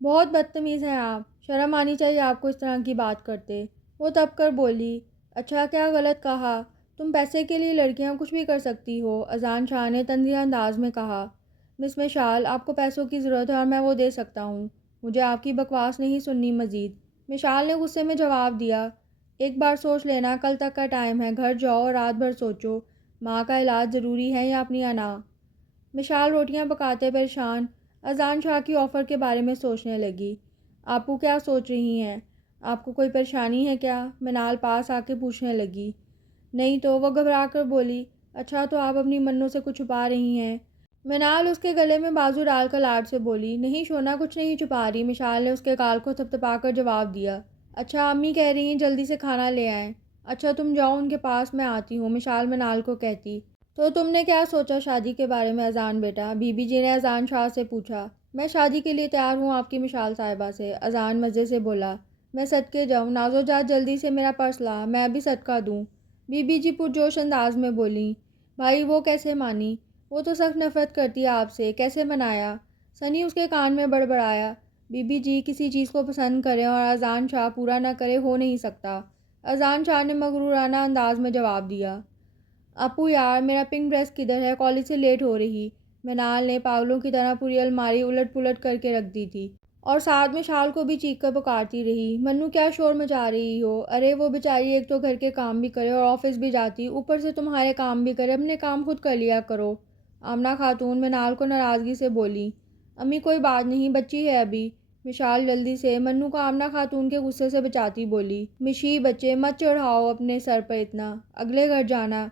بہت بدتمیز ہیں آپ، شرم آنی چاہیے آپ کو اس طرح کی بات کرتے۔ وہ تب کر بولی، اچھا کیا غلط کہا؟ تم پیسے کے لیے لڑکیاں کچھ بھی کر سکتی ہو، اذان شاہ نے تنزیہ انداز میں کہا۔ مس مشال، آپ کو پیسوں کی ضرورت ہے اور میں وہ دے سکتا ہوں، مجھے آپ کی بکواس نہیں سننی مزید۔ مشال نے غصے میں جواب دیا، ایک بار سوچ لینا، کل تک کا ٹائم ہے، گھر جاؤ اور رات بھر سوچو، ماں کا علاج ضروری ہے یا اپنی انا۔ مشال روٹیاں پکاتے پریشان اذان شاہ کی آفر کے بارے میں سوچنے لگی۔ آپو کیا سوچ رہی ہیں؟ آپ کو کوئی پریشانی ہے کیا؟ منال پاس آ کے پوچھنے لگی۔ نہیں تو، وہ گھبرا کر بولی۔ اچھا تو آپ اپنی منوں سے کچھ چھپا رہی ہیں؟ منال اس کے گلے میں بازو ڈال کر لاڈ سے بولی، نہیں شونا، کچھ نہیں چھپا رہی۔ مشال نے اس کے گال کو تھپتھپا کر جواب دیا۔ اچھا امی کہہ رہی ہیں جلدی سے کھانا لے آئیں۔ اچھا تم جاؤ ان کے پاس، میں آتی ہوں، مشال منال کو کہتی۔ تو تم نے کیا سوچا شادی کے بارے میں اذان بیٹا؟ بی بی جی نے اذان شاہ سے پوچھا۔ میں شادی کے لیے تیار ہوں آپ کی مشال صاحبہ سے، اذان مزے سے بولا۔ میں صدقے جاؤں، نازو جات جلدی سے میرا پرس لا، میں ابھی صدقہ دوں۔ بی بی جی پرجوش انداز میں بولیں۔ بھائی وہ کیسے مانی؟ وہ تو سخت نفرت کرتی ہے آپ سے، کیسے منایا؟ سنی اس کے کان میں بڑبڑایا۔ بی بی جی کسی چیز کو پسند کرے اور اذان شاہ پورا نہ کرے ہو نہیں سکتا، اذان شاہ نے مغرورانہ انداز میں جواب دیا۔ اپو یار، میرا پنک ڈریس کدھر ہے؟ کالج سے لیٹ ہو رہی۔ منال نے پاگلوں کی طرح پوری الماری الٹ پلٹ کر کے رکھ دی تھی اور ساتھ میں شال کو بھی چیخ کر پکارتی رہی، منو کیا شور مچا رہی ہو؟ ارے وہ بیچاری ایک تو گھر کے کام بھی کرے اور آفس بھی جاتی، اوپر سے تمہارے کام بھی کرے، اپنے کام خود کر لیا کرو۔ آمنہ خاتون منال کو ناراضگی سے بولی۔ امی کوئی بات نہیں، بچی ہے ابھی۔ مشال جلدی سے منو کو آمنہ خاتون کے غصے سے بچاتی بولی، مشی بچے مت چڑھاؤ اپنے سر پر اتنا، اگلے گھر جانا۔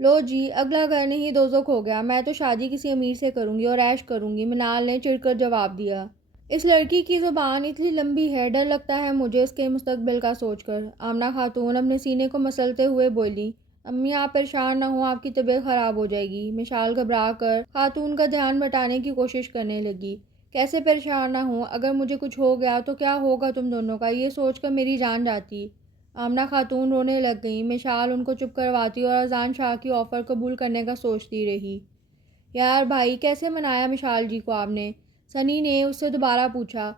لو جی، اگلا گھر نہیں دوزخ ہو گیا، میں تو شادی کسی امیر سے کروں گی اور عیش کروں گی، منال نے چڑھ کر جواب دیا۔ اس لڑکی کی زبان اتنی لمبی ہے، ڈر لگتا ہے مجھے اس کے مستقبل کا سوچ کر۔ آمنہ خاتون اپنے سینے کو مسلتے ہوئے بولی، امی آپ پریشان نہ ہوں، آپ کی طبیعت خراب ہو جائے گی۔ مشال گھبرا کر خاتون کا دھیان بٹانے کی کوشش کرنے لگی۔ کیسے پریشان نہ ہوں؟ اگر مجھے کچھ ہو گیا تو کیا ہوگا تم دونوں کا؟ یہ سوچ کر میری جان جاتی۔ آمنہ خاتون رونے لگ گئیں۔ مشال ان کو چپ کرواتی اور اذان شاہ کی آفر قبول کرنے کا سوچتی رہی۔ یار بھائی، کیسے منایا مشال جی کو آپ نے؟ سنی نے اس سے دوبارہ پوچھا۔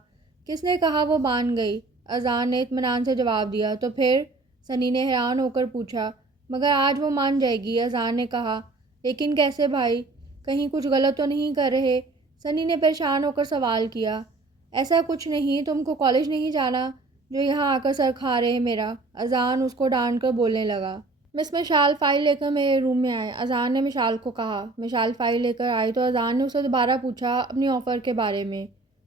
کس نے کہا وہ مان گئی؟ اذان نے اطمینان سے جواب دیا۔ تو پھر؟ سنی نے حیران ہو کر پوچھا۔ مگر آج وہ مان جائے گی، اذان نے کہا۔ لیکن کیسے بھائی؟ کہیں کچھ غلط تو نہیں کر رہے؟ سنی نے پریشان ہو کر سوال کیا۔ ایسا کچھ نہیں، تم کو کالج نہیں جانا جو یہاں آ کر سر کھا رہے میرا؟ اذان اس کو ڈانٹ کر بولنے لگا۔ مس مشال فائل لے کر میرے روم میں آئے، اذان نے مشال کو کہا۔ مشال فائل لے کر آئی تو اذان نے اسے دوبارہ پوچھا اپنی آفر کے بارے میں،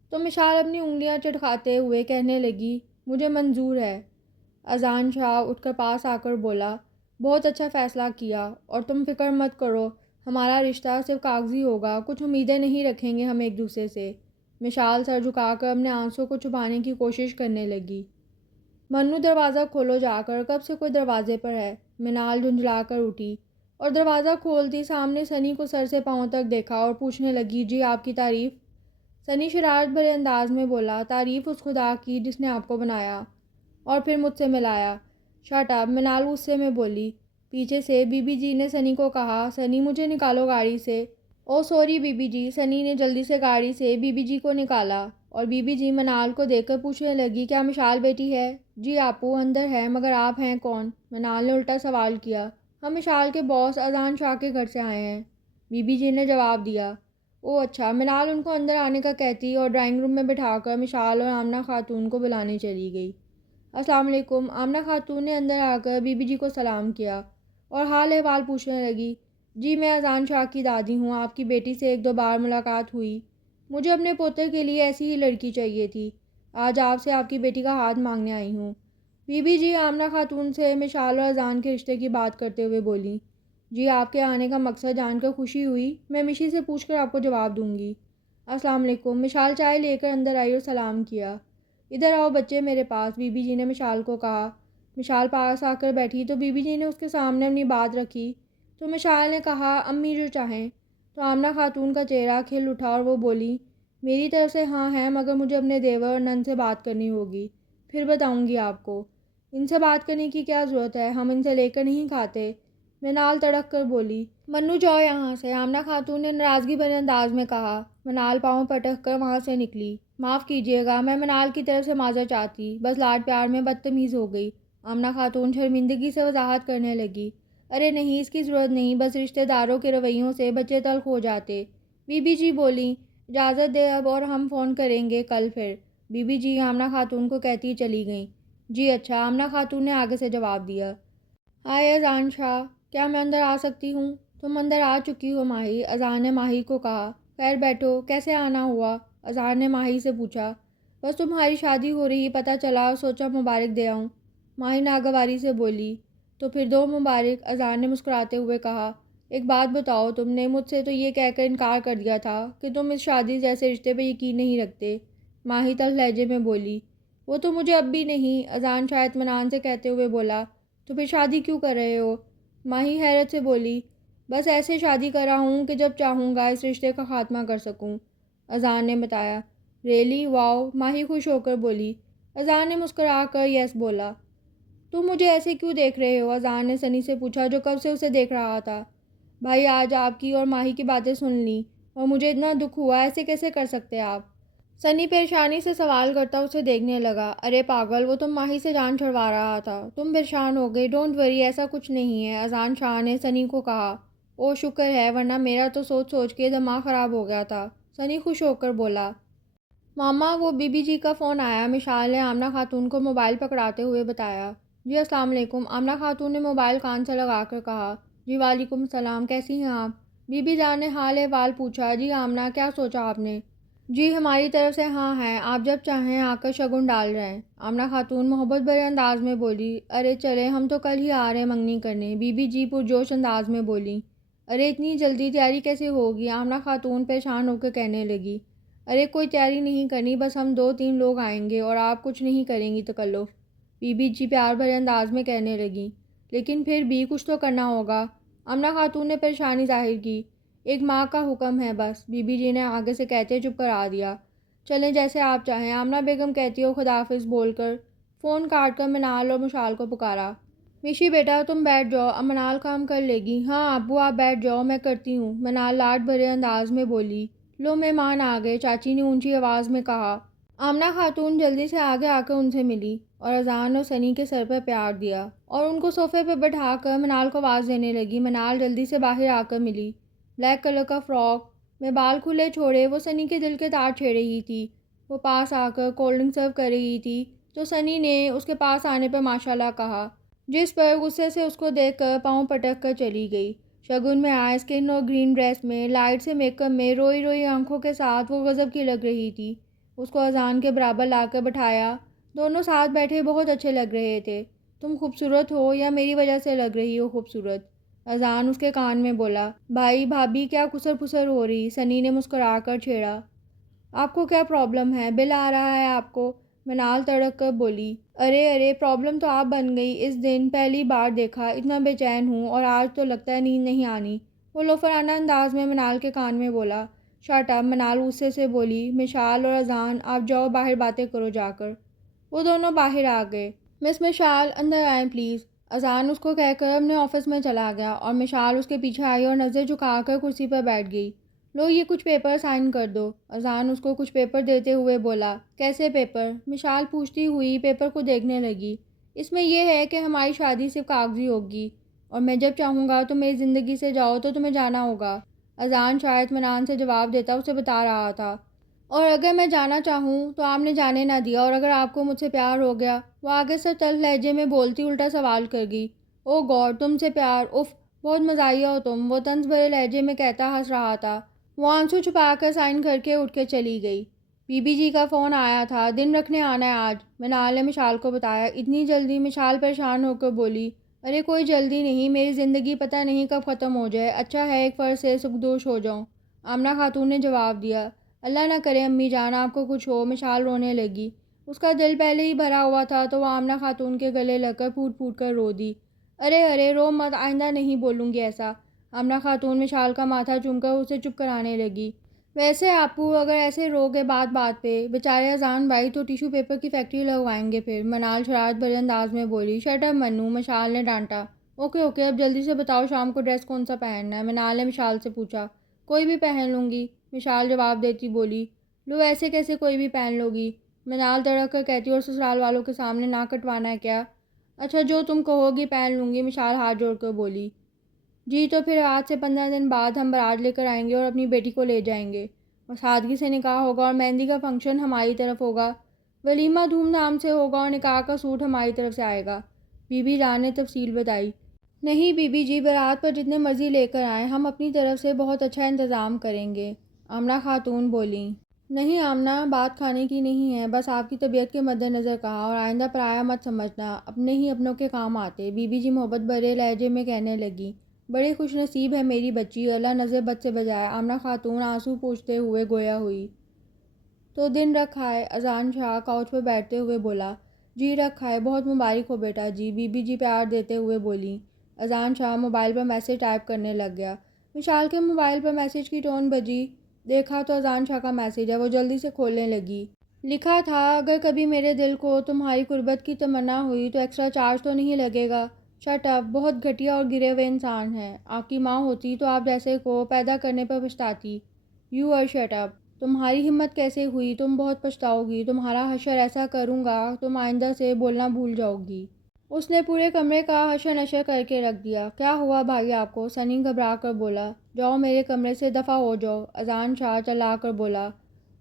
تو مشال اپنی انگلیاں چٹکاتے ہوئے کہنے لگی، مجھے منظور ہے۔ اذان شاہ اٹھ کر پاس آ کر بولا، بہت اچھا فیصلہ کیا، اور تم فکر مت کرو، ہمارا رشتہ صرف کاغذی ہوگا، کچھ امیدیں نہیں رکھیں گے ہم ایک دوسرے سے۔ مشال سر جھکا کر اپنے آنسوں کو چھپانے کی کوشش کرنے لگی۔ منو دروازہ کھولو جا کر، کب سے کوئی دروازے پر ہے؟ منال جھنجھلا کر اٹھی اور دروازہ کھولتی سامنے سنی کو سر سے پاؤں تک دیکھا اور پوچھنے لگی، جی آپ کی تعریف؟ سنی شرارت بھرے انداز میں بولا، تعریف اس خدا کی جس نے آپ کو بنایا اور پھر مجھ سے ملایا۔ شٹ اپ، منال غصے میں بولی۔ پیچھے سے بی بی جی نے سنی کو کہا، سنی مجھے نکالو گاڑی سے۔ او سوری بی بی جی، سنی نے جلدی سے گاڑی سے بی بی جی کو نکالا اور بی بی جی منال کو دیکھ کر پوچھنے لگی، کیا مشال بیٹی ہے؟ جی آپو اندر ہے، مگر آپ ہیں کون؟ منال نے الٹا سوال کیا۔ ہم مشال کے باس اذان شاہ کے گھر سے آئے ہیں، بی بی جی نے جواب دیا۔ او اچھا، منال ان کو اندر آنے کا کہتی اور ڈرائنگ روم میں بٹھا کر مشال اور آمنہ خاتون کو بلانے چلی گئی۔ السلام علیکم، آمنہ خاتون نے اندر آ کر بی بی جی کو سلام کیا اور حال احوال پوچھنے لگی۔ جی میں اذان شاہ کی دادی ہوں، آپ کی بیٹی سے ایک دو بار ملاقات ہوئی، مجھے اپنے پوتے کے لیے ایسی ہی لڑکی چاہیے تھی، آج آپ سے آپ کی بیٹی کا ہاتھ مانگنے آئی ہوں۔ بی بی جی آمنہ خاتون سے مشال اور اذان کے رشتے کی بات کرتے ہوئے بولی، جی آپ کے آنے کا مقصد جان کر خوشی ہوئی، میں مشی سے پوچھ کر آپ کو جواب دوں گی۔ السلام علیکم، مشال چائے لے کر اندر آئی اور سلام کیا۔ ادھر آؤ بچے میرے پاس، بی بی جی نے مشال کو کہا۔ مشال پاس آ کر بیٹھی تو بی بی جی نے اس کے سامنے اپنی بات رکھی تو مشال نے کہا، امی جو چاہیں۔ تو آمنہ خاتون کا چہرہ کھل اٹھا اور وہ بولی، میری طرف سے ہاں ہے، مگر مجھے اپنے دیور اور نند سے بات کرنی ہوگی، پھر بتاؤں گی آپ کو۔ ان سے بات کرنے کی کیا ضرورت ہے، ہم ان سے لے کر نہیں کھاتے، منال تڑک کر بولی۔ منو جاؤ یہاں سے، آمنہ خاتون نے ناراضگی بھرے انداز میں کہا۔ منال پاؤں پٹک کر وہاں سے نکلی۔ معاف کیجیے گا، میں منال کی طرف سے معذرت چاہتی، بس لاڈ پیار میں بدتمیز ہو گئی۔ آمنہ خاتون شرمندگی سے وضاحت کرنے لگی۔ ارے نہیں، اس کی ضرورت نہیں، بس رشتہ داروں کے رویوں سے بچے تلخ ہو جاتے۔ بی بی جی بولیں، اجازت دے اب، اور ہم فون کریں گے کل پھر۔ بی بی جی آمنہ خاتون کو کہتی چلی گئیں۔ جی اچھا، آمنہ خاتون نے آگے سے جواب دیا۔ ہائے اذان شاہ، کیا میں اندر آ سکتی ہوں؟ تم اندر آ چکی ہو ماہی، اذان نے ماہی کو کہا۔ خیر بیٹھو، کیسے آنا ہوا؟ اذان نے ماہی سے پوچھا۔ بس تمہاری شادی ہو رہی پتہ چلا، سوچا مبارک دے آؤں۔ ماہی ناگواری سے بولی۔ تو پھر دو مبارک، اذان نے مسکراتے ہوئے کہا۔ ایک بات بتاؤ، تم نے مجھ سے تو یہ کہہ کر انکار کر دیا تھا کہ تم اس شادی جیسے رشتے پہ یقین نہیں رکھتے۔ ماہی تلخ لہجے میں بولی۔ وہ تو مجھے اب بھی نہیں، اذان شاہ اطمینان سے کہتے ہوئے بولا۔ تو پھر شادی کیوں کر رہے ہو؟ ماہی حیرت سے بولی۔ بس ایسے شادی کر رہا ہوں کہ جب چاہوں گا اس رشتے کا خاتمہ کر سکوں، اذان نے بتایا۔ ریئلی واو، ماہی خوش ہو کر بولی۔ اذان نے مسکرا کر یس بولا۔ تم مجھے ایسے کیوں دیکھ رہے ہو؟ اذان نے سنی سے پوچھا، جو کب سے اسے دیکھ رہا تھا۔ بھائی آج آپ کی اور ماہی کی باتیں سن لیں اور مجھے اتنا دکھ ہوا، ایسے کیسے کر سکتے آپ؟ سنی پریشانی سے سوال کرتا اسے دیکھنے لگا۔ ارے پاگل، وہ تم ماہی سے جان چھڑوا رہا تھا، تم پریشان ہو گئے، ڈونٹ وری، ایسا کچھ نہیں ہے، اذان شاہ نے سنی کو کہا۔ او شکر ہے، ورنہ میرا تو سوچ سوچ کے دماغ خراب ہو گیا تھا، سنی خوش ہو کر بولا۔ ماما وہ بی بی جی کا فون آیا، مشال نے آمنہ خاتون کو موبائل پکڑاتے ہوئے بتایا۔ جی السلام علیکم، آمنہ خاتون نے موبائل کان سے لگا کر کہا۔ جی وعلیکم السلام، کیسی ہیں آپ؟ بی بی جان نے حال احوال پوچھا۔ جی آمنہ، کیا سوچا آپ نے؟ جی ہماری طرف سے ہاں ہے، آپ جب چاہیں آ کر شگن ڈال جائیں، آمنہ خاتون محبت بھرے انداز میں بولی۔ ارے چلے، ہم تو کل ہی آ رہے منگنی کرنے، بی بی جی پرجوش انداز میں بولی۔ ارے اتنی جلدی تیاری کیسے ہوگی؟ آمنہ خاتون پریشان ہو کر کہنے لگی۔ ارے کوئی تیاری نہیں کرنی، بس ہم دو تین لوگ آئیں گے اور آپ کچھ نہیں کریں گی تکلف، بی بی جی پیار بھرے انداز میں کہنے لگی۔ لیکن پھر بھی کچھ تو کرنا ہوگا، آمنہ خاتون نے پریشانی ظاہر کی۔ ایک ماں کا حکم ہے بس، بی بی جی نے آگے سے کہتے چپ کرا دیا۔ چلیں جیسے آپ چاہیں، آمنہ بیگم کہتی ہو خدا حافظ بول کر فون کاٹ کر منال اور مشال کو پکارا۔ مشی بیٹا تم بیٹھ جاؤ، اب منال کام کر لے گی۔ ہاں ابو آپ بیٹھ جاؤ، میں کرتی ہوں، منال لاڈ بھرے انداز میں بولی۔ لو مہمان آ گئے، چاچی نے اونچی آواز میں کہا۔ آمنہ خاتون جلدی سے آگے آ کر ان سے ملی اور اذان اور سنی کے سر پر پیار دیا اور ان کو صوفے پہ بٹھا کر منال کو آواز دینے لگی۔ منال جلدی سے باہر آ کر ملی۔ بلیک کلر کا فراک میں بال کھلے چھوڑے وہ سنی کے دل کے تار چھیڑ رہی تھی۔ وہ پاس آ کر کولڈ ڈرنک سرو کر رہی تھی تو سنی نے اس کے پاس آنے پر ماشاءاللہ کہا، جس پر غصے سے اس کو دیکھ کر پاؤں پٹک کر چلی گئی۔ شگن میں آئے اسکن اور گرین ڈریس میں، لائٹ سے میک اپ میں، روئی روئی آنکھوں کے ساتھ وہ غضب کی لگ رہی تھی۔ اس کو اذان کے برابر لا کر بٹھایا، دونوں ساتھ بیٹھے بہت اچھے لگ رہے تھے۔ تم خوبصورت ہو یا میری وجہ سے لگ رہی ہو خوبصورت، اذان اس کے کان میں بولا۔ بھائی بھابھی کیا کسر پسر ہو رہی، سنی نے مسکرا کر چھیڑا۔ آپ کو کیا پرابلم ہے، بل آ رہا ہے آپ کو، منال تڑک کر بولی۔ ارے پرابلم تو آپ بن گئی، اس دن پہلی بار دیکھا، اتنا بے چین ہوں اور آج تو لگتا ہے نیند نہیں آنی، وہ لوفرانہ انداز میں منال کے کان میں بولا۔ شٹ اپ، منال غصے سے بولی۔ مشال اور اذان آپ جاؤ باہر باتیں کرو جا کر۔ وہ دونوں باہر آ گئے۔ مس مشال اندر آئیں پلیز، اذان اس کو کہہ کر اپنے آفس میں چلا گیا اور مشال اس کے پیچھے آئی اور نظر جھکا کر کرسی پر بیٹھ گئی۔ لو یہ کچھ پیپر سائن کر دو، اذان اس کو کچھ پیپر دیتے ہوئے بولا۔ کیسے پیپر؟ مشال پوچھتی ہوئی پیپر کو دیکھنے لگی۔ اس میں یہ ہے کہ ہماری شادی صرف کاغذی ہوگی اور میں جب چاہوں گا تو میری زندگی سے جاؤ تو تمہیں جانا ہوگا، اذان شاید اطمینان سے جواب دیتا اسے بتا رہا تھا۔ اور اگر میں جانا چاہوں تو آپ نے جانے نہ دیا، اور اگر آپ کو مجھ سے پیار ہو گیا، وہ آگے سے تلخ لہجے میں بولتی الٹا سوال کر گئی۔ او گاڈ، تم سے پیار، اف، بہت مزاحیہ ہو تم، وہ طنز بھرے لہجے میں کہتا ہنس رہا تھا۔ وہ آنسو چھپا کر سائن کر کے اٹھ کے چلی گئی۔ بی بی جی کا فون آیا تھا، دن رکھنے آنا ہے آج، منال نے مشال کو بتایا۔ اتنی جلدی؟ مشال پریشان ہو کر بولی۔ ارے کوئی جلدی نہیں، میری زندگی پتہ نہیں کب ختم ہو جائے، اچھا ہے ایک فرض سے سبکدوش ہو جاؤں، آمنہ خاتون نے جواب دیا۔ اللہ نہ کرے امی جان آپ کو کچھ ہو، مشال رونے لگی۔ اس کا دل پہلے ہی بھرا ہوا تھا تو وہ آمنہ خاتون کے گلے لگ کر پھوٹ پھوٹ کر رو دی۔ ارے رو مت، آئندہ نہیں بولوں گی ایسا، آمنہ خاتون مشال کا ماتھا چوم کر اسے چپ کرانے لگی۔ ویسے آپو اگر ایسے رو گے بات بات پہ، بیچارے اذان بھائی تو ٹیشو پیپر کی فیکٹری لگوائیں گے پھر، منال شرارت بھرے انداز میں بولی۔ شٹ اپ منو، مشال نے ڈانٹا۔ اوکے اب جلدی سے بتاؤ شام کو ڈریس کون سا پہننا ہے، منال نے مشال سے پوچھا۔ کوئی بھی پہن لوں گی، مشال جواب دیتی بولی۔ لو ایسے کیسے کوئی بھی پہن لو گی؟ منال تڑک کر کہتی اور سسرال والوں کے سامنے ناک کٹوانا ہے کیا؟ اچھا جو تم کہو گی پہن لوں گی، مشال ہاتھ جوڑ کر بولی۔ جی تو پھر آج سے 15 دن بعد ہم بارات لے کر آئیں گے اور اپنی بیٹی کو لے جائیں گے، اور سادگی سے نکاح ہوگا اور مہندی کا فنکشن ہماری طرف ہوگا، ولیمہ دھوم دھام سے ہوگا اور نکاح کا سوٹ ہماری طرف سے آئے گا۔ بی بی جان نے تفصیل بتائی۔ نہیں بی بی جی، بارات پر جتنے مرضی لے کر آئیں، ہم اپنی طرف سے بہت اچھا انتظام کریں گے، آمنہ خاتون بولیں۔ نہیں آمنہ، بات کھانے کی نہیں ہے، بس آپ کی طبیعت کے مد نظر کہا، اور آئندہ پرایا مت سمجھنا، اپنے ہی اپنوں کے کام آتے، بی بی جی محبت بھرے لہجے میں کہنے لگی۔ بڑی خوش نصیب ہے میری بچی، اللہ نظر بد سے بجائے، آمنہ خاتون آنسو پوچھتے ہوئے گویا ہوئی۔ تو دن رکھا ہے؟ اذان شاہ کاؤچ پر بیٹھتے ہوئے بولا۔ جی رکھا ہے، بہت مبارک ہو بیٹا جی، بی بی جی پیار دیتے ہوئے بولیں۔ اذان شاہ موبائل پر میسج ٹائپ کرنے لگ گیا۔ مشال کے موبائل پر میسج کی ٹون بجی، دیکھا تو اذان شاہ کا میسج ہے، وہ جلدی سے کھولنے لگی۔ لکھا تھا، اگر کبھی میرے دل کو تمہاری قربت کی تمنا ہوئی تو ایکسٹرا چارج تو نہیں لگے گا؟ شٹ اپ، بہت گھٹیا اور گرے ہوئے انسان ہیں، آپ کی ماں ہوتی تو آپ جیسے کو پیدا کرنے پر پچھتاتی۔ یو آر شٹ اپ، تمہاری ہمت کیسے ہوئی، تم بہت پچھتاؤ گی، تمہارا حشر ایسا کروں گا تم آئندہ سے بولنا بھول جاؤ گی۔ اس نے پورے کمرے کا حشر نشر کر کے رکھ دیا۔ کیا ہوا بھائی آپ کو؟ سنی گھبرا کر بولا۔ جاؤ میرے کمرے سے دفع ہو جاؤ، اذان شاہ چلا کر بولا۔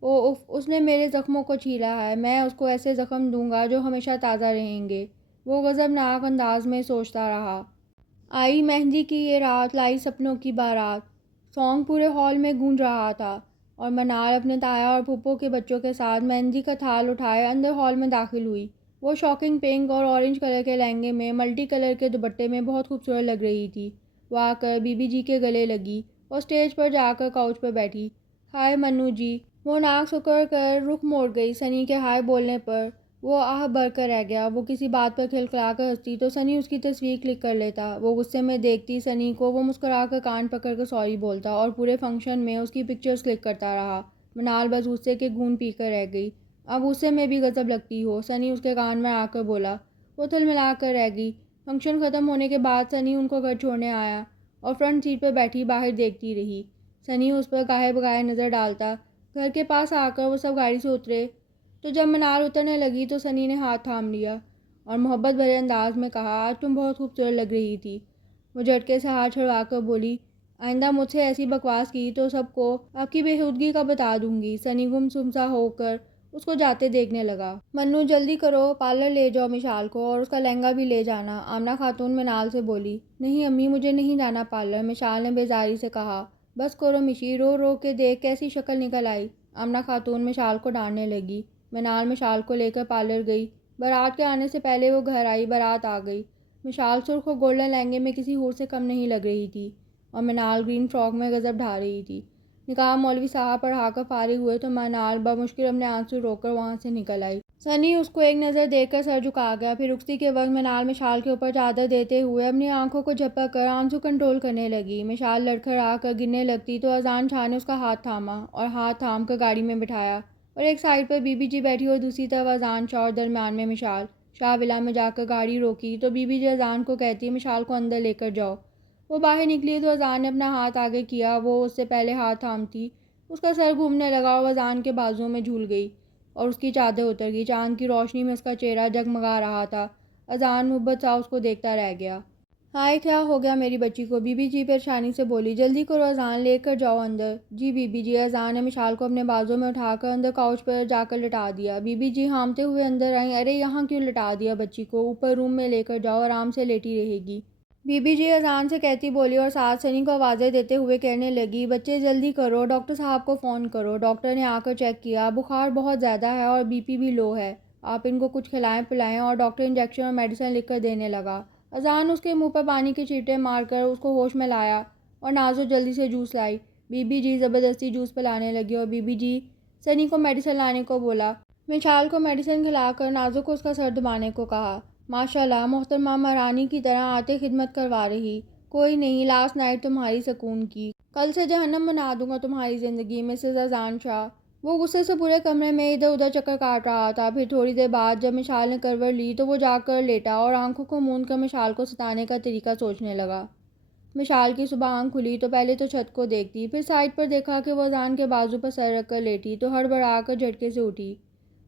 او اف، اس نے میرے زخموں کو چھیلا ہے، میں اس کو ایسے زخم دوں گا جو ہمیشہ تازہ رہیں گے، وہ غضبناک انداز میں سوچتا رہا۔ آئی مہندی کی یہ رات، لائی سپنوں کی بارات، سانگ پورے ہال میں گونج رہا تھا، اور منال اپنے تایا اور پھپھو کے بچوں کے ساتھ مہندی کا تھال اٹھائے اندر ہال میں داخل ہوئی۔ وہ شاکنگ پنک اور اورنج کلر کے لہنگے میں ملٹی کلر کے دوپٹے میں بہت خوبصورت لگ رہی تھی۔ وہ آ کر بی بی جی کے گلے لگی اور اسٹیج پر جا کر کاؤچ پر بیٹھی۔ ہائے منو جی، وہ ناک سکڑ کر رخ موڑ گئی سنی کے ہائے بولنے پر۔ وہ آہ بھر کر رہ گیا۔ وہ کسی بات پر کھلکھلا کر ہنستی تو سنی اس کی تصویر کلک کر لیتا، وہ غصے میں دیکھتی سنی کو، وہ مسکرا کر کان پکڑ کر سوری بولتا اور پورے فنکشن میں اس کی پکچرز کلک کرتا رہا۔ منال بس غصے کے گھون پی کر رہ گئی۔ اب غصے میں بھی غضب لگتی ہو، سنی اس کے کان میں آ کر بولا۔ وہ تھلملا کر رہ گئی۔ فنکشن ختم ہونے کے بعد سنی ان کو گھر چھوڑنے آیا اور فرنٹ سیٹ پر بیٹھی باہر دیکھتی رہی۔ سنی اس پر گاہے بگاہے نظر ڈالتا۔ گھر کے پاس آ کر وہ سب گاڑی سے اترے تو جب منال اترنے لگی تو سنی نے ہاتھ تھام لیا اور محبت بھرے انداز میں کہا، آج تم بہت خوبصورت لگ رہی تھی۔ وہ جھٹکے سے ہاتھ چھڑوا کر بولی، آئندہ مجھ سے ایسی بکواس کی تو سب کو آپ کی بےہودگی کا بتا دوں گی۔ سنی گم سم سا ہو کر اس کو جاتے دیکھنے لگا۔ منو جلدی کرو، پارلر لے جاؤ مشال کو، اور اس کا لہنگا بھی لے جانا، آمنہ خاتون منال سے بولی۔ نہیں امی، مجھے نہیں جانا پارلر، مشال نے بیزاری سے کہا۔ بس کرو مشی، رو رو کے دیکھ کیسی شکل نکل آئی، آمنہ خاتون مشال کو ڈانٹنے لگی۔ منال مشال کو لے کر پارلر گئی۔ بارات کے آنے سے پہلے وہ گھر آئی، بارات آ گئی۔ مشال سرخ اور گولڈن لہنگے میں کسی حور سے کم نہیں لگ رہی تھی، اور منال گرین فراک میں غضب ڈھا رہی تھی۔ نکاح مولوی صاحب پڑھا کر فارغ ہوئے تو منال بمشکل اپنے آنسو روک کر وہاں سے نکل آئی۔ سنی اس کو ایک نظر دیکھ کر سر جھکا گیا، پھر رخصتی کے وقت منال مشال کے اوپر چادر دیتے ہوئے اپنی آنکھوں کو جھپک کر آنسو کنٹرول کرنے لگی۔ مشال لڑکھڑا کر گرنے لگتی تو اذان شاہ نے اس کا ہاتھ تھاما اور ہاتھ تھام کر گاڑی میں بٹھایا، اور ایک سائیڈ پر بی بی جی بیٹھی اور دوسری طرف اذان شاہ اور درمیان میں مشال۔ شاہ ولا میں جا کر گاڑی روکی تو بی بی جی اذان کو کہتی، مشال کو اندر لے کر جاؤ۔ وہ باہر نکلی تو اذان نے اپنا ہاتھ آگے کیا، وہ اس سے پہلے ہاتھ تھامتی اس کا سر گھومنے لگا اور وہ اذان کے بازوؤں میں جھول گئی اور اس کی چادر اتر گئی۔ چاند کی روشنی میں اس کا چہرہ جگمگا رہا تھا۔ اذان محبت سا اس کو دیکھتا رہ گیا۔ ہائے کیا ہو گیا میری بچی کو؟ بی بی جی پریشانی سے بولی۔ جلدی کرو اذان، لے کر جاؤ اندر۔ جی بی بی جی۔ اذان نے مشال کو اپنے بازو میں اٹھا کر اندر کاؤچ پر جا کر لٹا دیا۔ بی بی جی ہامتے ہوئے اندر آئیں۔ ارے یہاں کیوں لٹا دیا بچی کو؟ اوپر روم میں لے کر جاؤ، آرام سے لیٹی رہے گی۔ بی بی جی اذان سے کہتی بولی اور ساتھ سنی کو آوازیں دیتے ہوئے کہنے لگی، بچے جلدی کرو، ڈاکٹر صاحب کو فون کرو۔ ڈاکٹر نے آ کر چیک کیا، بخار بہت زیادہ ہے اور بی پی بھی لو ہے، آپ ان کو کچھ کھلائیں پلائیں، اور ڈاکٹر انجیکشن اور میڈیسن لکھ کر دینے لگا۔ اذان اس کے منہ پر پانی کے چھینٹے مار کر اس کو ہوش میں لایا اور نازو جلدی سے جوس لائی۔ بی بی جی زبردستی جوس پلانے لگی اور بی بی جی سنی کو میڈیسن لانے کو بولا۔ مشال کو میڈیسن کھلا کر نازو کو اس کا سر دبانے کو کہا۔ ماشاءاللہ، محترمہ مہارانی کی طرح آتے خدمت کروا رہی۔ کوئی نہیں، لاسٹ نائٹ تمہاری سکون کی، کل سے جہنم بنا دوں گا تمہاری زندگی، مسز اذان شاہ۔ وہ غصے سے پورے کمرے میں ادھر ادھر چکر کاٹ رہا تھا۔ پھر تھوڑی دیر بعد جب مشال نے کروٹ لی تو وہ جا کر لیٹا اور آنکھوں کو موند کر مشال کو ستانے کا طریقہ سوچنے لگا۔ مشال کی صبح آنکھ کھلی تو پہلے تو چھت کو دیکھتی، پھر سائڈ پر دیکھا کہ وہ اذان کے بازو پر سر رکھ کر لیٹی تو ہڑبڑا کر جھٹکے سے اٹھی۔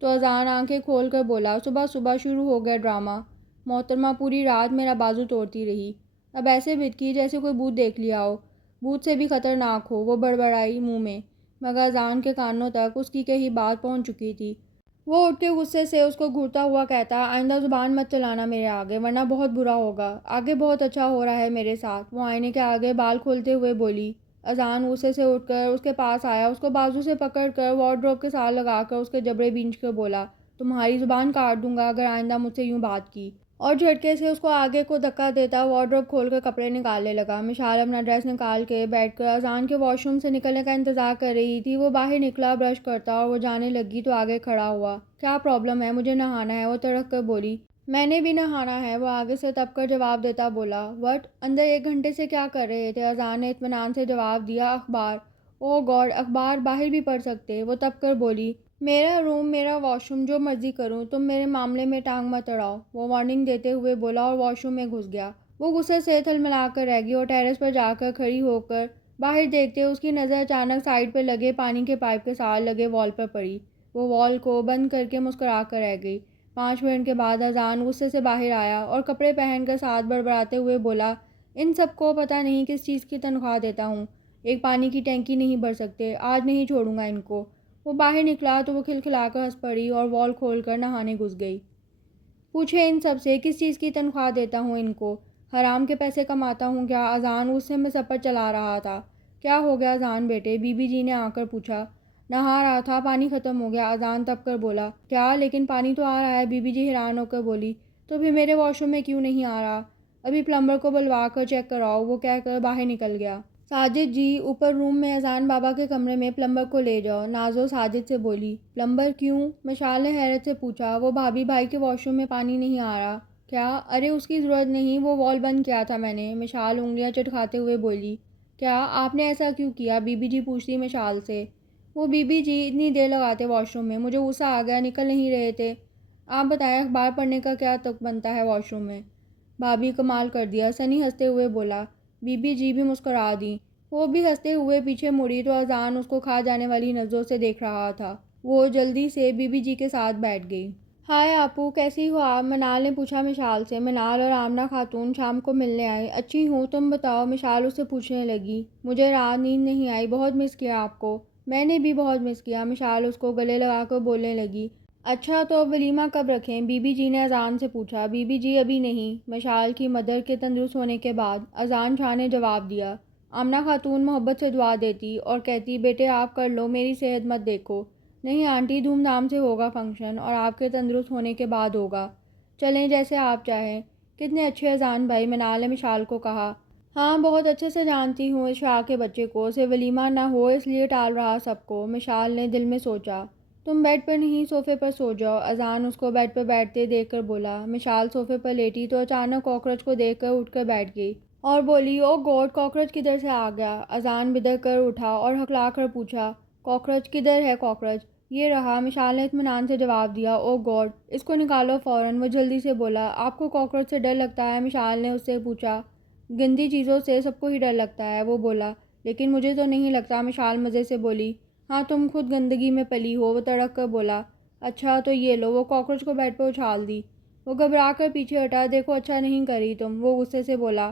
تو اذان آنکھیں کھول کر بولا، صبح صبح شروع ہو گیا ڈرامہ۔ محترمہ پوری رات میرا بازو توڑتی رہی، اب ایسے بھٹکی جیسے کوئی بھوت دیکھ لیا ہو، بھوت سے بھی خطرناک ہو، وہ بڑبڑائی منہ میں، مگر اذان کے کانوں تک اس کی کہی بات پہنچ چکی تھی۔ وہ اٹھ کے غصے سے اس کو گھورتا ہوا کہتا، آئندہ زبان مت چلانا میرے آگے ورنہ بہت برا ہوگا، آگے بہت اچھا ہو رہا ہے میرے ساتھ۔ وہ آئینے کے آگے بال کھولتے ہوئے بولی۔ اذان غصے سے اٹھ کر اس کے پاس آیا، اس کو بازو سے پکڑ کر وارڈروب کے ساتھ لگا کر اس کے جبڑے بھینچ کر بولا، تمہاری زبان کاٹ دوں گا اگر آئندہ مجھ سے یوں بات کی، اور جھٹکے سے اس کو آگے کو دھکا دیتا وارڈروب کھول کر کپڑے نکالنے لگا۔ مشال اپنا ڈریس نکال کے بیٹھ کر اذان کے واش روم سے نکلنے کا انتظار کر رہی تھی۔ وہ باہر نکلا برش کرتا اور وہ جانے لگی تو آگے کھڑا ہوا۔ کیا پرابلم ہے؟ مجھے نہانا ہے، وہ تڑک کر بولی۔ میں نے بھی نہانا ہے، وہ آگے سے تپ کر جواب دیتا بولا۔ وٹ؟ اندر 1 گھنٹے سے کیا کر رہے تھے؟ اذان نے اطمینان سے جواب دیا، اخبار۔ اوہ گاڈ، اخبار باہر بھی پڑھ سکتے، وہ تپ کر بولی۔ میرا روم، میرا واش روم، جو مرضی کروں، تم میرے معاملے میں ٹانگ مت اڑاؤ، وہ وارننگ دیتے ہوئے بولا اور واش روم میں گھس گیا۔ وہ غصے سے تھلملا کر رہ گئی اور ٹیرس پر جا کر کھڑی ہو کر باہر دیکھتے اس کی نظر اچانک سائڈ پہ لگے پانی کے پائپ کے ساتھ لگے وال پر پڑی۔ وہ وال کو بند کر کے مسکرا کر رہ گئی۔ 5 منٹ کے بعد اذان غصے سے باہر آیا اور کپڑے پہن کر ساتھ بڑبڑاتے ہوئے بولا، ان سب کو پتہ نہیں کس چیز کی تنخواہ دیتا ہوں، ایک پانی کی ٹینکی نہیں بھر سکتے، آج نہیں چھوڑوں گا ان کو۔ وہ باہر نکلا تو وہ کھلکھلا کر ہنس پڑی اور وال کھول کر نہانے گھس گئی۔ پوچھے ان سب سے کس چیز کی تنخواہ دیتا ہوں ان کو، حرام کے پیسے کماتا ہوں کیا؟ اذان غصے میں سپر چلا رہا تھا۔ کیا ہو گیا اذان بیٹے؟ بی بی جی نے آ کر پوچھا۔ نہا رہا تھا، پانی ختم ہو گیا، اذان تپ کر بولا۔ کیا؟ لیکن پانی تو آ رہا ہے، بی بی جی حیران ہو کر بولی۔ تو پھر میرے واش روم میں کیوں نہیں آ رہا؟ ابھی پلمبر کو بلوا کر چیک کراؤ، وہ کہہ کر باہر نکل گیا۔ ساجد جی، اوپر روم میں اذان بابا کے کمرے میں پلمبر کو لے جاؤ، نازو ساجد سے بولی۔ پلمبر کیوں؟ مشال نے حیرت سے پوچھا۔ وہ بھابھی بھائی کے واش روم میں پانی نہیں آ رہا۔ کیا؟ ارے اس کی ضرورت نہیں، وہ وال بند کیا تھا میں نے، مشال انگلیاں چٹکھاتے ہوئے بولی۔ کیا؟ آپ نے ایسا کیوں کیا؟ بی بی جی پوچھتی مشال سے۔ وہ بی بی جی اتنی دیر لگاتے واش روم میں، مجھے غصہ آ گیا، نکل نہیں رہے تھے۔ آپ بتائیں اخبار پڑھنے کا کیا تک بنتا ہے واش روم میں؟ بھابھی کمال کر دیا، سنی ہنستے ہوئے بولا۔ بی بی جی بھی مسکرا دیں۔ وہ بھی ہنستے ہوئے پیچھے مڑی تو اذان اس کو کھا جانے والی نظروں سے دیکھ رہا تھا۔ وہ جلدی سے بی بی جی کے ساتھ بیٹھ گئی۔ ہائے آپو، کیسی ہو آپ؟ منال نے پوچھا مشال سے۔ منال اور آمنہ خاتون شام کو ملنے آئیں۔ اچھی ہوں، تم بتاؤ؟ مشال اس سے پوچھنے لگی۔ مجھے رات نیند نہیں آئی، بہت مس کیا آپ کو۔ میں نے بھی بہت مس کیا، مشال اس کو گلے لگا کر بولنے لگی۔ اچھا تو اب ولیمہ کب رکھیں؟ بی بی جی نے اذان سے پوچھا۔ بی بی جی ابھی نہیں، مشال کی مدر کے تندرست ہونے کے بعد، اذان شاہ نے جواب دیا۔ آمنہ خاتون محبت سے دعا دیتی اور کہتی، بیٹے آپ کر لو، میری صحت مت دیکھو۔ نہیں آنٹی، دھوم دھام سے ہوگا فنکشن، اور آپ کے تندرست ہونے کے بعد ہوگا۔ چلیں جیسے آپ چاہیں۔ کتنے اچھے اذان بھائی، منال نے مشال کو کہا۔ ہاں بہت اچھے سے جانتی ہوں اس شاہ کے بچے کو، اسے ولیمہ نہ ہو اس لیے ٹال رہا سب کو، مشال نے دل میں سوچا۔ تم بیڈ پر نہیں صوفے پر سو جاؤ، اذان اس کو بیڈ پر بیٹھتے دیکھ کر بولا۔ مشال صوفے پر لیٹی تو اچانک کاکروچ کو دیکھ کر اٹھ کر بیٹھ گئی اور بولی، او گاڈ، کاکروچ کدھر سے آ گیا؟ اذان بدر کر اٹھا اور ہکلا کر پوچھا، کاکروچ کدھر ہے کاکروچ؟ یہ رہا، مشال نے اطمینان سے جواب دیا۔ او گاڈ، اس کو نکالو فوراً، وہ جلدی سے بولا۔ آپ کو کاکروچ سے ڈر لگتا ہے؟ مشال نے اس سے پوچھا۔ گندی چیزوں سے سب کو ہی ڈر لگتا ہے، وہ بولا۔ لیکن مجھے تو نہیں لگتا، مشال مزے سے بولی۔ ہاں تم خود گندگی میں پلی ہو، وہ تڑک کر بولا۔ اچھا تو یہ لو، وہ کاکروچ کو بیڈ پر اچھال دی۔ وہ گھبرا کر پیچھے ہٹا۔ دیکھو اچھا نہیں کری تم، وہ غصے سے بولا،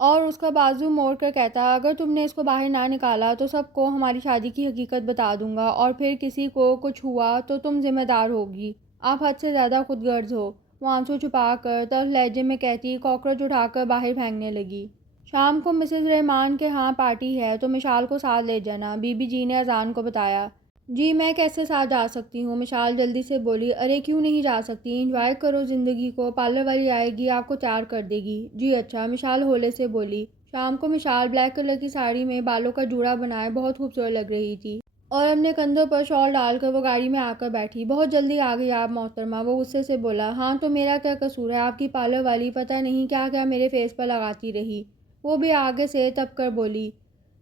اور اس کا بازو موڑ کر کہتا، اگر تم نے اس کو باہر نہ نکالا تو سب کو ہماری شادی کی حقیقت بتا دوں گا، اور پھر کسی کو کچھ ہوا تو تم ذمہ دار ہوگی، آپ حد سے زیادہ خود غرض ہو۔ وہ آنسو چھپا کر تلخ لہجے میں کہتی کاکروچ اٹھا کر باہر پھینکنے لگی۔ شام کو مسز رحمان کے ہاں پارٹی ہے تو مشال کو ساتھ لے جانا، بی بی جی نے اذان کو بتایا۔ جی میں کیسے ساتھ جا سکتی ہوں؟ مشال جلدی سے بولی۔ ارے کیوں نہیں جا سکتی؟ انجوائے کرو زندگی کو، پارلر والی آئے گی آپ کو تیار کر دے گی۔ جی اچھا، مشال ہولے سے بولی۔ شام کو مشال بلیک کلر کی ساڑی میں بالوں کا جوڑا بنائے بہت خوبصورت لگ رہی تھی، اور اپنے کندھوں پر شال ڈال کر وہ گاڑی میں آ کر بیٹھی۔ بہت جلدی آ گئی آپ محترمہ، وہ غصے سے بولا۔ ہاں تو میرا کیا قصور ہے؟ آپ کی پارلر والی پتہ نہیں کیا کیا میرے فیس پر لگاتی رہی، وہ بھی آگے سے تپ کر بولی۔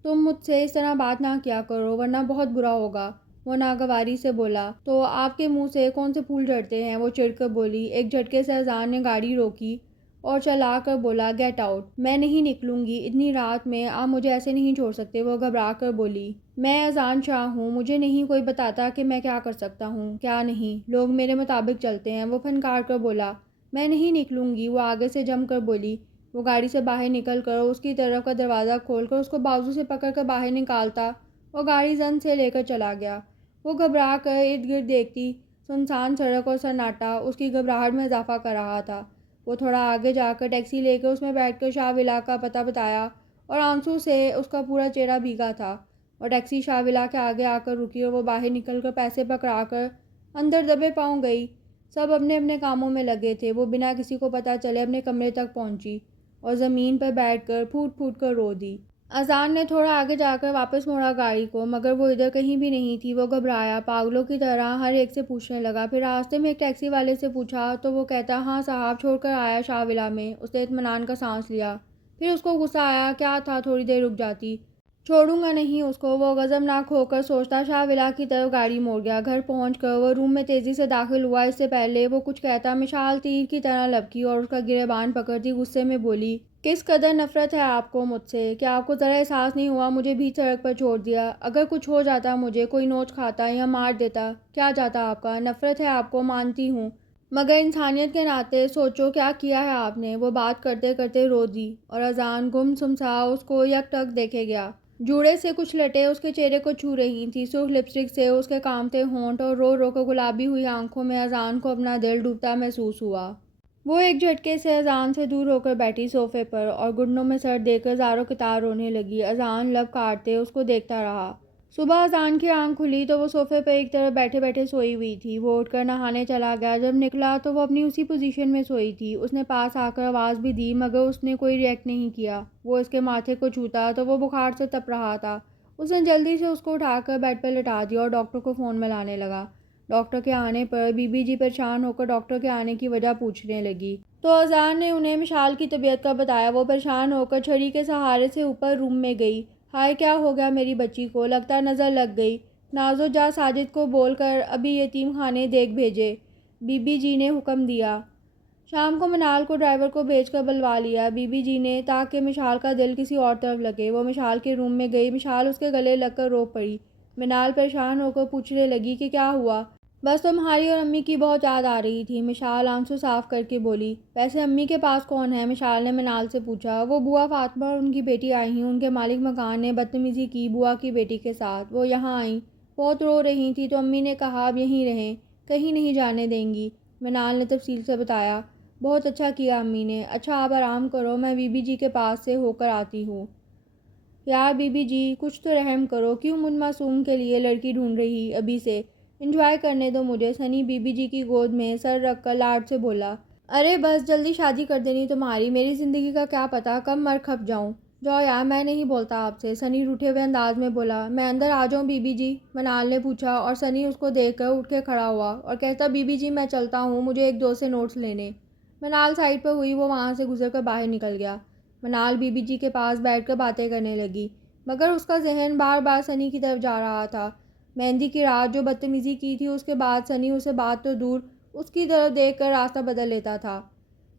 تم مجھ سے اس طرح بات نہ کیا کرو ورنہ بہت برا ہوگا، وہ ناگواری سے بولا۔ تو آپ کے منہ سے کون سے پھول جھڑتے ہیں؟ وہ چڑھ کر بولی۔ ایک جھٹکے سے اذان نے گاڑی روکی اور چلا کر بولا گیٹ آؤٹ، میں نہیں نکلوں گی، اتنی رات میں آپ مجھے ایسے نہیں چھوڑ سکتے۔ وہ گھبرا کر بولی میں اذان شاہ ہوں، مجھے نہیں کوئی بتاتا کہ میں کیا کر سکتا ہوں کیا نہیں، لوگ میرے مطابق چلتے ہیں۔ وہ پھنکار کر بولا میں نہیں نکلوں گی۔ وہ آگے سے جم کر بولی۔ وہ گاڑی سے باہر نکل کر اس کی طرف کا دروازہ کھول کر اس کو بازو سے پکڑ کر باہر نکالتا اور گاڑی زن سے لے کر چلا گیا۔ وہ گھبرا کر ارد گرد دیکھتی، سنسان سڑک اور سناٹا اس کی گھبراہٹ میں اضافہ کر رہا تھا۔ وہ تھوڑا آگے جا کر ٹیکسی لے کر اس میں بیٹھ کر شاہ ولا کا پتہ بتایا اور آنسو سے اس کا پورا چہرہ بھیگا تھا، اور ٹیکسی شاہ ولا کے آگے آ کر رکی اور وہ باہر نکل کر پیسے پکڑا کر اندر دبے پاؤں گئی۔ سب اپنے اپنے کاموں میں لگے تھے۔ وہ بنا کسی کو پتہ چلے اپنے کمرے تک پہنچی اور زمین پر بیٹھ کر پھوٹ پھوٹ کر رو دی۔ اذان نے تھوڑا آگے جا کر واپس موڑا گاڑی کو، مگر وہ ادھر کہیں بھی نہیں تھی۔ وہ گھبرایا پاگلوں کی طرح ہر ایک سے پوچھنے لگا۔ پھر راستے میں ایک ٹیکسی والے سے پوچھا تو وہ کہتا ہاں صاحب، چھوڑ کر آیا شاہ ولا میں۔ اس نے اطمینان کا سانس لیا۔ پھر اس کو غصہ آیا، کیا تھا تھوڑی دیر رک جاتی، چھوڑوں گا نہیں اس کو۔ وہ غضبناک ہو کر سوچتا شاہ ولا کی طرف گاڑی موڑ گیا۔ گھر پہنچ کر وہ روم میں تیزی سے داخل ہوا۔ اس سے پہلے وہ کچھ کہتا مشعل تیر کی طرح لپکی اور اس کا گریبان پکڑتی غصے میں بولی کس قدر نفرت ہے آپ کو مجھ سے، کیا آپ کو ذرا احساس نہیں ہوا مجھے بھی سڑک پر چھوڑ دیا؟ اگر کچھ ہو جاتا مجھے، کوئی نوچ کھاتا یا مار دیتا، کیا جاتا آپ کا؟ نفرت ہے آپ کو مانتی ہوں، مگر انسانیت کے ناطے سوچو کیا کیا ہے آپ نے۔ وہ بات کرتے کرتے رو دی اور اذان گم سمسا اس کو یک ٹک دیکھے گیا۔ جوڑے سے کچھ لٹیں اس کے چہرے کو چھو رہی تھیں، سرخ لپسٹک سے اس کے کانپتے ہونٹ اور رو رو کر گلابی ہوئی آنکھوں میں اذان کو اپنا دل ڈوبتا محسوس ہوا۔ وہ ایک جھٹکے سے اذان سے دور ہو کر بیٹھی صوفے پر اور گھٹنوں میں سر دے کر زاروں قطار رونے لگی۔ اذان لب کاٹتے اس کو دیکھتا رہا۔ صبح اذان کی آنکھ کھلی تو وہ صوفے پر ایک طرف بیٹھے بیٹھے سوئی ہوئی تھی۔ وہ اٹھ کر نہانے چلا گیا۔ جب نکلا تو وہ اپنی اسی پوزیشن میں سوئی تھی۔ اس نے پاس آ کر آواز بھی دی مگر اس نے کوئی ری ایکٹ نہیں کیا۔ وہ اس کے ماتھے کو چھوتا تو وہ بخار سے تپ رہا تھا۔ اس نے جلدی سے اس کو اٹھا کر بیڈ پر لٹا دیا اور ڈاکٹر کو فون ملانے لگا۔ ڈاکٹر کے آنے پر بی بی جی پریشان ہو کر ڈاکٹر کے آنے کی وجہ پوچھنے لگی تو اذان نے انہیں مشعل کی طبیعت کا بتایا۔ وہ پریشان ہو کر چھڑی کے سہارے سے اوپر روم میں گئی۔ ہائے کیا ہو گیا میری بچی کو، لگتا نظر لگ گئی۔ نازو جا ساجد کو بول کر ابھی یتیم خانے دیکھ بھیجے، بی بی جی نے حکم دیا۔ شام کو منال کو ڈرائیور کو بھیج کر بلوا لیا بی بی جی نے تاکہ مشعل کا دل کسی اور طرف لگے۔ وہ مشعل کے روم میں گئی۔ مشعل اس کے گلے لگ کر رو پڑی۔ منال پریشان ہو کر پوچھنے لگی کہ کیا ہوا؟ بس تمہاری اور امی کی بہت یاد آ رہی تھی، مشعل آنسو صاف کر کے بولی۔ ویسے امی کے پاس کون ہے؟ مشعل نے منال سے پوچھا۔ وہ بوا فاطمہ اور ان کی بیٹی آئی ہیں، ان کے مالک مکان نے بدتمیزی کی بوا کی بیٹی کے ساتھ، وہ یہاں آئیں، بہت رو رہی تھی تو امی نے کہا اب یہیں رہیں، کہیں نہیں جانے دیں گی۔ منال نے تفصیل سے بتایا۔ بہت اچھا کیا امی نے۔ اچھا آپ آرام کرو، میں بی بی جی کے پاس سے ہو کر آتی ہوں۔ یار بی بی جی کچھ تو رحم کرو، کیوں مجھ معصوم کے لیے لڑکی ڈھونڈ رہی ابھی سے، انجوائے کرنے دو مجھے۔ سنی بی بی جی کی گود میں سر رکھ کر لاڈ سے بولا۔ ارے بس جلدی شادی کر دینی تمہاری، میری زندگی کا کیا پتہ کب مر کھپ جاؤں۔ جاؤ یار میں نہیں بولتا آپ سے، سنی روٹھے ہوئے انداز میں بولا۔ میں اندر آ جاؤں بی بی جی؟ منال نے پوچھا اور سنی اس کو دیکھ کر اٹھ کے کھڑا ہوا اور کہتا بی بی جی میں چلتا ہوں، مجھے ایک دوست سے نوٹس لینے۔ منال سائڈ پر ہوئی، وہ وہاں سے گزر کر باہر نکل گیا۔ منال بی بی جی کے پاس بیٹھ کر باتیں کرنے لگی مگر اس کا ذہن بار بار سنی کی طرف جا رہا تھا۔ مہندی کی رات جو بدتمیزی کی تھی اس کے بعد سنی اسے بات تو دور اس کی طرف دیکھ کر راستہ بدل لیتا تھا۔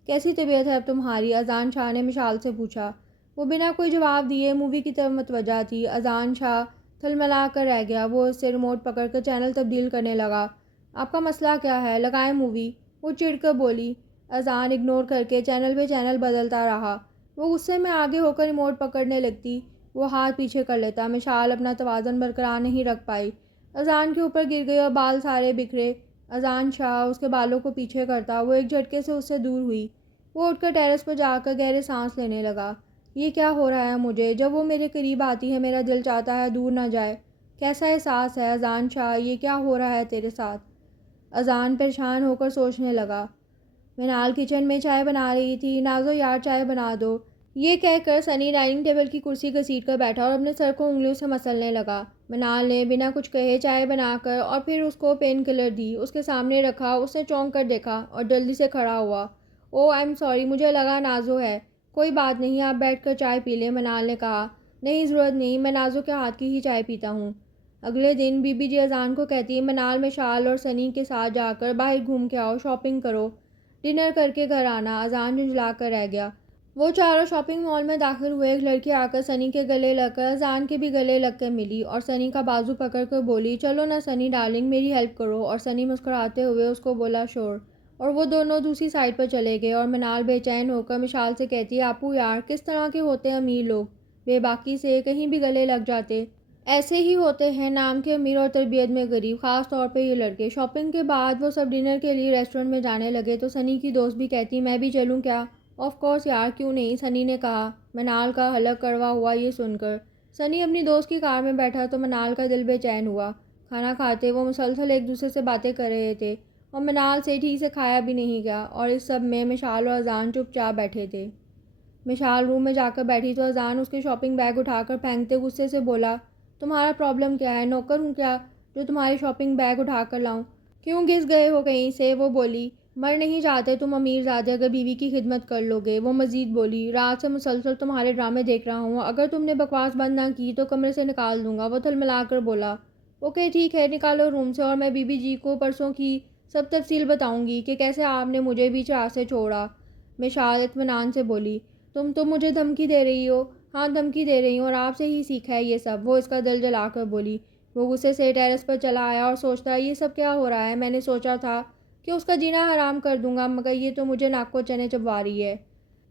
کیسی طبیعت ہے اب تمہاری؟ اذان شاہ نے مشعل سے پوچھا۔ وہ بنا کوئی جواب دیے مووی کی طرف متوجہ تھی۔ اذان شاہ تھلملا کر رہ گیا۔ وہ اس سے ریموٹ پکڑ کر چینل تبدیل کرنے لگا۔ آپ کا مسئلہ کیا ہے؟ لگائیں مووی، وہ چڑ کر بولی۔ اذان اگنور کر کے چینل پہ چینل بدلتا رہا۔ وہ غصے میں آگے ہو کر ریموٹ پکڑنے لگتی، وہ ہاتھ پیچھے کر لیتا۔ مشعل اپنا توازن برقرار نہیں رکھ پائی، اذان کے اوپر گر گئی اور بال سارے بکھرے۔ اذان شاہ اس کے بالوں کو پیچھے کرتا، وہ ایک جھٹکے سے اس سے دور ہوئی۔ وہ اٹھ کر ٹیرس پر جا کر گہرے سانس لینے لگا۔ یہ کیا ہو رہا ہے مجھے؟ جب وہ میرے قریب آتی ہے میرا دل چاہتا ہے دور نہ جائے۔ کیسا احساس ہے اذان شاہ، یہ کیا ہو رہا ہے تیرے ساتھ؟ اذان پریشان ہو کر سوچنے لگا۔ منال کچن میں چائے بنا رہی تھی۔ نازو یار چائے بنا دو، یہ کہہ کر سنی ڈائننگ ٹیبل کی کرسی گھسیٹ کر بیٹھا اور اپنے سر کو انگلیوں سے مسلنے لگا۔ منال نے بنا کچھ کہے چائے بنا کر اور پھر اس کو پین کلر دی، اس کے سامنے رکھا۔ اس نے چونک کر دیکھا اور جلدی سے کھڑا ہوا۔ او آئی ایم سوری، مجھے لگا نازو ہے۔ کوئی بات نہیں، آپ بیٹھ کر چائے پی لیں، منال نے کہا۔ نہیں ضرورت نہیں، میں نازو کے ہاتھ کی ہی چائے پیتا ہوں۔ اگلے دن بی بی جی اذان کو کہتی منال مشعل اور سنی کے ساتھ جا کر باہر گھوم کے آؤ، شاپنگ کرو۔ ڈنر کر کے گھر آنا، اذان جھنجھلا کر رہ گیا۔ وہ چاروں شاپنگ مال میں داخل ہوئے۔ ایک لڑکی آ کر سنی کے گلے لگ کر اذان کے بھی گلے لگ کر ملی اور سنی کا بازو پکڑ کر بولی، چلو نا سنی ڈارلنگ، میری ہیلپ کرو۔ اور سنی مسکراتے ہوئے اس کو بولا، شور۔ اور وہ دونوں دوسری سائڈ پر چلے گئے اور منال بے چین ہو کر مشال سے کہتی، آپو یار کس طرح کے ہوتے ہیں امیر لوگ، بے باکی سے کہیں بھی گلے لگ جاتے۔ ایسے ہی ہوتے ہیں نام کے امیر اور تربیت میں غریب، خاص طور پہ یہ لڑکے۔ شاپنگ کے بعد وہ سب ڈنر کے لیے ریسٹورنٹ میں جانے لگے تو سنی کی دوست بھی کہتی، میں بھی چلوں کیا؟ آف کورس یار، کیوں نہیں، سنی نے کہا، منال کا حلق کڑوا ہوا یہ سن کر۔ سنی اپنی دوست کی کار میں بیٹھا تو منال کا دل بے چین ہوا۔ کھانا کھاتے وہ مسلسل ایک دوسرے سے باتیں کر رہے تھے اور منال سے ٹھیک سے کھایا بھی نہیں گیا، اور اس سب میں مشال اور اذان چپ چاپ بیٹھے تھے۔ مشال روم میں جا کر بیٹھی تو اذان اس کے شاپنگ بیگ اٹھا کر پھینکتے غصے سے بولا، تمہارا پرابلم کیا ہے؟ نوکر ہوں کیا جو تمہاری شاپنگ بیگ اٹھا کر لاؤں؟ کیوں گھس گئے ہو کہیں سے؟ وہ بولی، مر نہیں جاتے تم امیر زادے اگر بیوی کی خدمت کر لو گے۔ وہ مزید بولی، رات سے مسلسل تمہارے ڈرامے دیکھ رہا ہوں، اگر تم نے بکواس بند نہ کی تو کمرے سے نکال دوں گا۔ وہ تھلملا کر بولا، اوکے ٹھیک ہے، نکالو روم سے، اور میں بی بی جی کو پرسوں کی سب تفصیل بتاؤں گی کہ کیسے آپ نے مجھے بیچ راستے چھوڑا۔ مشال اطمینان سے بولی، تم تو مجھے دھمکی دے رہی ہو؟ ہاں دھمکی دے رہی ہوں، اور آپ سے ہی سیکھا ہے یہ سب۔ وہ اس کا دل جلا کر بولی۔ وہ غصے سے ٹیرس پر چلا آیا اور سوچتا، یہ سب کیا ہو رہا ہے؟ میں نے سوچا تھا کہ اس کا جینا حرام کر دوں گا، مگر یہ تو مجھے ناک کو چنے چبوا رہی ہے۔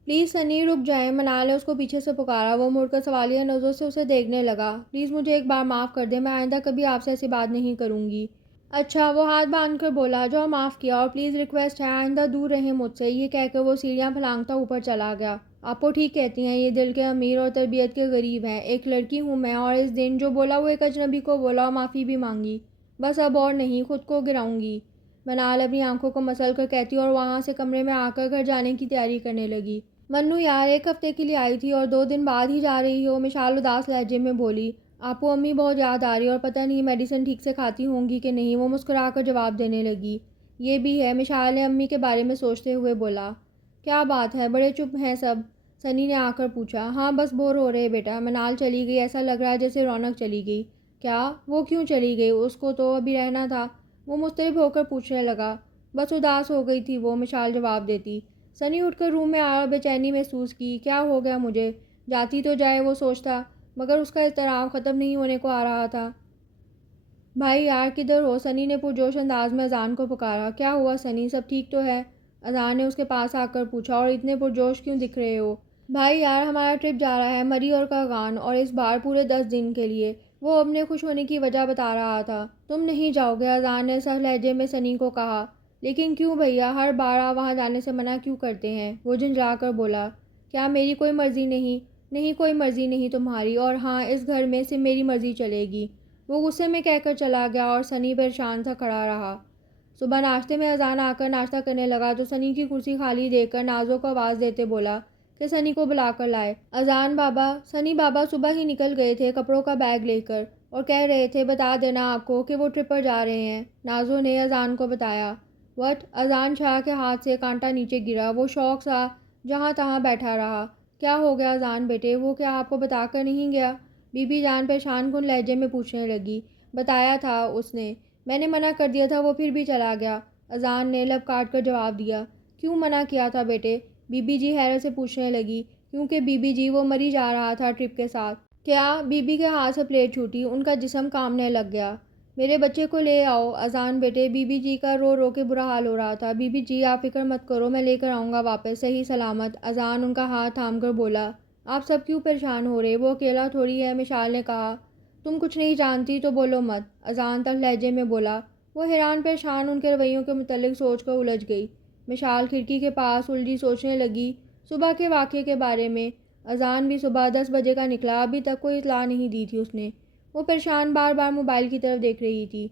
پلیز سنی رک جائیں، منال نے اس کو پیچھے سے پکارا۔ وہ مڑ کر سوالیہ نظروں سے اسے دیکھنے لگا۔ پلیز مجھے ایک بار معاف کر دیں، میں آئندہ کبھی آپ سے ایسی بات نہیں کروں گی۔ اچھا، وہ ہاتھ باندھ کر بولا، جو معاف کیا، اور پلیز ریکویسٹ ہے آئندہ دور رہیں مجھ سے۔ یہ کہہ کر وہ سیڑھیاں پھلانگتا اوپر چلا گیا۔ آپو ٹھیک کہتی ہیں، یہ دل کے امیر اور تربیت کے غریب ہیں، ایک لڑکی ہوں میں، اور اس دن جو بولا وہ ایک اجنبی کو بولا اور معافی بھی مانگی، بس اب اور نہیں، خود کو گراؤں گی۔ منال اپنی آنکھوں کو مسل کر کہتی اور وہاں سے کمرے میں آ کر گھر جانے کی تیاری کرنے لگی۔ منو یار، ایک ہفتے کے لیے آئی تھی اور 2 دن بعد ہی جا رہی ہو؟ مشال اداس لہجے میں بولی۔ آپو امی بہت یاد آ رہی اور پتہ نہیں میڈیسن ٹھیک سے کھاتی ہوں گی کہ نہیں، وہ مسکرا کر جواب دینے لگی۔ یہ بھی ہے، مشال نے امی کے بارے میں سوچتے ہوئے بولا۔ کیا بات ہے، بڑے چپ ہیں سب؟ سنی نے آ کر پوچھا۔ ہاں بس بور ہو رہے بیٹا، منال چلی گئی، ایسا لگ رہا ہے جیسے رونق چلی گئی۔ کیا؟ وہ کیوں چلی گئی؟ اس کو تو ابھی رہنا تھا۔ وہ مضطرب ہو کر پوچھنے لگا۔ بس اداس ہو گئی تھی وہ، مشال جواب دیتی۔ سنی اٹھ کر روم میں آیا اور بے چینی محسوس کی۔ کیا ہو گیا مجھے؟ جاتی تو جائے، وہ سوچتا، مگر اس کا اضطراب ختم نہیں ہونے کو آ رہا تھا۔ بھائی یار کدھر ہو؟ سنی نے پرجوش انداز میں اذان کو پکارا۔ کیا ہوا سنی، سب ٹھیک تو ہے؟ اذان نے اس کے پاس آ کر پوچھا، اور اتنے پرجوش کیوں دکھ رہے ہو؟ بھائی یار ہمارا ٹرپ جا رہا ہے مری اور کاغان، اور اس بار پورے 10 دن کے لیے۔ وہ اپنے خوش ہونے کی وجہ بتا رہا تھا۔ تم نہیں جاؤ گے؟ اذان نے سخت لہجے میں سنی کو کہا۔ لیکن کیوں بھیا، ہر بار آپ وہاں جانے سے منع کیوں کرتے ہیں؟ وہ جھنجھلا کر بولا۔ کیا میری کوئی مرضی نہیں؟ نہیں کوئی مرضی نہیں تمہاری، اور ہاں اس گھر میں صرف میری مرضی چلے گی۔ وہ غصے میں کہہ کر چلا گیا اور سنی پریشان سا کھڑا رہا۔ صبح ناشتے میں اذان آ کر ناشتہ کرنے لگا تو سنی کی کرسی خالی دیکھ کر نازو کو آواز دیتے بولا کہ سنی کو بلا کر لائے۔ اذان بابا، سنی بابا صبح ہی نکل گئے تھے کپڑوں کا بیگ لے کر، اور کہہ رہے تھے بتا دینا آپ کو کہ وہ ٹرپ پر جا رہے ہیں۔ نازو نے اذان کو بتایا۔ وٹ؟ اذان شاہ کے ہاتھ سے کانٹا نیچے گرا۔ وہ شوق سا جہاں تہاں بیٹھا رہا۔ کیا ہو گیا اذان بیٹے، وہ کیا آپ کو بتا کر نہیں گیا؟ بی بی جان پریشان کن لہجے میں پوچھنے لگی۔ بتایا تھا اس نے، میں نے منع کر دیا تھا، وہ پھر بھی چلا گیا۔ اذان نے لب کاٹ کر جواب دیا۔ کیوں منع کیا تھا بیٹے؟ بی بی جی حیرت سے پوچھنے لگی۔ کیونکہ بی بی جی، وہ مری جا رہا تھا ٹرپ کے ساتھ۔ کیا؟ بی بی کے ہاتھ سے پلیٹ چھوٹی، ان کا جسم کانپنے لگ گیا۔ میرے بچے کو لے آؤ اذان بیٹے، بی بی جی کا رو رو کے برا حال ہو رہا تھا۔ بی بی جی آپ فکر مت کرو، میں لے کر آؤں گا واپس صحیح سلامت۔ اذان ان کا ہاتھ تھام کر بولا۔ آپ سب کیوں پریشان ہو رہے؟ وہ اکیلا تھوڑی ہے، مشال نے کہا۔ تم کچھ نہیں جانتی تو بولو مت، اذان تلخ لہجے میں بولا۔ وہ حیران پریشان ان کے رویوں کے متعلق سوچ کر الجھ گئی۔ مشال کھڑکی کے پاس الجھی سوچنے لگی صبح کے واقعے کے بارے میں۔ اذان بھی صبح 10 بجے کا نکلا، ابھی تک کوئی اطلاع نہیں دی تھی اس نے۔ وہ پریشان بار بار موبائل کی طرف دیکھ رہی تھی۔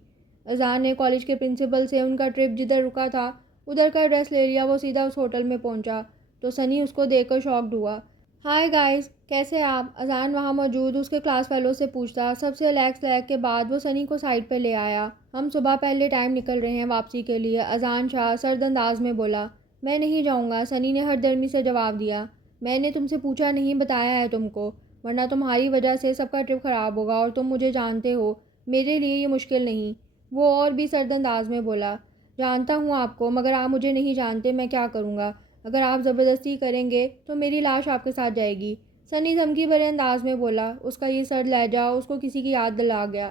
اذان نے کالج کے پرنسپل سے ان کا ٹرپ جدھر رکا تھا ادھر کا ایڈریس لے لیا۔ وہ سیدھا اس ہوٹل میں پہنچا تو سنی اس کو دیکھ کر شاکڈ ہوا۔ ہائے گائز، کیسے آپ؟ اذان وہاں موجود اس کے کلاس فیلو سے پوچھتا۔ سب سے ریلیکس لیگ کے بعد وہ سنی کو سائڈ پہ لے آیا۔ ہم صبح پہلے ٹائم نکل رہے ہیں واپسی کے لیے، اذان شاہ سرد انداز میں بولا۔ میں نہیں جاؤں گا، سنی نے ہر درمی سے جواب دیا۔ میں نے تم سے پوچھا نہیں، بتایا ہے تم کو، ورنہ تمہاری وجہ سے سب کا ٹرپ خراب ہوگا، اور تم مجھے جانتے ہو، میرے لیے یہ مشکل نہیں۔ وہ اور بھی سرد انداز میں بولا۔ جانتا ہوں آپ کو، مگر آپ مجھے نہیں جانتے، میں کیا کروں گا؟ اگر آپ زبردستی کریں گے تو میری لاش آپ کے ساتھ جائے گی، سنی دھمکی بھرے انداز میں بولا۔ اس کا یہ سرد لہجہ اس کو کسی کی یاد دلا گیا۔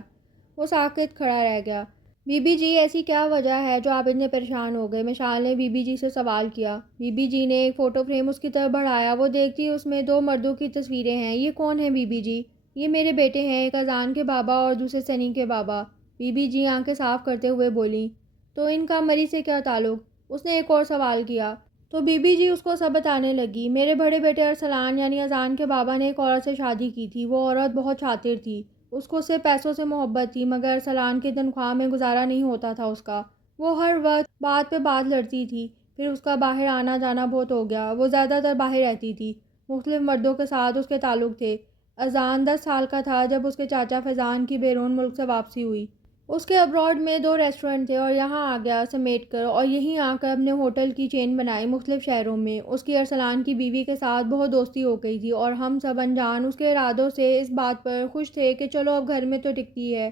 وہ ساکت کھڑا رہ گیا۔ بی بی جی، ایسی کیا وجہ ہے جو آپ اتنے پریشان ہو گئے؟ مشال نے بی بی جی سے سوال کیا۔ بی بی جی نے ایک فوٹو فریم اس کی طرف بڑھایا۔ وہ دیکھتی اس میں دو مردوں کی تصویریں ہیں۔ یہ کون ہیں بی بی جی؟ یہ میرے بیٹے ہیں، ایک اذان کے بابا اور دوسرے سنی کے بابا۔ بی بی جی آنکھیں صاف کرتے ہوئے بولیں۔ تو ان کا مری سے کیا تعلق؟ اس نے ایک اور سوال کیا۔ تو بی بی جی اس کو سب بتانے لگی۔ میرے بڑے بیٹے ارسلان یعنی اذان کے بابا نے ایک عورت سے شادی کی تھی۔ وہ عورت بہت شاطر تھی۔ اس کو صرف پیسوں سے محبت تھی، مگر ارسلان کی تنخواہ میں گزارا نہیں ہوتا تھا اس کا۔ وہ ہر وقت بات پہ بات لڑتی تھی۔ پھر اس کا باہر آنا جانا بہت ہو گیا۔ وہ زیادہ تر باہر رہتی تھی۔ مختلف مردوں کے ساتھ اس کے تعلق تھے۔ اذان 10 سال کا تھا جب اس کے چاچا فیضان کی بیرون ملک سے واپسی ہوئی۔ اس کے ابراڈ میں 2 ریسٹورنٹ تھے اور یہاں آ گیا سمیٹ کر، اور یہیں آ کر اپنے ہوٹل کی چین بنائی مختلف شہروں میں۔ اس کی ارسلان کی بیوی کے ساتھ بہت دوستی ہو گئی تھی اور ہم سب انجان اس کے ارادوں سے اس بات پر خوش تھے کہ چلو اب گھر میں تو ٹکتی ہے۔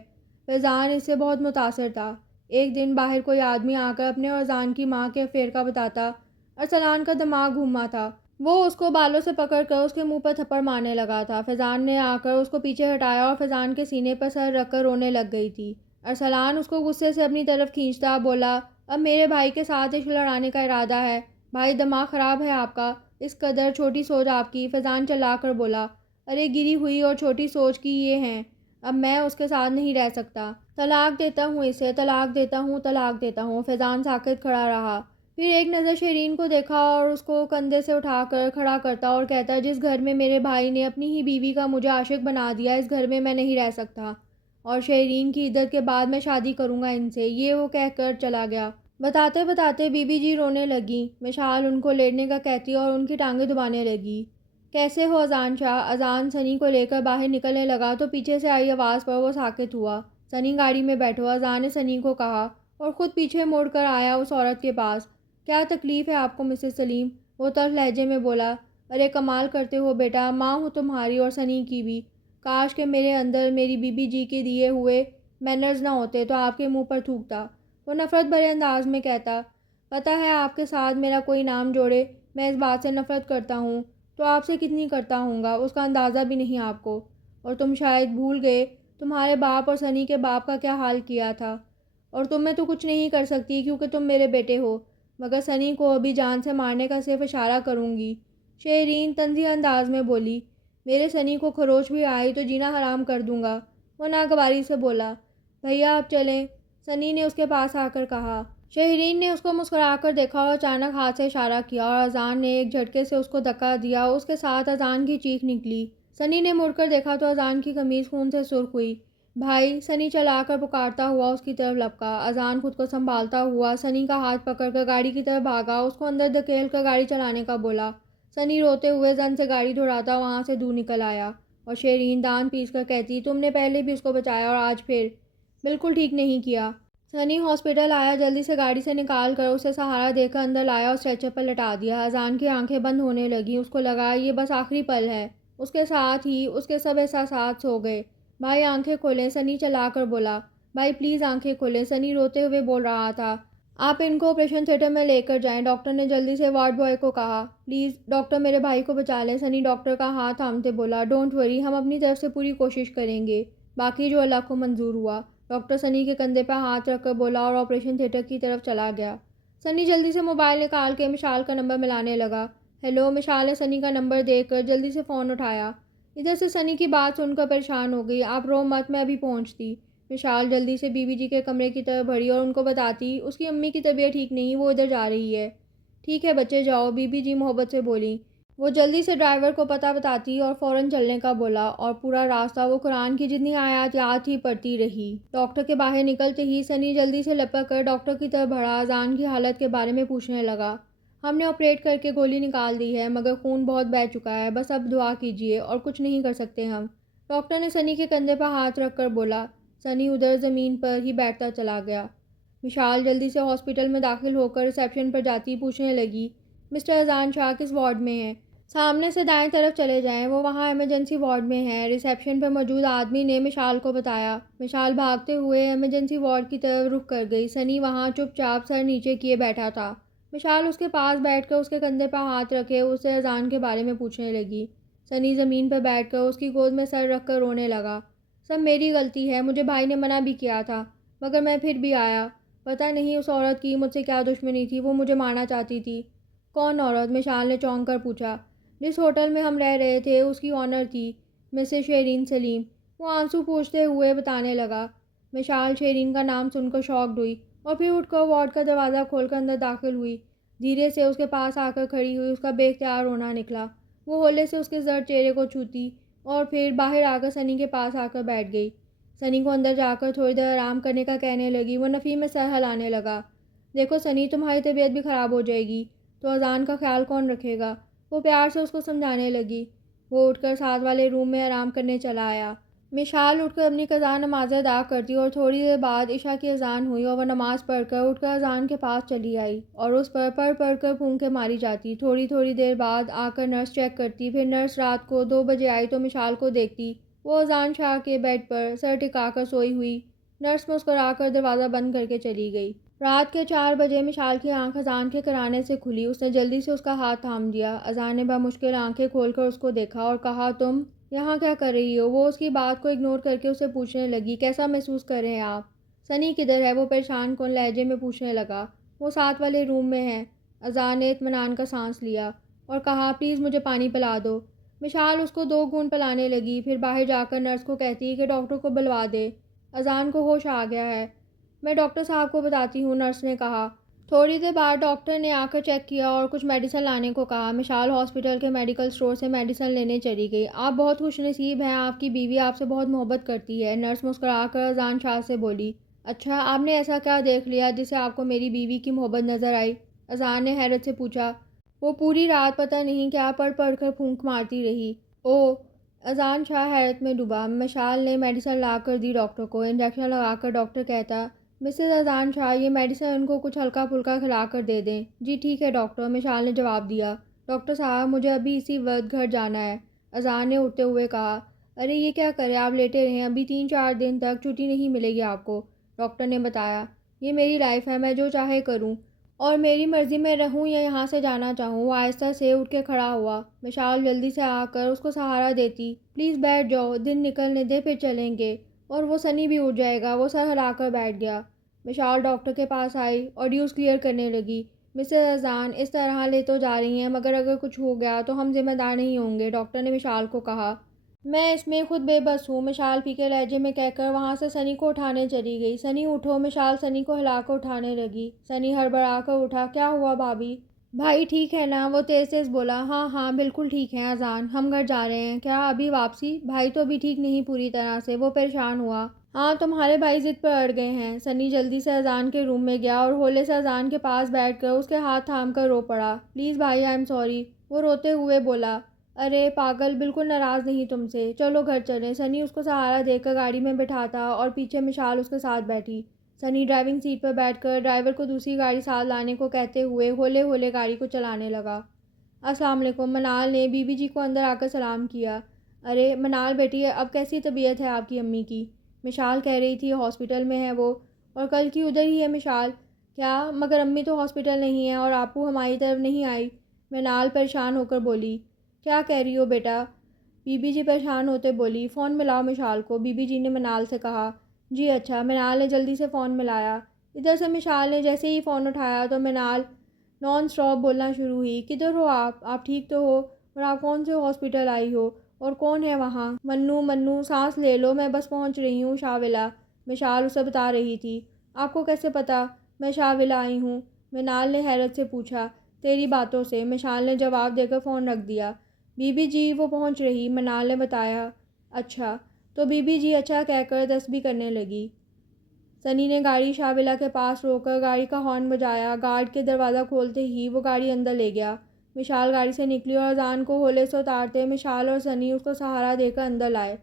فیضان اس سے بہت متاثر تھا۔ ایک دن باہر کوئی آدمی آ کر اپنے اور اذان کی ماں کے افیئر کا بتاتا۔ ارسلان کا دماغ گھوما تھا۔ وہ اس کو بالوں سے پکڑ کر اس کے منہ پر تھپڑ مارنے لگا تھا۔ فیضان نے آ کر اس کو پیچھے ہٹایا اور فیضان کے سینے پر سر رکھ کر رونے لگ گئی تھی۔ ارسلان اس کو غصے سے اپنی طرف کھینچتا بولا، اب میرے بھائی کے ساتھ عشق لڑانے کا ارادہ ہے؟ بھائی دماغ خراب ہے آپ کا؟ اس قدر چھوٹی سوچ آپ کی؟ فیضان چلا کر بولا، ارے گری ہوئی اور چھوٹی سوچ کی یہ ہیں، اب میں اس کے ساتھ نہیں رہ سکتا۔ طلاق دیتا ہوں اسے، طلاق دیتا ہوں، طلاق دیتا ہوں۔ فیضان ساکت کھڑا رہا۔ پھر ایک نظر شیرین کو دیکھا اور اس کو کندھے سے اٹھا کر کھڑا کرتا اور کہتا، جس گھر میں میرے بھائی نے اپنی ہی بیوی کا مجھے عاشق بنا دیا، اس گھر میں نہیں رہ سکتا، اور شیرین کی عدت کے بعد میں شادی کروں گا ان سے، یہ وہ کہہ کر چلا گیا۔ بتاتے بتاتے بی بی جی رونے لگیں۔ مشال ان کو لیٹنے کا کہتی اور ان کی ٹانگیں دبانے لگی۔ کیسے ہو اذان شاہ؟ اذان سنی کو لے کر باہر نکلنے لگا تو پیچھے سے آئی آواز پر وہ ساکت ہوا۔ سنی گاڑی میں بیٹھو، اذان نے سنی کو کہا، اور خود پیچھے مڑ کر آیا اس عورت کے پاس۔ کیا تکلیف ہے آپ کو مسز سلیم؟ وہ تلخ لہجے میں بولا۔ ارے کمال کرتے ہو بیٹا، ماں ہوں تمہاری اور سنی کی بھی۔ کاش کہ میرے اندر میری بی بی جی کے دیے ہوئے مینرز نہ ہوتے تو آپ کے منہ پر تھوکتا۔ وہ نفرت بھرے انداز میں کہتا، پتہ ہے آپ کے ساتھ میرا کوئی نام جوڑے میں اس بات سے نفرت کرتا ہوں تو آپ سے کتنی کرتا ہوں گا، اس کا اندازہ بھی نہیں آپ کو۔ اور تم شاید بھول گئے تمہارے باپ اور سنی کے باپ کا کیا حال کیا تھا، اور تم میں تو کچھ نہیں کر سکتی کیونکہ تم میرے بیٹے ہو، مگر سنی کو ابھی جان سے مارنے کا صرف اشارہ کروں گی۔ شیرین طنزیہ انداز میں بولی، میرے سنی کو خروش بھی آئی تو جینا حرام کر دوں گا۔ وہ ناگواری سے بولا، بھیا اب چلیں، سنی نے اس کے پاس آ کر کہا۔ شہرین نے اس کو مسکرا کر دیکھا اور اچانک ہاتھ سے اشارہ کیا اور اذان نے ایک جھٹکے سے اس کو دھکا دیا۔ اس کے ساتھ اذان کی چیخ نکلی۔ سنی نے مڑ کر دیکھا تو اذان کی قمیض خون سے سرخ ہوئی۔ بھائی، سنی چلا کر پکارتا ہوا اس کی طرف لپکا۔ اذان خود کو سنبھالتا ہوا سنی کا ہاتھ پکڑ کر گاڑی کی طرف بھاگا، اس کو اندر دھکیل کر گاڑی چلانے کا بولا۔ سنی روتے ہوئے زن سے گاڑی دوڑاتا وہاں سے دور نکل آیا، اور شیرین دان پیس کر کہتی، تم نے پہلے بھی اس کو بچایا اور آج پھر بالکل ٹھیک نہیں کیا۔ سنی ہاسپٹل آیا، جلدی سے گاڑی سے نکال کر اسے سہارا دے کر اندر لایا اور اسٹریچر پر لٹا دیا۔ اذان کی آنکھیں بند ہونے لگیں، اس کو لگا یہ بس آخری پل ہے۔ اس کے ساتھ ہی اس کے سب احساسات سو گئے۔ بھائی آنکھیں کھولیں، سنی چلا کر بولا۔ بھائی پلیز آنکھیں کھولیں، سنی روتے ہوئے بول رہا تھا۔ آپ ان کو آپریشن تھیٹر میں لے کر جائیں، ڈاکٹر نے جلدی سے وارڈ بوائے کو کہا۔ پلیز ڈاکٹر میرے بھائی کو بچا لیں، سنی ڈاکٹر کا ہاتھ تھامتے بولا۔ ڈونٹ وری، ہم اپنی طرف سے پوری کوشش کریں گے، باقی جو اللہ کو منظور ہوا۔ ڈاکٹر سنی کے کندھے پر ہاتھ رکھ کر بولا اور آپریشن تھیٹر کی طرف چلا گیا۔ سنی جلدی سے موبائل نکال کے مشال کا نمبر ملانے لگا۔ ہیلو، مشال نے سنی کا نمبر دیکھ کر جلدی سے فون اٹھایا۔ ادھر سے سنی کی بات سن کر پریشان ہو گئی۔ آپ رو مت، میں ابھی پہنچتی۔ مشال جلدی سے بی بی جی کے کمرے کی طرف بڑھی اور ان کو بتاتی، اس کی امی کی طبیعت ٹھیک نہیں، وہ ادھر جا رہی ہے۔ ٹھیک ہے بچے جاؤ، بی بی جی محبت سے بولیں۔ وہ جلدی سے ڈرائیور کو پتہ بتاتی اور فوراً چلنے کا بولا، اور پورا راستہ وہ قرآن کی جتنی آیات یاد ہی پڑھتی رہی۔ ڈاکٹر کے باہر نکلتے ہی سنی جلدی سے لپک کر ڈاکٹر کی طرف بڑھا، اذان کی حالت کے بارے میں پوچھنے لگا۔ ہم نے آپریٹ کر کے گولی نکال دی ہے، مگر خون بہت بہہ چکا ہے، بس اب دعا کیجیے، اور کچھ نہیں کر سکتے ہم۔ ڈاکٹر نے سنی کے کندھے پر ہاتھ رکھ کر بولا۔ سنی ادھر زمین پر ہی بیٹھتا چلا گیا۔ مشال جلدی سے ہاسپٹل میں داخل ہو کر ریسیپشن پر جاتی پوچھنے لگی، مسٹر اذان شاہ کس وارڈ میں ہیں؟ سامنے سے دائیں طرف چلے جائیں، وہ وہاں ایمرجنسی وارڈ میں ہیں۔ ریسیپشن پر موجود آدمی نے مشال کو بتایا۔ مشال بھاگتے ہوئے ایمرجنسی وارڈ کی طرف رخ کر گئی۔ سنی وہاں چپ چاپ سر نیچے کیے بیٹھا تھا۔ مشال اس کے پاس بیٹھ کر اس کے کندھے پر ہاتھ رکھے اسے اذان کے بارے میں پوچھنے لگی۔ سنی زمین پر بیٹھ کر اس کی گود میں سر رکھ کر رونے لگا۔ سب میری غلطی ہے، مجھے بھائی نے منع بھی کیا تھا، مگر میں پھر بھی آیا۔ پتہ نہیں اس عورت کی مجھ سے کیا دشمنی تھی، وہ مجھے مارنا چاہتی تھی۔ کون عورت؟ مشال نے چونک کر پوچھا۔ جس ہوٹل میں ہم رہ رہے تھے اس کی آنر تھی، مسز شیرین سلیم۔ وہ آنسو پوچھتے ہوئے بتانے لگا۔ مشال شیرین کا نام سن کر شاکڈ ہوئی اور پھر اٹھ کر وارڈ کا دروازہ کھول کر اندر داخل ہوئی۔ دھیرے سے اس کے پاس آ کر کھڑی ہوئی، اس کا بے اختیار رونا نکلا۔ وہ ہولے سے اس کے زرد چہرے کو چھوتی اور پھر باہر آ کر سنی کے پاس آ کر بیٹھ گئی۔ سنی کو اندر جا کر تھوڑی دیر آرام کرنے کا کہنے لگی۔ وہ نفی میں سر ہلانے لگا۔ دیکھو سنی، تمہاری طبیعت بھی خراب ہو جائے گی تو اذان کا خیال کون رکھے گا؟ وہ پیار سے اس کو سمجھانے لگی۔ وہ اٹھ کر ساتھ والے روم میں آرام کرنے چلا آیا۔ مشال اٹھ کر اپنی قضا نمازیں ادا کرتی اور تھوڑی دیر بعد عشاء کی اذان ہوئی اور وہ نماز پڑھ کر اٹھ کر اذان کے پاس چلی آئی اور اس پر پڑھ کر پھونکے ماری جاتی۔ تھوڑی دیر بعد آ کر نرس چیک کرتی، پھر نرس رات کو 2 بجے آئی تو مشال کو دیکھتی وہ اذان شاہ کے بیڈ پر سر ٹکا کر سوئی ہوئی۔ نرس مسکرا کر دروازہ بند کر کے چلی گئی۔ رات کے 4 بجے مشال کی آنکھ اذان کے کرانے سے کھلی۔ اس نے جلدی سے اس کا ہاتھ تھام دیا۔ اذان نے بمشکل آنکھیں کھول کر اس کو دیکھا اور کہا، تم یہاں کیا کر رہی ہو؟ وہ اس کی بات کو اگنور کر کے اسے پوچھنے لگی، کیسا محسوس کر رہے ہیں آپ؟ سنی کدھر ہے؟ وہ پریشان کن لہجے میں پوچھنے لگا۔ وہ ساتھ والے روم میں ہے۔ اذان نے اطمینان کا سانس لیا اور کہا، پلیز مجھے پانی پلا دو۔ مشال اس کو 2 گھونٹ پلانے لگی، پھر باہر جا کر نرس کو کہتی کہ ڈاکٹر کو بلوا دے۔ اذان کو ہوش آ گیا ہے۔ میں ڈاکٹر صاحب کو بتاتی ہوں، نرس نے کہا۔ تھوڑی دیر بعد ڈاکٹر نے آ کر چیک کیا اور کچھ میڈیسن لانے کو کہا۔ مشال ہاسپٹل کے میڈیکل اسٹور سے میڈیسن لینے چلی گئی۔ آپ بہت خوش نصیب ہیں، آپ کی بیوی آپ سے بہت محبت کرتی ہے، نرس مسکرا کر اذان شاہ سے بولی۔ اچھا، آپ نے ایسا کیا دیکھ لیا جس سے آپ کو میری بیوی کی محبت نظر آئی؟ اذان نے حیرت سے پوچھا۔ وہ پوری رات پتہ نہیں کیا پڑھ کر پھونک مارتی رہی۔ اوہ! اذان شاہ حیرت میں ڈوبا۔ مشال نے میڈیسن لا کر دی ڈاکٹر کو۔ انجیکشن لگا کر ڈاکٹر کہتا، مسز اذان شاہ، یہ میڈیسن ان کو کچھ ہلکا پھلکا کھلا کر دے دیں۔ جی ٹھیک ہے ڈاکٹر، مشال نے جواب دیا۔ ڈاکٹر صاحب، مجھے ابھی اسی وقت گھر جانا ہے، اذان نے اٹھتے ہوئے کہا۔ ارے یہ کیا کریں، آپ لیٹے رہیں، ابھی 3-4 دن تک چھٹی نہیں ملے گی آپ کو، ڈاکٹر نے بتایا۔ یہ میری لائف ہے، میں جو چاہے کروں اور میری مرضی میں رہوں یا یہاں سے جانا چاہوں۔ وہ آہستہ سے اٹھ کے کھڑا ہوا۔ مشال جلدی سے آ کر اس کو سہارا دیتی، پلیز بیٹھ جاؤ، دن نکلنے دے پھر چلیں گے، اور وہ سنی بھی اٹھ جائے گا۔ وہ سر ہلا کر بیٹھ گیا۔ مشال ڈاکٹر کے پاس آئی اور ڈیوز کلیئر کرنے لگی۔ مسز اذان اس طرح لے تو جا رہی ہیں، مگر اگر کچھ ہو گیا تو ہم ذمہ دار نہیں ہوں گے، ڈاکٹر نے مشال کو کہا۔ میں اس میں خود بے بس ہوں، مشال پھیکے لہجے میں کہہ کر وہاں سے سنی کو اٹھانے چلی گئی۔ سنی اٹھو، مشال سنی کو ہلا کر اٹھانے لگی۔ سنی ہڑبڑا کر اٹھا، کیا ہوا بھابھی؟ بھائی ٹھیک ہے نا؟ وہ تیز تیز بولا۔ ہاں ہاں بالکل ٹھیک ہیں اذان، ہم گھر جا رہے ہیں۔ کیا ابھی واپسی؟ بھائی تو ابھی ٹھیک نہیں پوری طرح سے، وہ پریشان ہوا۔ ہاں تمہارے بھائی ضد پر اڑ گئے ہیں۔ سنی جلدی سے اذان کے روم میں گیا اور ہولے سے اذان کے پاس بیٹھ کر اس کے ہاتھ تھام کر رو پڑا۔ پلیز بھائی، آئی ایم سوری، وہ روتے ہوئے بولا۔ ارے پاگل، بالکل ناراض نہیں تم سے، چلو گھر چلیں۔ سنی اس کو سہارا دے کر گاڑی میں بٹھاتا اور پیچھے مشال اس کے ساتھ بیٹھی۔ سنی ڈرائیونگ سیٹ پر بیٹھ کر ڈرائیور کو دوسری گاڑی ساتھ لانے کو کہتے ہوئے ہولے ہولے گاڑی کو چلانے لگا۔ السلام علیکم، منال نے بی بی جی کو اندر آ کر سلام کیا۔ ارے منال بیٹی، اب کیسی طبیعت ہے آپ کی امی کی؟ مشال کہہ رہی تھی ہاسپٹل میں ہے وہ، اور کل کی ادھر ہی ہے مشال۔ کیا؟ مگر امی تو ہاسپٹل نہیں ہے اور آپو ہماری طرف نہیں آئی، منال پریشان ہو کر بولی۔ کیا کہہ رہی ہو بیٹا؟ بی بی جی پریشان ہوتے بولی۔ فون ملاؤ مشال کو، بی بی جی نے منال سے کہا۔ جی اچھا، منال نے جلدی سے فون ملایا۔ ادھر سے مشال نے جیسے ہی فون اٹھایا تو منال نان اسٹاپ بولنا شروع ہوئی، کدھر ہو آپ ٹھیک تو ہو، اور آپ کون سے ہاسپٹل آئی ہو، اور کون ہے وہاں؟ منو سانس لے لو، میں بس پہنچ رہی ہوں شاولا، مشال اسے بتا رہی تھی۔ آپ کو کیسے پتا میں شاولا آئی ہوں؟ منال نے حیرت سے پوچھا۔ تیری باتوں سے، مشال نے جواب دے کر فون رکھ دیا۔ بی بی جی وہ پہنچ رہی، منال نے بتایا۔ اچھا، تو بی بی جی اچھا کہہ کر تسبیح کرنے لگی۔ سنی نے گاڑی شاولا کے پاس روک کر گاڑی کا ہارن بجایا۔ گارڈ کے دروازہ کھولتے ہی وہ گاڑی اندر لے گیا۔ مشال گاڑی سے نکلی اور اذان کو ہولے سے اتارتے مشال اور سنی اس کو سہارا دے کر اندر لائے۔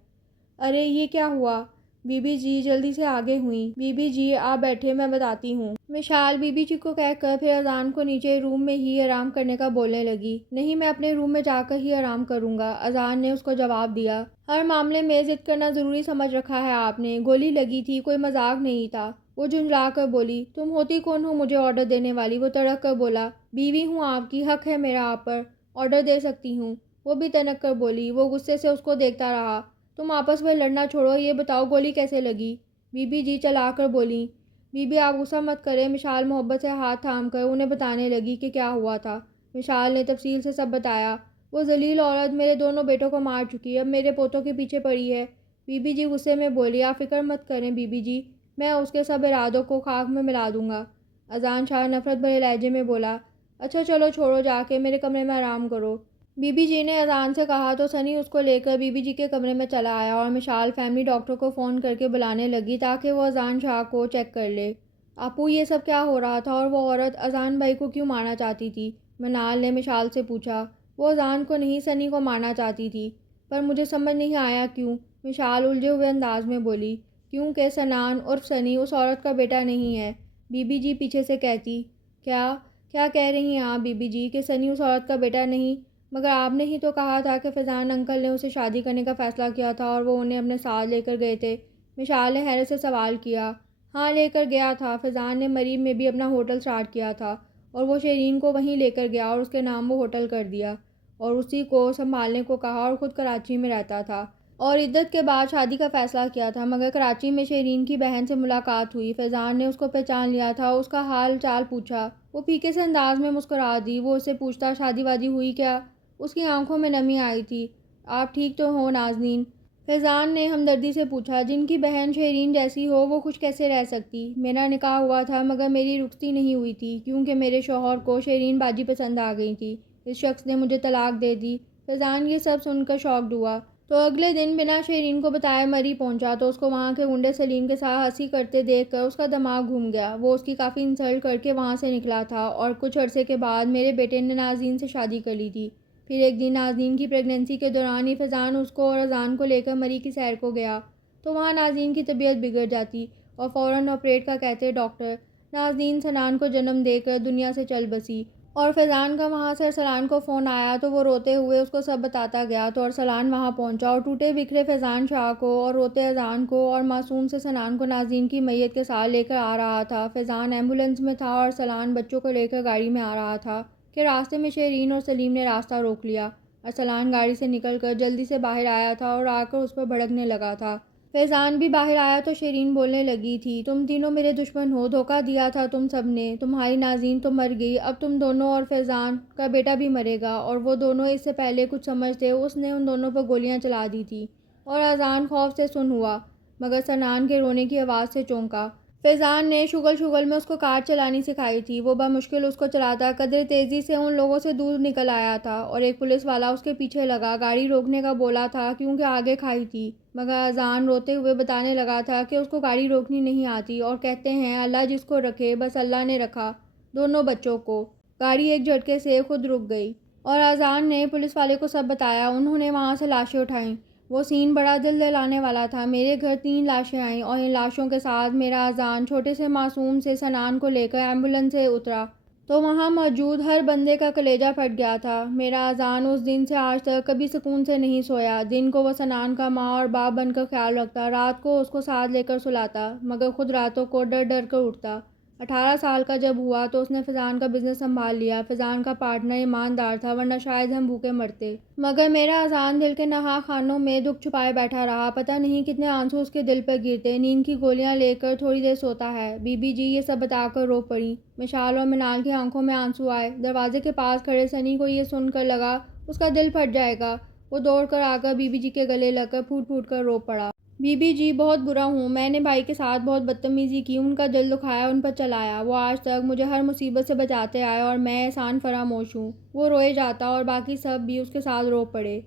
ارے یہ کیا ہوا؟ بی بی جی جلدی سے آگے ہوئیں۔ بی بی جی آپ بیٹھے، میں بتاتی ہوں۔ مشال بی بی جی کو کہہ کر پھر اذان کو نیچے روم میں ہی آرام کرنے کا بولنے لگی۔ نہیں، میں اپنے روم میں جا کر ہی آرام کروں گا، اذان نے اس کو جواب دیا۔ ہر معاملے میں ضد کرنا ضروری سمجھ رکھا ہے آپ نے، گولی لگی تھی، کوئی مذاق نہیں تھا۔ وہ جھنجھلا کر بولی، تم ہوتی کون ہو مجھے آرڈر دینے والی؟ وہ تڑک کر بولا، بیوی ہوں آپ کی، حق ہے میرا آپ پر، آرڈر دے سکتی ہوں۔ وہ بھی تنک کر بولی۔ وہ غصے سے اس کو دیکھتا رہا۔ تم آپس میں لڑنا چھوڑو، یہ بتاؤ گولی کیسے لگی؟ بی بی جی چلا کر بولی۔ بی بی آپ غصہ مت کریں، مشال محبت سے ہاتھ تھام کر انہیں بتانے لگی کہ کیا ہوا تھا۔ مشال نے تفصیل سے سب بتایا۔ وہ ذلیل عورت میرے دونوں بیٹوں کو مار چکی، اب میرے پوتوں کے پیچھے پڑی ہے۔ بی بی جی غصے میں بولی، آپ فکر مت کریں بی بی جی، میں اس کے سب ارادوں کو خاک میں ملا دوں گا۔ اذان شاہ نفرت بھرے لہجے میں بولا، اچھا چلو چھوڑو، جا کے میرے کمرے میں آرام کرو۔ بی بی جی نے اذان سے کہا تو سنی اس کو لے کر بی بی جی کے کمرے میں چلا آیا اور مشال فیملی ڈاکٹر کو فون کر کے بلانے لگی تاکہ وہ اذان شاہ کو چیک کر لے۔ آپو یہ سب کیا ہو رہا تھا اور وہ عورت اذان بھائی کو کیوں مارنا چاہتی تھی؟ منال نے مشال سے پوچھا۔ وہ اذان کو نہیں، سنی کو مارنا چاہتی تھی، پر مجھے سمجھ نہیں آیا کیوں؟ مشال الجھے ہوئے انداز میں بولی، کیونکہ سنان عرف سنی اس عورت کا بیٹا نہیں ہے۔ بی بی جی پیچھے سے کہتی، کیا کیا کہہ رہی ہیں آپ بی بی جی، کہ سنی اس عورت کا بیٹا نہیں؟ مگر آپ نے ہی تو کہا تھا کہ فیضان انکل نے اسے شادی کرنے کا فیصلہ کیا تھا اور وہ انہیں اپنے ساتھ لے کر گئے تھے۔ مشال نے حیرت سے سوال کیا۔ ہاں لے کر گیا تھا، فیضان نے مریم میں بھی اپنا ہوٹل سٹارٹ کیا تھا اور وہ شیرین کو وہیں لے کر گیا اور اس کے نام وہ ہوٹل کر دیا اور اسی کو سنبھالنے کو کہا اور خود کراچی میں رہتا تھا اور عدت کے بعد شادی کا فیصلہ کیا تھا۔ مگر کراچی میں شیرین کی بہن سے ملاقات ہوئی، فیضان نے اس کو پہچان لیا تھا، اس کا حال چال پوچھا، وہ پھیکے سے انداز میں مسکرا دی۔ وہ اسے پوچھتا، شادی وادی ہوئی کیا؟ اس کی آنکھوں میں نمی آئی تھی۔ آپ ٹھیک تو ہو نازنین؟ فیضان نے ہمدردی سے پوچھا۔ جن کی بہن شیرین جیسی ہو وہ خوش کیسے رہ سکتی؟ میرا نکاح ہوا تھا مگر میری رخصتی نہیں ہوئی تھی کیونکہ میرے شوہر کو شیرین باجی پسند آ گئی تھی، اس شخص نے مجھے طلاق دے دی۔ فیضان یہ سب سن کر شاکڈ ہوا تو اگلے دن بنا شیرین کو بتائے مری پہنچا تو اس کو وہاں کے گنڈے سلیم کے ساتھ ہنسی کرتے دیکھ کر اس کا دماغ گھوم گیا۔ وہ اس کی کافی انسلٹ کر کے وہاں سے نکلا تھا اور کچھ عرصے کے بعد میرے بیٹے نے نازنین سے شادی کر لی تھی۔ پھر ایک دن نازنین کی پریگننسی کے دوران ہی فیضان اس کو اور اذان کو لے کر مری کی سیر کو گیا تو وہاں نازنین کی طبیعت بگڑ جاتی اور فوراً آپریٹ کا کہتے ڈاکٹر۔ نازنین سنان کو جنم دے کر دنیا سے چل بسی اور فیضان کا وہاں سے ارسلان کو فون آیا تو وہ روتے ہوئے اس کو سب بتاتا گیا تو ارسلان وہاں پہنچا اور ٹوٹے بکھرے فیضان شاہ کو اور روتے اذان کو اور معصوم سے سنان کو نازنین کی میت کے ساتھ لے کر آ رہا تھا۔ فیضان ایمبولینس میں تھا اور ارسلان بچوں کو لے کر گاڑی میں آ رہا تھا کہ راستے میں شیرین اور سلیم نے راستہ روک لیا۔ ارسلان گاڑی سے نکل کر جلدی سے باہر آیا تھا اور آ کر اس پر بھڑکنے لگا تھا۔ فیضان بھی باہر آیا تو شیرین بولنے لگی تھی، تم تینوں میرے دشمن ہو، دھوکہ دیا تھا تم سب نے، تمہاری نازنین تو مر گئی، اب تم دونوں اور فیضان کا بیٹا بھی مرے گا۔ اور وہ دونوں اس سے پہلے کچھ سمجھتے اس نے ان دونوں پر گولیاں چلا دی تھی اور اذان خوف سے سن ہوا مگر سنان کے رونے کی آواز سے چونکا۔ فیضان نے شغل شغل میں اس کو کار چلانی سکھائی تھی، وہ بمشکل اس کو چلاتا قدرے تیزی سے ان لوگوں سے دور نکل آیا تھا اور ایک پولیس والا اس کے پیچھے لگا، گاڑی روکنے کا بولا تھا کیونکہ آگے کھائی تھی مگر اذان روتے ہوئے بتانے لگا تھا کہ اس کو گاڑی روکنی نہیں آتی اور کہتے ہیں اللہ جس کو رکھے بس اللہ نے رکھا دونوں بچوں کو۔ گاڑی ایک جھٹکے سے خود رک گئی اور اذان نے پولیس والے کو سب بتایا۔ انہوں نے وہاں سے لاشیں اٹھائیں، وہ سین بڑا دل دلانے والا تھا۔ میرے گھر 3 لاشیں آئیں اور ان لاشوں کے ساتھ میرا اذان چھوٹے سے معصوم سے سنان کو لے کر ایمبولینس سے اترا تو وہاں موجود ہر بندے کا کلیجہ پھٹ گیا تھا۔ میرا اذان اس دن سے آج تک کبھی سکون سے نہیں سویا۔ دن کو وہ سنان کا ماں اور باپ بن کر خیال رکھتا، رات کو اس کو ساتھ لے کر سلاتا مگر خود راتوں کو ڈر ڈر کر اٹھتا۔ 18 سال کا جب ہوا تو اس نے فیضان کا بزنس سنبھال لیا۔ فیضان کا پارٹنر ایماندار تھا ورنہ شاید ہم بھوکے مرتے مگر میرا اذان دل کے نہا خانوں میں دکھ چھپائے بیٹھا رہا، پتہ نہیں کتنے آنسو اس کے دل پر گرتے۔ نیند کی گولیاں لے کر تھوڑی دیر سوتا ہے۔ بی بی جی یہ سب بتا کر رو پڑی۔ مشال اور منال کی آنکھوں میں آنسو آئے۔ دروازے کے پاس کھڑے سنی کو یہ سن کر لگا اس کا دل پھٹ جائے گا، وہ دوڑ کر آ کر بی بی جی کے گلے لگ کر پھوٹ پھوٹ کر رو پڑا۔ بی بی جی بہت برا ہوں، میں نے بھائی کے ساتھ بہت بدتمیزی کی، ان کا دل دکھایا، ان پر چلایا، وہ آج تک مجھے ہر مصیبت سے بچاتے آئے اور میں احسان فراموش ہوں۔ وہ روئے جاتا اور باقی سب بھی اس کے ساتھ رو پڑے۔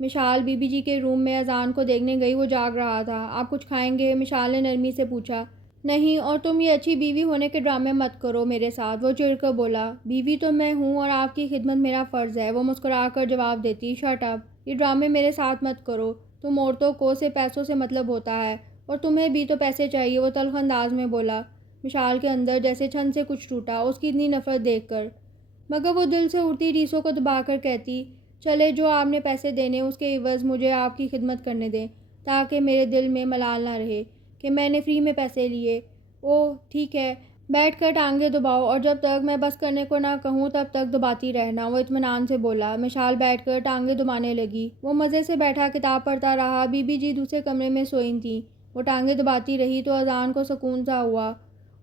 مشال بی بی جی کے روم میں اذان کو دیکھنے گئی، وہ جاگ رہا تھا۔ آپ کچھ کھائیں گے؟ مشال نے نرمی سے پوچھا۔ نہیں، اور تم یہ اچھی بیوی ہونے کے ڈرامے مت کرو میرے ساتھ، وہ چڑ کر بولا۔ بیوی تو میں ہوں اور آپ کی خدمت میرا فرض ہے، وہ مسکرا کر جواب دیتی۔ شٹ اپ، یہ ڈرامے میرے ساتھ مت کرو، تم عورتوں کو صرف پیسوں سے مطلب ہوتا ہے، اور تمہیں بھی تو پیسے چاہیے، وہ تلخ انداز میں بولا۔ مشال کے اندر جیسے چھن سے کچھ ٹوٹا اس کی اتنی نفرت دیکھ کر، مگر وہ دل سے اڑتی ریسوں کو دبا کر کہتی، چلے جو آپ نے پیسے دینے اس کے عوض مجھے آپ کی خدمت کرنے دیں، تاکہ میرے دل میں ملال نہ رہے کہ میں نے فری میں پیسے لیے۔ اوہ ٹھیک ہے، بیٹھ کر ٹانگیں دباؤ اور جب تک میں بس کرنے کو نہ کہوں تب تک دباتی رہنا، وہ اطمینان سے بولا۔ مشال بیٹھ کر ٹانگیں دبانے لگی۔ وہ مزے سے بیٹھا کتاب پڑھتا رہا۔ بی بی جی دوسرے کمرے میں سوئی تھیں۔ وہ ٹانگیں دباتی رہی تو اذان کو سکون سا ہوا۔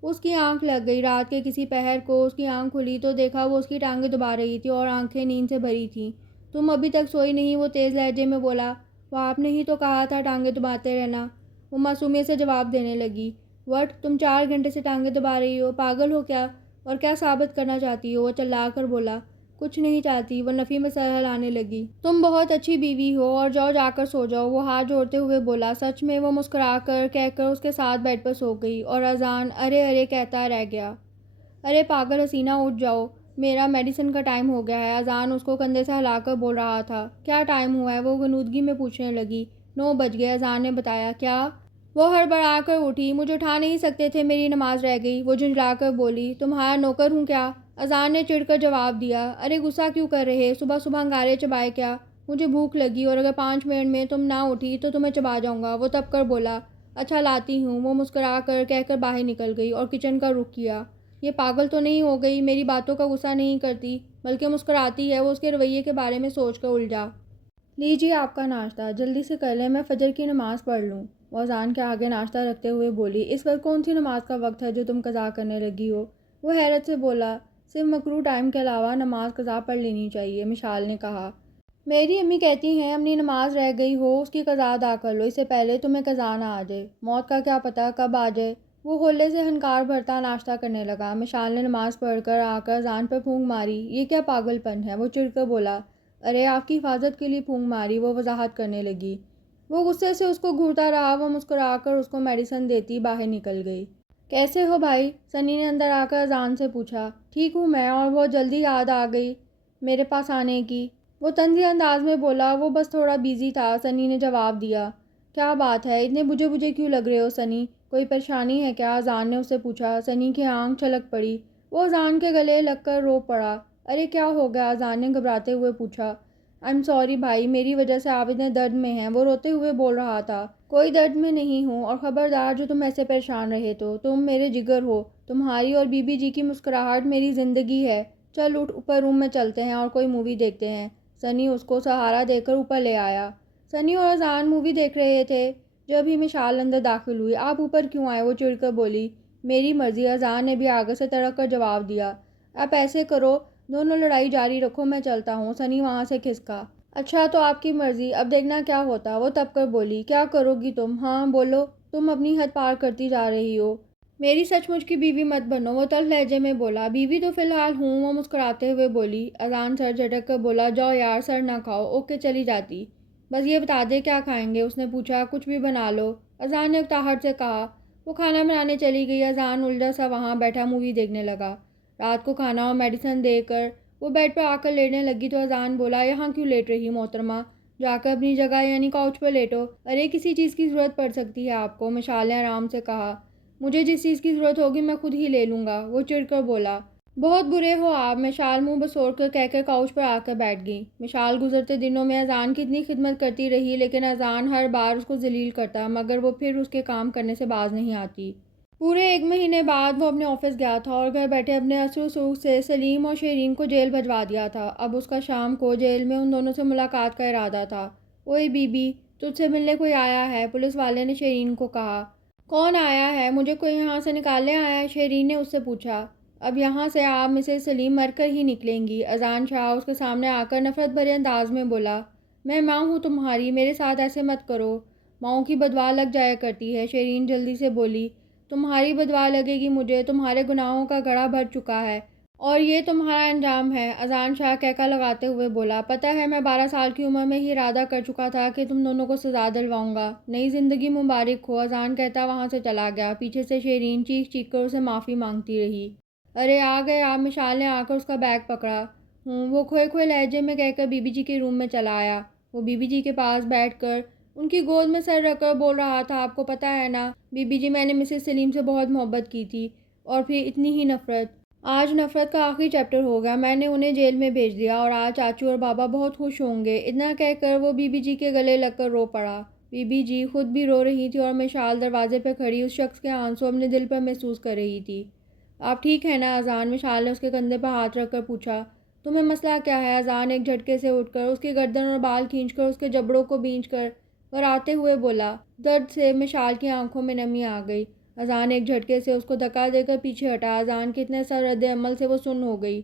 اس کی آنکھ لگ گئی۔ رات کے کسی پہر کو اس کی آنکھ کھلی تو دیکھا وہ اس کی ٹانگیں دبا رہی تھی اور آنکھیں نیند سے بھری تھیں۔ تم ابھی تک سوئی نہیں؟ وہ تیز لہجے میں بولا۔ وہ آپ نے ہی تو کہا تھا ٹانگیں دباتے رہنا، وہ معصومیت سے جواب دینے لگی۔ وٹ، تم 4 گھنٹے سے ٹانگیں دبا رہی ہو، پاگل ہو کیا؟ اور کیا ثابت کرنا چاہتی ہو؟ وہ چلا کر بولا۔ کچھ نہیں چاہتی، وہ نفی میں سر ہلانے لگی۔ تم بہت اچھی بیوی ہو اور جاؤ جا کر سو جاؤ، وہ ہاتھ جوڑتے ہوئے بولا۔ سچ میں؟ وہ مسکرا کر کہہ کر اس کے ساتھ بیڈ پر سو گئی اور اذان ارے ارے کہتا رہ گیا۔ ارے پاگل حسینہ، اٹھ جاؤ، میرا میڈیسن کا ٹائم ہو گیا ہے، اذان اس کو کندھے سے ہلا کر بول رہا تھا۔ کیا ٹائم ہوا ہے؟ وہ غنودگی میں پوچھنے لگی۔ 9 بج گئے، اذان نے بتایا۔ کیا؟ وہ ہڑبڑا کر اٹھی۔ مجھے اٹھا نہیں سکتے تھے، میری نماز رہ گئی، وہ جھنجھلا کر بولی۔ تمہارا نوکر ہوں کیا؟ اذان نے چڑھ کر جواب دیا۔ ارے غصہ کیوں کر رہے؟ صبح صبح انگارے چبائے کیا؟ مجھے بھوک لگی اور اگر 5 منٹ میں تم نہ اٹھی تو تمہیں چبا جاؤں گا، وہ تب کر بولا۔ اچھا لاتی ہوں، وہ مسکرا کر کہہ کر باہر نکل گئی اور کچن کا رخ کیا۔ یہ پاگل تو نہیں ہو گئی؟ میری باتوں کا غصہ نہیں کرتی بلکہ مسکراتی ہے، وہ اس کے رویے کے بارے میں سوچ کر الجھا۔ لیجیے آپ کا ناشتہ، جلدی سے کر لیں، میں فجر کی نماز پڑھ لوں، وہ اذان کے آگے ناشتہ رکھتے ہوئے بولی۔ اس وقت کون سی نماز کا وقت ہے جو تم قضا کرنے لگی ہو؟ وہ حیرت سے بولا۔ صرف مکروہ ٹائم کے علاوہ نماز قضا پڑھ لینی چاہیے، مشال نے کہا۔ میری امی کہتی ہیں اپنی نماز رہ گئی ہو اس کی قضا ادا کر لو، اس سے پہلے تمہیں قضا نہ آ جائے، موت کا کیا پتہ کب آ جائے۔ وہ ہولے سے ہنکار بھرتا ناشتہ کرنے لگا۔ مشال نے نماز پڑھ کر آ کر اذان پر پھونک ماری۔ یہ کیا پاگل پن ہے؟ وہ چڑھ کر بولا۔ ارے آپ کی حفاظت کے لیے پھونک ماری، وہ وضاحت کرنے لگی۔ وہ غصے سے اس کو گھورتا رہا۔ وہ مسکرا کر اس کو میڈیسن دیتی باہر نکل گئی۔ کیسے ہو بھائی؟ سنی نے اندر آ کر اذان سے پوچھا۔ ٹھیک ہوں میں، اور بہت جلدی یاد آ گئی میرے پاس آنے کی، وہ طنزیہ انداز میں بولا۔ وہ بس تھوڑا بیزی تھا، سنی نے جواب دیا۔ کیا بات ہے، اتنے بجھے بجھے کیوں لگ رہے ہو سنی؟ کوئی پریشانی ہے کیا؟ اذان نے اس سے پوچھا۔ سنی کی آنکھ چھلک پڑی۔ وہ اذان کے گلے لگ کر رو پڑا۔ ارے کیا ہو گیا؟ اذان نے گھبراتے ہوئے پوچھا۔ آئی ایم سوری بھائی، میری وجہ سے آپ اتنے درد میں ہیں، وہ روتے ہوئے بول رہا تھا۔ کوئی درد میں نہیں ہوں، اور خبردار جو تم ایسے پریشان رہے تو، تم میرے جگر ہو، تمہاری اور بی بی جی کی مسکراہٹ میری زندگی ہے۔ چل اٹھ، اوپر روم میں چلتے ہیں اور کوئی مووی دیکھتے ہیں۔ سنی اس کو سہارا دے کر اوپر لے آیا۔ سنی اور اذان مووی دیکھ رہے تھے جب ہی مشال اندر داخل ہوئی۔ آپ اوپر کیوں آئے؟ وہ چڑھ کر بولی۔ میری مرضی، اذان نے بھی آگے سے تڑک کر جواب دیا۔ آپ ایسے کرو، دونوں لڑائی جاری رکھو، میں چلتا ہوں، سنی وہاں سے کھسکا۔ اچھا تو آپ کی مرضی، اب دیکھنا کیا ہوتا، وہ تب کر بولی۔ کیا کرو گی تم؟ ہاں بولو، تم اپنی حد پار کرتی جا رہی ہو، میری سچ مچ کی بیوی مت بنو، وہ تلخ لہجے میں بولا۔ بیوی تو فی الحال ہوں، وہ مسکراتے ہوئے بولی۔ اذان سر جھٹک کر بولا۔ جاؤ یار، سر نہ کھاؤ، اوکے چلی جاتی، بس یہ بتا دے کیا کھائیں گے؟ اس نے پوچھا۔ کچھ بھی بنا لو، اذان نے اکتاہٹ سے کہا۔ وہ کھانا بنانے چلی گئی۔ اذان الجھا سا وہاں بیٹھا مووی دیکھنے لگا۔ رات کو کھانا اور میڈیسن دے کر وہ بیڈ پر آ کر لیٹنے لگی تو اذان بولا۔ یہاں کیوں لیٹ رہی محترمہ؟ جا کر اپنی جگہ یعنی کاؤچ پر لیٹو۔ ارے کسی چیز کی ضرورت پڑ سکتی ہے آپ کو، مشال نے آرام سے کہا۔ مجھے جس چیز کی ضرورت ہوگی میں خود ہی لے لوں گا، وہ چڑھ کر بولا۔ بہت برے ہو آپ، مشال منہ بسوڑ کر کہہ کر کاؤچ پر آ کر بیٹھ گئی۔ مشال گزرتے دنوں میں اذان کی اتنی خدمت کرتی رہی لیکن اذان ہر بار اس کو ذلیل کرتا، مگر وہ پھر اس کے کام کرنے سے باز نہیں آتی۔ پورے 1 مہینے بعد وہ اپنے آفس گیا تھا اور گھر بیٹھے اپنے اثر و رسوخ سے سلیم اور شیرین کو جیل بھجوا دیا تھا۔ اب اس کا شام کو جیل میں ان دونوں سے ملاقات کا ارادہ تھا۔ اوئے بی بی، تجھ سے ملنے کوئی آیا ہے، پولیس والے نے شیرین کو کہا۔ کون آیا ہے؟ مجھے کوئی یہاں سے نکالنے آیا ہے؟ شیرین نے اس سے پوچھا۔ اب یہاں سے آپ مسز سلیم مر کر ہی نکلیں گی، اذان شاہ اس کے سامنے آ کر نفرت بھرے انداز میں بولا۔ میں ماں ہوں تمہاری، میرے ساتھ ایسے مت کرو، ماؤں کی بددعا لگ جایا کرتی ہے، شیرین جلدی سے بولی۔ تمہاری بددعا لگے گی مجھے، تمہارے گناہوں کا گڑھا بھر چکا ہے اور یہ تمہارا انجام ہے، اذان شاہ کہکا لگاتے ہوئے بولا۔ پتہ ہے میں 12 سال کی عمر میں ہی ارادہ کر چکا تھا کہ تم دونوں کو سزا دلواؤں گا، نئی زندگی مبارک ہو، اذان کہتا وہاں سے چلا گیا۔ پیچھے سے شیرین چیخ چیخ کر اسے معافی مانگتی رہی۔ ارے آ گئے آپ، مشال نے آ کر اس کا بیگ پکڑا۔ وہ کھوئے کھوئے لہجے میں کہہ کر بی بی جی کے روم میں چلا آیا۔ وہ بی بی جی کے پاس بیٹھ کر ان کی گود میں سر رکھ کر بول رہا تھا، آپ کو پتہ ہے نا بی بی جی، میں نے مسز سلیم سے بہت محبت کی تھی، اور پھر اتنی ہی نفرت۔ آج نفرت کا آخری چیپٹر ہو گیا، میں نے انہیں جیل میں بھیج دیا اور آج چاچو اور بابا بہت خوش ہوں گے۔ اتنا کہہ کر وہ بی بی جی کے گلے لگ کر رو پڑا۔ بی بی جی خود بھی رو رہی تھی اور مشال دروازے پہ کھڑی اس شخص کے آنسو اپنے دل پر محسوس کر رہی تھی۔ آپ ٹھیک ہیں نا اذان؟ مشال نے اس کے کندھے پر ہاتھ رکھ کر پوچھا۔ تمہیں مسئلہ کیا ہے؟ اذان ایک جھٹکے سے اٹھ کر اس کی گردن اور بال کھینچ کر اس کے جبڑوں کو بھینچ کر آتے ہوئے بولا۔ درد سے مشال کی آنکھوں میں نمی آ گئی۔ اذان ایک جھٹکے سے اس کو دھکا دے کر پیچھے ہٹا۔ اذان کے اتنے سا رد عمل سے وہ سن ہو گئی۔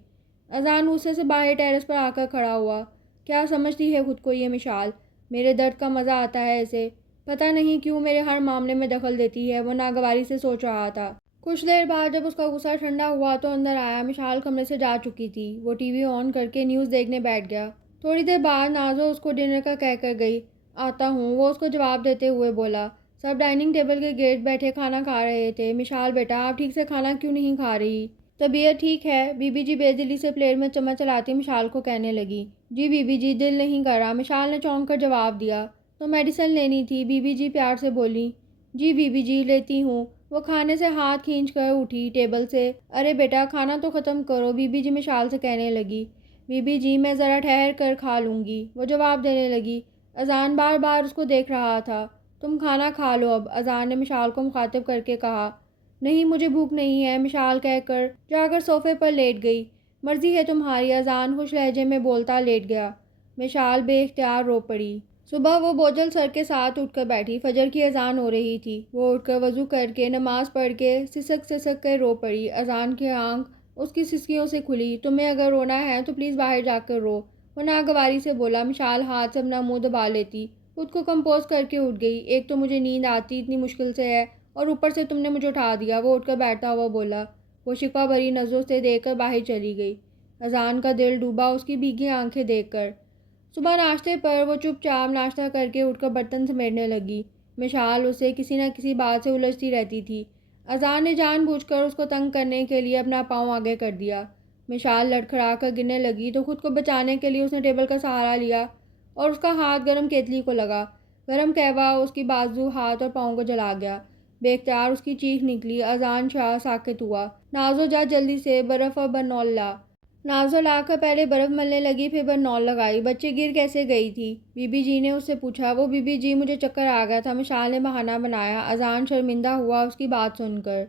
اذان غصے سے باہر ٹیرس پر آ کر کھڑا ہوا۔ کیا سمجھتی ہے خود کو یہ مشال؟ میرے درد کا مزہ آتا ہے اسے، پتہ نہیں کیوں میرے ہر معاملے میں دخل دیتی ہے، وہ ناگواری سے سوچ رہا تھا۔ کچھ دیر بعد جب اس کا غصہ ٹھنڈا ہوا تو اندر آیا۔ مشال کمرے سے جا چکی تھی۔ وہ ٹی وی آن کر کے نیوز دیکھنے بیٹھ گیا۔ تھوڑی دیر بعد نازو اس کو ڈنر کا کہہ کر گئی۔ آتا ہوں، وہ اس کو جواب دیتے ہوئے بولا۔ سب ڈائننگ ٹیبل کے گرد بیٹھے کھانا کھا رہے تھے۔ مشال بیٹا، آپ ٹھیک سے کھانا کیوں نہیں کھا رہی؟ طبیعت ٹھیک ہے؟ بی بی جی بے دلی سے پلیٹ میں چمچ چلاتی مشال کو کہنے لگی۔ جی بی بی جی، دل نہیں کر رہا، مشال نے چونک کر جواب دیا۔ تو میڈیسن لینی تھی، بی بی جی پیار سے بولی۔ جی بی بی جی، لیتی ہوں۔ وہ کھانے سے ہاتھ کھینچ کر اٹھی ٹیبل سے۔ ارے بیٹا، کھانا تو ختم کرو، بی بی جی مشال سے کہنے لگی۔ بی بی جی، میں ذرا ٹھہر کر کھا لوں گی، وہ جواب دینے لگی۔ اذان بار بار اس کو دیکھ رہا تھا۔ تم کھانا کھا لو اب، اذان نے مشال کو مخاطب کر کے کہا۔ نہیں، مجھے بھوک نہیں ہے، مشال کہہ کر جا کر صوفے پر لیٹ گئی۔ مرضی ہے تمہاری، اذان خوش لہجے میں بولتا لیٹ گیا۔ مشال بے اختیار رو پڑی۔ صبح وہ بوجھل سر کے ساتھ اٹھ کر بیٹھی۔ فجر کی اذان ہو رہی تھی۔ وہ اٹھ کر وضو کر کے نماز پڑھ کے سسک سسک کر رو پڑی۔ اذان کی آنکھ اس کی سسکیوں سے کھلی۔ تمہیں اگر رونا ہے تو پلیز باہر جا کر رو، وہ ناگواری سے بولا۔ مشال ہاتھ سے اپنا منہ دبا لیتی خود کو کمپوز کر کے اٹھ گئی۔ ایک تو مجھے نیند آتی اتنی مشکل سے ہے، اور اوپر سے تم نے مجھے اٹھا دیا، وہ اٹھ کر بیٹھتا ہوا بولا۔ وہ شکوہ بھری نظروں سے دیکھ کر باہر چلی گئی۔ اذان کا دل ڈوبا اس کی بھیگی آنکھیں دیکھ کر۔ صبح ناشتے پر وہ چپ چاپ ناشتہ کر کے اٹھ کر برتن سمیٹنے لگی۔ مشال اسے کسی نہ کسی بات سے الجھتی رہتی تھی۔ اذان نے جان بوجھ کر اس کو تنگ کرنے کے لیے اپنا پاؤں آگے کر دیا۔ مشال لڑکھڑا کر گرنے لگی تو خود کو بچانے کے لیے اس نے ٹیبل کا سہارا لیا اور اس کا ہاتھ گرم کیتلی کو لگا۔ گرم قہوہ اس کی بازو، ہاتھ اور پاؤں کو جلا گیا۔ بے اختیار اس کی چیخ نکلی۔ اذان شاہ ساکت ہوا۔ نازو، جا جلدی سے برف اور برنول لا۔ نازو لا کر پہلے برف ملنے لگی، پھر برنول لگائی۔ بچے گر کیسے گئی تھی؟ بی بی جی نے اس سے پوچھا۔ وہ بی بی جی، مجھے چکر آ گیا تھا، مشال نے بہانہ بنایا۔ اذان شرمندہ ہوا اس کی بات سن کر۔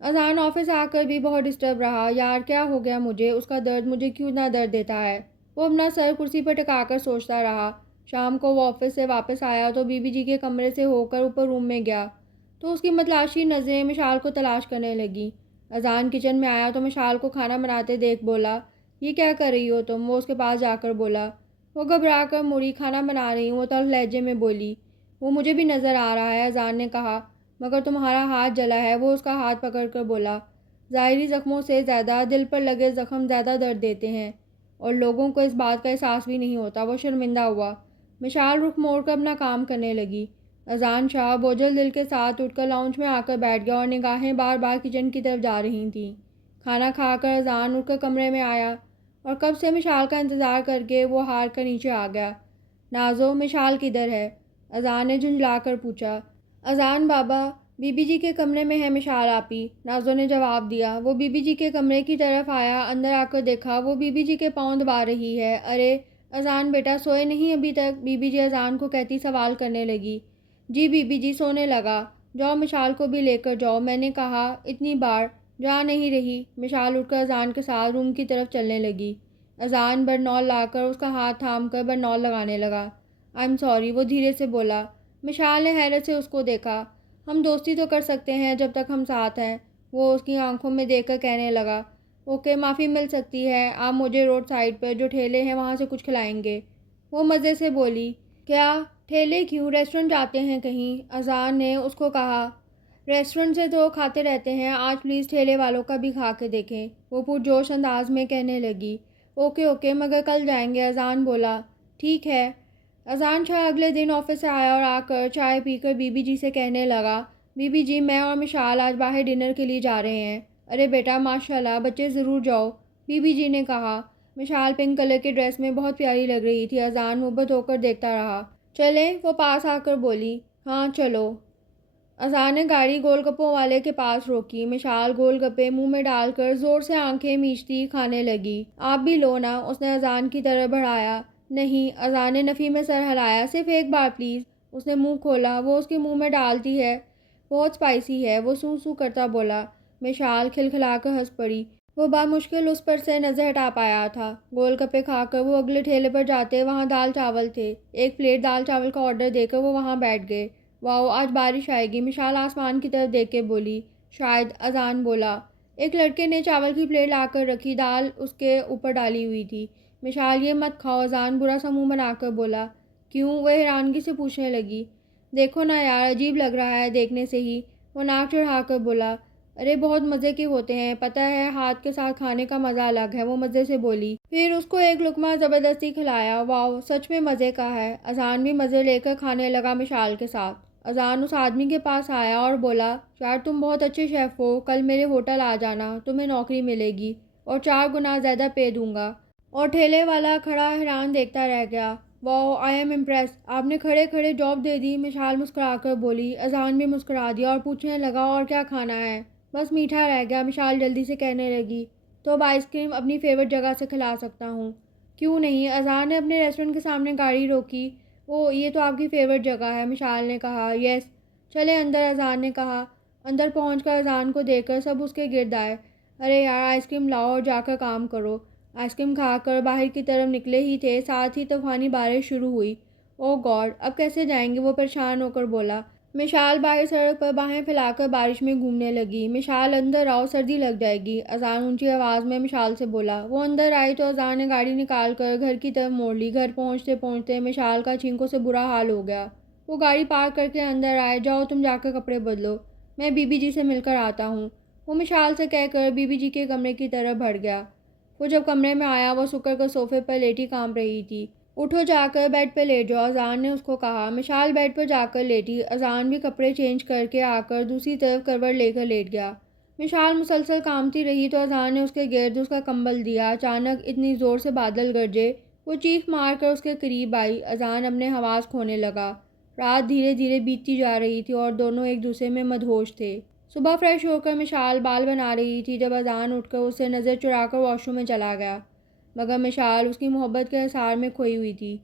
اذان آفس آ کر بھی بہت ڈسٹرب رہا۔ یار کیا ہو گیا مجھے؟ اس کا درد مجھے کیوں اتنا درد دیتا ہے؟ وہ اپنا سر کرسی پر ٹکا کر سوچتا رہا۔ شام کو وہ آفس سے واپس آیا تو بی بی جی کے کمرے سے ہو کر اوپر روم میں گیا تو اس کی متلاشی نظریں مشال کو تلاش کرنے لگیں۔ اذان کچن میں آیا تو مشال کو کھانا بناتے دیکھ بولا، یہ کیا کر رہی ہو تم؟ وہ اس کے پاس جا کر بولا۔ وہ گھبرا کر مڑی۔ کھانا بنا رہی ہوں، وہ تلخ لہجے میں بولی۔ وہ مجھے بھی نظر آ رہا ہے، اذان نے کہا، مگر تمہارا ہاتھ جلا ہے، وہ اس کا ہاتھ پکڑ کر بولا۔ ظاہری زخموں سے زیادہ دل پر لگے زخم زیادہ درد دیتے ہیں، اور لوگوں کو اس بات کا احساس بھی نہیں ہوتا۔ وہ شرمندہ ہوا۔ مشال رخ موڑ کر اپنا کام کرنے لگی۔ اذان شاہ بوجھل دل کے ساتھ اٹھ کر لاؤنج میں آ کر بیٹھ گیا اور نگاہیں بار بار کچن کی طرف جا رہی تھیں۔ کھانا کھا کر اذان اٹھ کر کمرے میں آیا اور کب سے مشال کا انتظار کر کے وہ ہار کر نیچے آ گیا۔ نازو، مشال کدھر ہے؟ اذان نے جھنجھلا کر پوچھا۔ اذان بابا، بی بی جی کے کمرے میں ہے مشال آپی، نازو نے جواب دیا۔ وہ بی بی جی کے کمرے کی طرف آیا، اندر آ کر دیکھا وہ بی بی جی کے پاؤں دبا رہی ہے۔ ارے اذان بیٹا، سوئے نہیں ابھی تک؟ بی بی جی اذان کو کہتی سوال کرنے لگی۔ جی بی بی جی، سونے لگا۔ جاؤ مشال کو بھی لے کر جاؤ، میں نے کہا اتنی بار۔ جا نہیں رہی۔ مشال اٹھ کر اذان کے ساتھ روم کی طرف چلنے لگی۔ اذان برنول لا کر اس کا ہاتھ تھام کر برنول لگانے لگا۔ آئی ایم سوری، وہ دھیرے سے بولا۔ مشال نے حیرت سے اس کو دیکھا۔ ہم دوستی تو کر سکتے ہیں جب تک ہم ساتھ ہیں، وہ اس کی آنکھوں میں دیکھ کر کہنے لگا۔ اوکے، معافی مل سکتی ہے، آپ مجھے روڈ سائڈ پر جو ٹھیلے ہیں وہاں سے کچھ کھلائیں گے؟ وہ مزے سے بولی۔ کیا ٹھیلے کیوں؟ ریسٹورنٹ جاتے ہیں کہیں؟ اذان نے اس کو کہا۔ ریسٹورنٹ سے تو کھاتے رہتے ہیں، آج پلیز ٹھیلے والوں کا بھی کھا کے دیکھیں، وہ پرجوش انداز میں کہنے لگی۔ اوکے اوکے، مگر کل جائیں گے، اذان بولا۔ ٹھیک ہے۔ اذان شاہ اگلے دن آفس سے آیا اور آ کر چائے پی کر بی بی جی سے کہنے لگا، بی بی جی، میں اور مشال آج باہر ڈنر کے لیے جا رہے ہیں۔ ارے بیٹا ماشاءاللہ، بچے ضرور جاؤ، بی بی جی نے کہا۔ مشال پنک کلر کے ڈریس میں بہت پیاری لگ رہی تھی۔ اذان محبت ہو کر دیکھتا رہا۔ چلیں؟ وہ پاس آ کر بولی۔ ہاں چلو۔ اذان نے گاڑی گول گپوں والے کے پاس روکی۔ مشال گول گپے منہ میں ڈال کر زور سے آنکھیں میچتی کھانے لگی۔ آپ بھی لو نا، اس نے اذان کی طرف بڑھایا۔ نہیں، اذان نے نفی میں سر ہلایا۔ صرف ایک بار پلیز۔ اس نے منہ کھولا۔ وہ اس کے منہ میں ڈالتی ہے، بہت اسپائسی ہے، وہ سو سو کرتا بولا۔ مشال کھلکھلا کر ہنس پڑی۔ وہ بامشکل اس پر سے نظر ہٹا پایا تھا۔ گول گپے کھا کر وہ اگلے ٹھیلے پر جاتے وہاں دال چاول تھے۔ ایک پلیٹ دال چاول کا آرڈر دے کر وہ وہاں بیٹھ گئے۔ واؤ، آج بارش آئے گی، مشال آسمان کی طرف دیکھ کے بولی۔ شاید، اذان بولا۔ ایک لڑکے نے چاول کی پلیٹ لا کر رکھی، دال اس کے اوپر ڈالی ہوئی تھی۔ مشال، یہ مت کھاؤ، اذان برا سا منہ بنا کر بولا۔ کیوں؟ وہ حیرانگی سے پوچھنے لگی۔ دیکھو نا یار، عجیب لگ رہا ہے دیکھنے سے ہی، وہ ناک چڑھا کر بولا۔ ارے بہت مزے کے ہوتے ہیں، پتہ ہے، ہاتھ کے ساتھ کھانے کا مزہ الگ ہے، وہ مزے سے بولی۔ پھر اس کو ایک لقمہ زبردستی کھلایا۔ واؤ، سچ میں مزے کا ہے۔ اذان بھی مزے لے کر کھانے لگا مشال کے ساتھ۔ اذان اس آدمی کے پاس آیا اور بولا، یار تم بہت اچھے شیف ہو، کل میرے ہوٹل آ جانا، تمہیں نوکری ملے گی اور 4 گنا زیادہ پے دوں گا۔ اور ٹھیلے والا کھڑا حیران دیکھتا رہ گیا۔ واؤ، آئی ایم امپریسڈ، آپ نے کھڑے کھڑے جاب دے دی، مشال مسکرا کر بولی۔ اذان بھی مسکرا دیا اور پوچھنے لگا، اور کیا کھانا ہے؟ بس میٹھا رہ گیا، مشال جلدی سے کہنے لگی۔ تو اب آئس کریم اپنی فیورٹ جگہ سے کھلا سکتا ہوں؟ کیوں نہیں؟ اذان نے اپنے ریسٹورنٹ کے سامنے گاڑی روکی۔ اوہ، یہ تو آپ کی فیورٹ جگہ ہے، مشال نے کہا۔ یس، چلے اندر، اذان نے کہا۔ اندر پہنچ کر اذان کو دیکھ کر سب اس کے گرد آئے۔ ارے یار، آئس کریم لاؤ اور جا کر کام کرو۔ آئس کریم کھا کر باہر کی طرف نکلے ہی تھے، ساتھ ہی طوفانی بارش شروع ہوئی۔ اوہ گاڈ، اب کیسے جائیں گے؟ وہ پریشان ہو کر بولا۔ مشال باہر سڑک پر باہیں پھیلا کر بارش میں گھومنے لگی۔ مشال اندر آؤ، سردی لگ جائے گی، اذان اونچی آواز میں مشال سے بولا۔ وہ اندر آئی تو اذان نے گاڑی نکال کر گھر کی طرف موڑ لی۔ گھر پہنچتے پہنچتے مشال کا چھینکوں سے برا حال ہو گیا۔ وہ گاڑی پارک کر کے اندر آئے۔ جاؤ تم جا کر کپڑے بدلو، میں بی بی جی سے مل کر آتا ہوں۔ وہ مشال سے کہہ کر بی بی جی کے کمرے کی طرف بڑھ گیا۔ وہ جب کمرے میں آیا، وہ سکڑ کر صوفے پر لیٹی کانپ رہی تھی۔ اٹھو، جا کر بیڈ پہ لیٹ جاؤ، اذان نے اس کو کہا۔ مشال بیڈ پر جا کر لیٹی۔ اذان بھی کپڑے چینج کر کے آ کر دوسری طرف کروٹ لے کر لیٹ گیا۔ مشال مسلسل کانپتی رہی تو اذان نے اس کے گرد اس کا کمبل دیا۔ اچانک اتنی زور سے بادل گرجے، وہ چیخ مار کر اس کے قریب آئی۔ اذان اپنے حواس کھونے لگا۔ رات دھیرے دھیرے بیتتی جا رہی تھی اور دونوں ایک دوسرے میں مدہوش تھے۔ صبح فریش ہو کر مشال بال بنا رہی تھی جب اذان اٹھ کر اس سے نظر چرا کر واش روم میں چلا گیا، مگر مشال اس کی محبت کے احسار میں کھوئی ہوئی تھی۔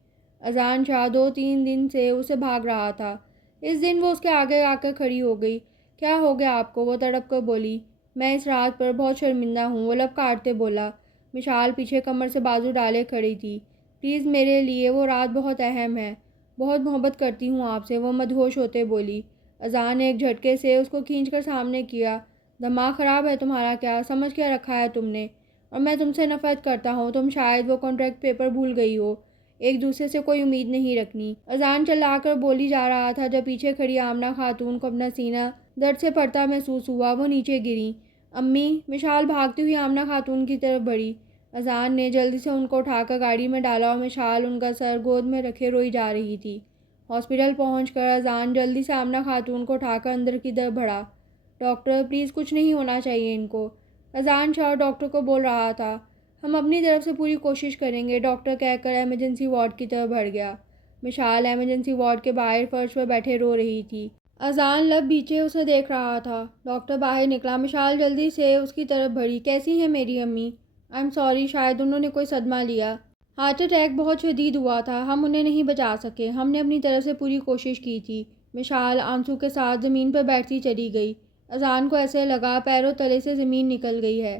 اذان شاہ 2-3 دن سے اسے بھاگ رہا تھا۔ اس دن وہ اس کے آگے آ کر کھڑی ہو گئی۔ کیا ہو گیا آپ کو؟ وہ تڑپ کر بولی۔ میں اس رات پر بہت شرمندہ ہوں، وہ لب کاٹتے بولا۔ مشال پیچھے کمر سے بازو ڈالے کھڑی تھی۔ پلیز میرے لیے وہ رات بہت اہم ہے، بہت محبت کرتی ہوں آپ سے، وہ مدہوش ہوتے بولی۔ اذان نے ایک جھٹکے سے اس کو کھینچ کر سامنے کیا۔ دماغ خراب ہے تمہارا کیا؟ سمجھ کیا رکھا ہے تم نے؟ اور میں تم سے نفرت کرتا ہوں، تم شاید وہ کانٹریکٹ پیپر بھول گئی ہو، ایک دوسرے سے کوئی امید نہیں رکھنی۔ اذان چلا کر بولی جا رہا تھا جب پیچھے کھڑی آمنہ خاتون کو اپنا سینہ درد سے پھٹتا محسوس ہوا۔ وہ نیچے گریں۔ امی! مشال بھاگتی ہوئی آمنہ خاتون کی طرف بڑھی۔ اذان نے جلدی سے ان کو اٹھا کر گاڑی میں ڈالا اور مشال ان کا سر گود میں رکھے روئی جا رہی تھی۔ ہاسپٹل پہنچ کر اذان جلدی سے آمنہ خاتون کو اٹھا کر اندر کی طرف بڑھا۔ ڈاکٹر، پلیز کچھ نہیں ہونا چاہیے ان کو، اذان شاہ ڈاکٹر کو بول رہا تھا۔ ہم اپنی طرف سے پوری کوشش کریں گے، ڈاکٹر کہہ کر ایمرجنسی وارڈ کی طرف بڑھ گیا۔ مشال ایمرجنسی وارڈ کے باہر فرش پر بیٹھے رو رہی تھی۔ اذان لب بیچے اسے دیکھ رہا تھا۔ ڈاکٹر باہر نکلا۔ مشال جلدی سے اس کی طرف بڑھی۔ کیسی ہیں میری امی؟ آئی ایم سوری، شاید انہوں نے کوئی صدمہ لیا۔ ہارٹ اٹیک بہت شدید ہوا تھا، ہم انہیں نہیں بچا سکے، ہم نے اپنی طرف سے پوری کوشش کی تھی۔ مشال آنسو کے ساتھ زمین پر بیٹھتی چلی گئی۔ اذان کو ایسے لگا پیروں تلے سے زمین نکل گئی ہے۔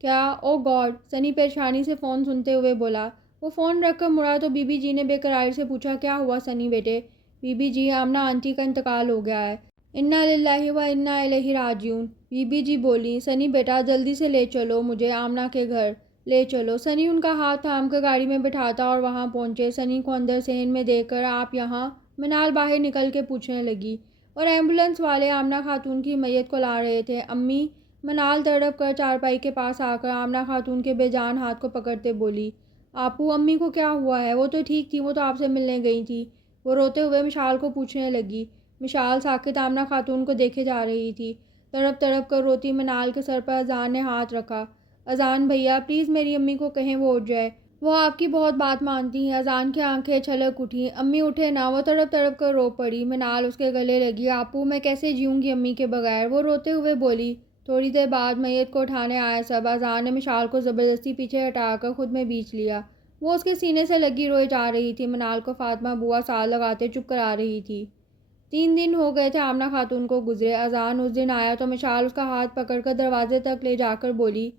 کیا؟ او گاڈ! سنی پریشانی سے فون سنتے ہوئے بولا۔ وہ فون رکھ کر مڑا تو بی بی جی نے بے قراری سے پوچھا، کیا ہوا سنی بیٹے؟ بی بی جی، آمنہ آنٹی کا انتقال ہو گیا ہے۔ انا للہ و انا الیہ راجعون، بی بی جی بولی۔ سنی بیٹا جلدی سے لے چلو مجھے آمنہ کے گھر، لے چلو۔ سنی ان کا ہاتھ تھام کر گاڑی میں بٹھاتا اور وہاں پہنچے۔ سنی کو اندر صحن میں دیکھ کر، آپ یہاں؟ منال باہر نکل کے پوچھنے لگی۔ اور ایمبولینس والے آمنہ خاتون کی میت کو لا رہے تھے۔ امی! منال تڑپ کر چارپائی کے پاس آ کر آمنہ خاتون کے بے جان ہاتھ کو پکڑتے بولی۔ آپو، امی کو کیا ہوا ہے؟ وہ تو ٹھیک تھی، وہ تو آپ سے ملنے گئی تھی، وہ روتے ہوئے مشال کو پوچھنے لگی۔ مشال ساکت آمنہ خاتون کو دیکھے جا رہی تھی۔ تڑپ تڑپ کر روتی منال کے سر پر اذان نے ہاتھ رکھا۔ اذان بھیا، پلیز میری امی کو کہیں وہ اٹھ جائے، وہ آپ کی بہت بات مانتی ہیں۔ اذان کی آنکھیں چھلک اٹھیں۔ امی اٹھے نہ، وہ تڑپ تڑپ کر رو پڑی۔ منال اس کے گلے لگی۔ آپو میں کیسے جیوں گی امی کے بغیر؟ وہ روتے ہوئے بولی۔ تھوڑی دیر بعد میت کو اٹھانے آئے سب۔ اذان نے مشال کو زبردستی پیچھے ہٹا کر خود میں بیچ لیا۔ وہ اس کے سینے سے لگی روئے جا رہی تھی۔ منال کو فاطمہ بوا سال لگاتے چپ کرا رہی تھی۔ 3 دن ہو گئے تھے آمنہ خاتون کو گزرے۔ اذان اس دن آیا تو مشال اس کا ہاتھ پکڑ کر دروازے تک لے جا کر بولی،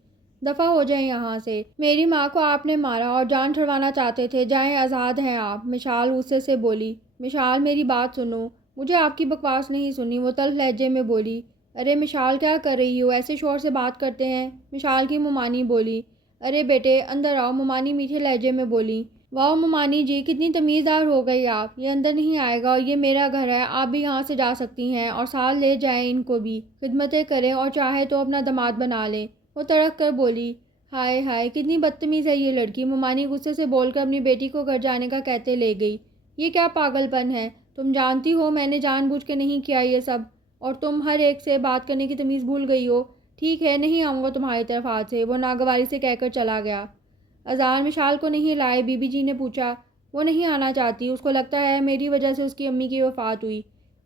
دفع ہو جائیں یہاں سے، میری ماں کو آپ نے مارا اور جان چھڑوانا چاہتے تھے، جائیں آزاد ہیں آپ۔ مشال غصے سے بولی، مشال میری بات سنو، مجھے آپ کی بکواس نہیں سنی۔ وہ تلخ لہجے میں بولی، ارے مشال کیا کر رہی ہو، ایسے شور سے بات کرتے ہیں؟ مشال کی ممانی بولی، ارے بیٹے اندر آؤ۔ ممانی میٹھے لہجے میں بولی، واہ ممانی جی کتنی تمیزدار ہو گئی آپ، یہ اندر نہیں آئے گا اور یہ میرا گھر ہے، آپ بھی یہاں سے جا سکتی ہیں اور ساتھ لے جائیں ان کو بھی، خدمتیں کریں اور چاہے تو اپنا داماد بنا لیں۔ وہ تڑک کر بولی، ہائے ہائے کتنی بدتمیز ہے یہ لڑکی۔ ممانی غصے سے بول کر اپنی بیٹی کو گھر جانے کا کہتے لے گئی۔ یہ کیا پاگل پن ہے، تم جانتی ہو میں نے جان بوجھ کے نہیں کیا یہ سب، اور تم ہر ایک سے بات کرنے کی تمیز بھول گئی ہو۔ ٹھیک ہے نہیں آؤں گا تمہاری طرف آج سے۔ وہ ناگواری سے کہہ کر چلا گیا۔ اذان مشال کو نہیں لائے؟ بی بی جی نے پوچھا۔ وہ نہیں آنا چاہتی، اس کو لگتا ہے میری وجہ سے اس کی امی کی وفات ہوئی۔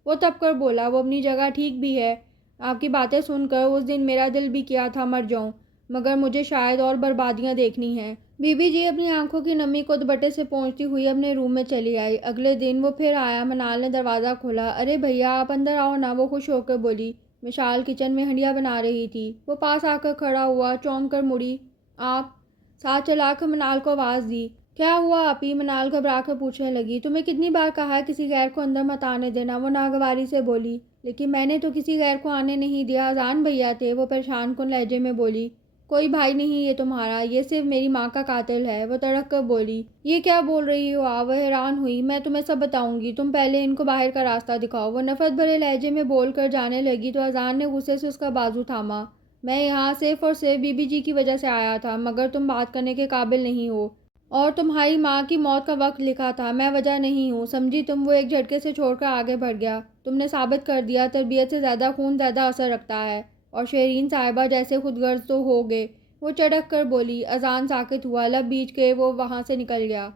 وہ تپ کر بولا، وہ اپنی جگہ ٹھیک بھی ہے۔ آپ کی باتیں سن کر اس دن میرا دل بھی کیا تھا مر جاؤں، مگر مجھے شاید اور بربادیاں دیکھنی ہیں۔ بی بی جی اپنی آنکھوں کی نمی کو دوپٹے سے پونچھتی ہوئی اپنے روم میں چلی آئی۔ اگلے دن وہ پھر آیا۔ منال نے دروازہ کھولا، ارے بھیا آپ اندر آؤ نا۔ وہ خوش ہو کر بولی۔ مشال کچن میں ہنڈیا بنا رہی تھی۔ وہ پاس آ کر کھڑا ہوا، چونک کر مڑی۔ آپ؟ ساتھ چلا کر منال کو آواز دی۔ کیا ہوا آپی؟ منال گھبرا کر پوچھنے لگی۔ تمہیں کتنی بار کہا ہے کسی غیر کو اندر مت آنے دینا؟ وہ ناگواری سے بولی۔ لیکن میں نے تو کسی غیر کو آنے نہیں دیا، اذان بھیا تھے۔ وہ پریشان کن لہجے میں بولی۔ کوئی بھائی نہیں یہ تمہارا، یہ صرف میری ماں کا قاتل ہے۔ وہ تڑک کر بولی۔ یہ کیا بول رہی ہو آپ؟ وہ حیران ہوئی۔ میں تمہیں سب بتاؤں گی، تم پہلے ان کو باہر کا راستہ دکھاؤ۔ وہ نفرت بھرے لہجے میں بول کر جانے لگی تو اذان نے غصے سے اس کا بازو تھاما۔ میں یہاں صرف اور صرف بی بی جی کی وجہ سے آیا تھا، مگر تم بات کرنے کے قابل نہیں ہو، اور تمہاری ماں کی موت کا وقت لکھا تھا، میں وجہ نہیں ہوں، سمجھی تم؟ وہ ایک جھٹکے سے چھوڑ کر آگے بڑھ گیا۔ تم نے ثابت کر دیا تربیت سے زیادہ خون زیادہ اثر رکھتا ہے، اور شیرین صاحبہ جیسے خود غرض تو ہو گے۔ وہ چڑک کر بولی۔ اذان ساکت ہوا، لب بیچ کے وہ وہاں سے نکل گیا۔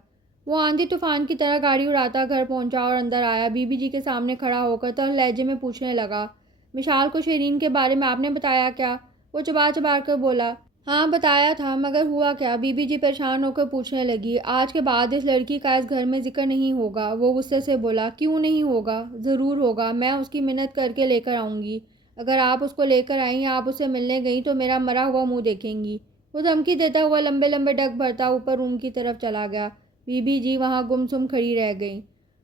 وہ آندھی طوفان کی طرح گاڑی اڑاتا گھر پہنچا اور اندر آیا۔ بی بی جی کے سامنے کھڑا ہو کر تلخ لہجے میں پوچھنے لگا، مشال کو شیرین کے بارے میں آپ نے بتایا کیا؟ وہ چبا چبا کر بولا، ہاں بتایا تھا، مگر ہوا کیا؟ بی بی جی پریشان ہو کر پوچھنے لگی۔ آج کے بعد اس لڑکی کا اس گھر میں ذکر نہیں ہوگا۔ وہ غصے سے بولا، کیوں نہیں ہوگا؟ ضرور ہوگا، میں اس کی منت کر کے لے کر آؤں گی۔ اگر آپ اس کو لے کر آئیں یا آپ اس سے ملنے گئیں تو میرا مرا ہوا منہ دیکھیں گی۔ وہ دھمکی دیتا ہوا لمبے لمبے ڈگ بھرتا اوپر روم کی طرف چلا گیا۔ بی بی جی وہاں گم سم کھڑی رہ گئیں۔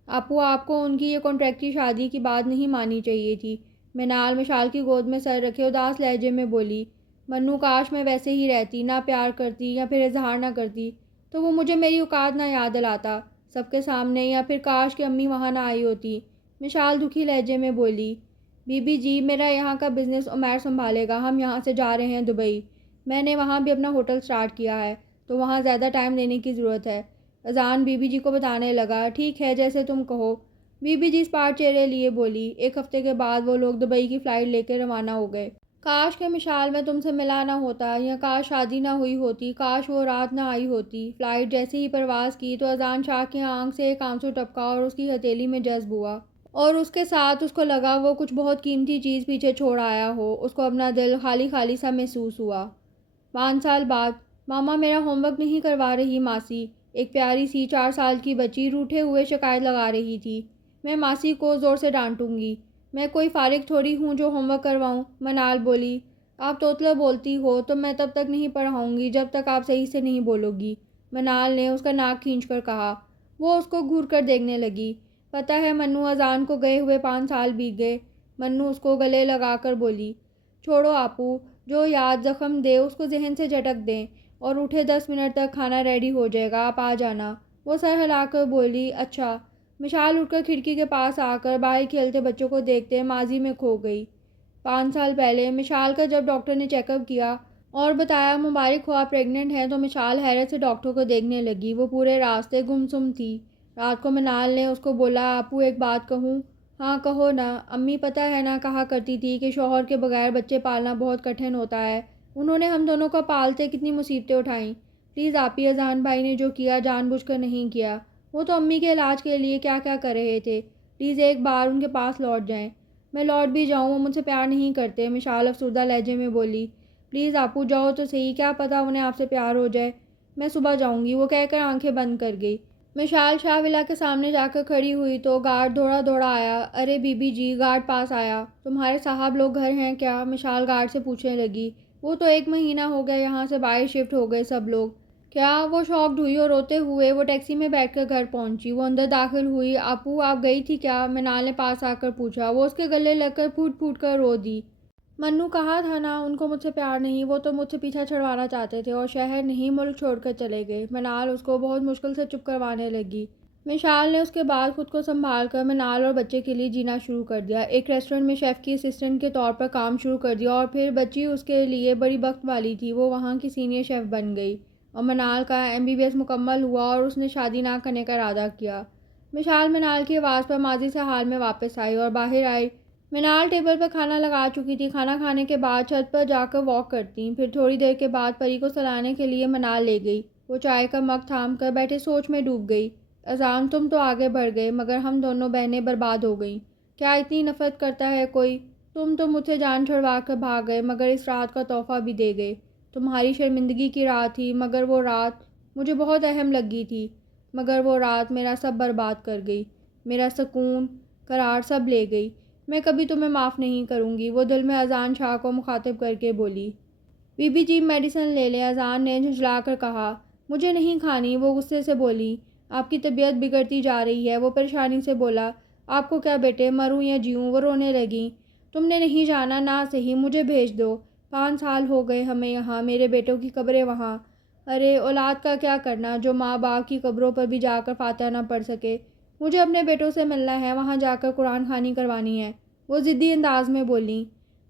آپو آپ کو ان کی یہ کانٹریکٹی شادی کی بات نہیں مانی چاہیے تھی۔ منال مشال کی گود میں سر رکھے اداس لہجے میں بولی، منو کاش میں ویسے ہی رہتی، نہ پیار کرتی یا پھر اظہار نہ کرتی تو وہ مجھے میری اوقات نہ یاد دلاتا سب کے سامنے، یا پھر کاش کہ امی وہاں نہ آئی ہوتی۔ مشال دکھی لہجے میں بولی، بی بی جی میرا یہاں کا بزنس عمیر سنبھالے گا، ہم یہاں سے جا رہے ہیں دبئی، میں نے وہاں بھی اپنا ہوٹل سٹارٹ کیا ہے تو وہاں زیادہ ٹائم دینے کی ضرورت ہے۔ اذان بی بی جی کو بتانے لگا، ٹھیک ہے جیسے تم کہو۔ بی بی جی اسپاٹ چہرے لیے بولی۔ ایک ہفتے کے بعد وہ لوگ دبئی کی فلائٹ لے کے روانہ ہو گئے۔ کاش کہ مشال میں تم سے ملا نہ ہوتا، یا کاش شادی نہ ہوئی ہوتی، کاش وہ رات نہ آئی ہوتی۔ فلائٹ جیسے ہی پرواز کی تو اذان شاہ کی آنکھ سے ایک آنسو ٹپکا اور اس کی ہتھیلی میں جذب ہوا، اور اس کے ساتھ اس کو لگا وہ کچھ بہت قیمتی چیز پیچھے چھوڑ آیا ہو۔ اس کو اپنا دل خالی خالی سا محسوس ہوا۔ 5 سال بعد، ماما میرا ہوم ورک نہیں کروا رہی ماسی، ایک پیاری سی 4 سال کی بچی روٹھے ہوئے شکایت لگا رہی تھی۔ میں ماسی کو زور سے ڈانٹوں گی، میں کوئی فارغ تھوڑی ہوں جو ہوم ورک کرواؤں۔ منال بولی، آپ توتلا بولتی ہو تو میں تب تک نہیں پڑھاؤں گی جب تک آپ صحیح سے نہیں بولو گی، منال نے اس کا ناک کھینچ کر کہا۔ وہ اس کو گھور کر دیکھنے لگی۔ پتہ ہے منو، اذان کو گئے ہوئے 5 سال بیت گئے۔ منو اس کو گلے لگا کر بولی، چھوڑو آپو، جو یاد زخم دے اس کو ذہن سے جھٹک دیں، اور اٹھے 10 منٹ تک کھانا ریڈی ہو جائے گا، آپ آ جانا۔ وہ سر ہلا کر بولی، اچھا۔ مشال اٹھ کر کھڑکی کے پاس آ کر باہر کھیلتے بچوں کو دیکھتے ماضی میں کھو گئی۔ 5 سال پہلے مشال کا جب ڈاکٹر نے چیک اپ کیا اور بتایا مبارک ہو آپ پریگننٹ ہیں تو مشال حیرت سے ڈاکٹر کو دیکھنے لگی۔ وہ پورے راستے گم سم تھی۔ رات کو منال نے اس کو بولا، آپو ایک بات کہوں؟ ہاں کہو نا۔ امی پتہ ہے نا کہا کرتی تھی کہ شوہر کے بغیر بچے پالنا بہت کٹھن ہوتا ہے، انہوں نے ہم دونوں کو پالتے کتنی مصیبتیں اٹھائیں، پلیز آپ ہی اذان بھائی نے جو کیا جان بوجھ کر نہیں کیا، وہ تو امی کے علاج کے لیے کیا کیا کر رہے تھے، پلیز ایک بار ان کے پاس لوٹ جائیں۔ میں لوٹ بھی جاؤں وہ مجھ سے پیار نہیں کرتے، مشال افسردہ لہجے میں بولی۔ پلیز آپو جاؤ تو صحیح، کیا پتہ انہیں آپ سے پیار ہو جائے۔ میں صبح جاؤں گی، وہ کہہ کر آنکھیں بند کر گئی۔ مشال شاہ ولا کے سامنے جا کر کھڑی ہوئی تو گارڈ دوڑا دوڑا آیا۔ ارے بی بی جی، گارڈ پاس آیا۔ تمہارے صاحب لوگ گھر ہیں کیا؟ مشال گارڈ سے پوچھنے لگی۔ وہ تو 1 مہینہ ہو گیا یہاں سے باہر شفٹ ہو گئے سب لوگ۔ کیا؟ وہ شاکڈ ہوئی اور روتے ہوئے وہ ٹیکسی میں بیٹھ کر گھر پہنچی۔ وہ اندر داخل ہوئی۔ آپو آپ گئی تھی کیا؟ منال نے پاس آ کر پوچھا۔ وہ اس کے گلے لگ کر پھوٹ پھوٹ کر رو دی۔ منو کہا تھا نا ان کو مجھ سے پیار نہیں، وہ تو مجھ سے پیچھا چھڑوانا چاہتے تھے اور شہر نہیں ملک چھوڑ کر چلے گئے۔ منال اس کو بہت مشکل سے چپ کروانے لگی۔ مشال نے اس کے بعد خود کو سنبھال کر منال اور بچے کے لیے جینا شروع کر دیا۔ ایک ریسٹورنٹ میں شیف کی اسسٹنٹ کے طور پر کام شروع کر دیا اور پھر بچی اس کے لیے بڑی بخت والی تھی، وہ وہاں کی سینئر شیف بن گئی۔ اور منال کا MBBS مکمل ہوا اور اس نے شادی نہ کرنے کا ارادہ کیا۔ مشال منال کی آواز پر ماضی سے حال میں واپس آئی اور باہر آئی۔ منال ٹیبل پر کھانا لگا چکی تھی۔ کھانا کھانے کے بعد چھت پر جا کر واک کرتی، پھر تھوڑی دیر کے بعد پری کو سلانے کے لیے منال لے گئی۔ وہ چائے کا مگ تھام کر بیٹھے سوچ میں ڈوب گئی۔ اذان تم تو آگے بڑھ گئے مگر ہم دونوں بہنیں برباد ہو گئیں۔ کیا اتنی نفرت کرتا ہے کوئی؟ تم تو مجھ سے جان چھڑوا کر بھاگ گئے مگر اس رات کا تحفہ بھی دے گئے۔ تمہاری شرمندگی کی رات تھی مگر وہ رات مجھے بہت اہم لگی تھی، مگر وہ رات میرا سب برباد کر گئی، میرا سکون قرار سب لے گئی۔ میں کبھی تمہیں معاف نہیں کروں گی، وہ دل میں اذان شاہ کو مخاطب کر کے بولی۔ بی بی جی میڈیسن لے لیں، اذان نے جھنجھلا کر کہا۔ مجھے نہیں کھانی، وہ غصے سے بولی۔ آپ کی طبیعت بگڑتی جا رہی ہے، وہ پریشانی سے بولا۔ آپ کو کیا بیٹے، مروں یا جیوں؟ وہ رونے لگیں۔ تم نے نہیں جانا، نہ صحیح، مجھے بھیج دو۔ 5 سال ہو گئے ہمیں یہاں، میرے بیٹوں کی قبریں وہاں۔ ارے اولاد کا کیا کرنا جو ماں باپ کی قبروں پر بھی جا کر فاتحہ نہ پڑھ سکے؟ مجھے اپنے بیٹوں سے ملنا ہے، وہاں جا کر قرآن خوانی کروانی ہے، وہ ضدی انداز میں بولیں۔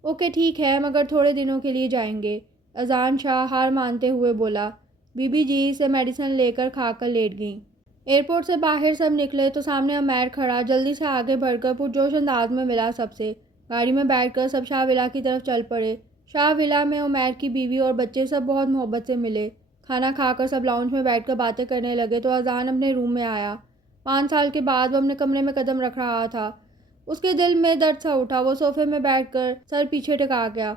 اوکے ٹھیک ہے مگر تھوڑے دنوں کے لیے جائیں گے، اذان شاہ ہار مانتے ہوئے بولا۔ بی بی جی سے میڈیسن لے کر کھا کر لیٹ گئیں۔ ایئرپورٹ سے باہر سب نکلے تو سامنے عمیر کھڑا جلدی سے آگے بڑھ کر پرجوش انداز میں ملا سب سے۔ گاڑی میں بیٹھ کر سب شاہ ولا کی طرف چل پڑے۔ شاہ ولا میں عمیر کی بیوی اور بچے سب بہت محبت سے ملے۔ کھانا کھا کر سب لاؤنج میں بیٹھ کر باتیں کرنے لگے تو اذان اپنے روم میں آیا۔ 5 سال کے بعد وہ اپنے کمرے میں قدم رکھ رہا تھا۔ اس کے دل میں درد سا اٹھا، وہ صوفے میں بیٹھ کر سر پیچھے ٹکا گیا۔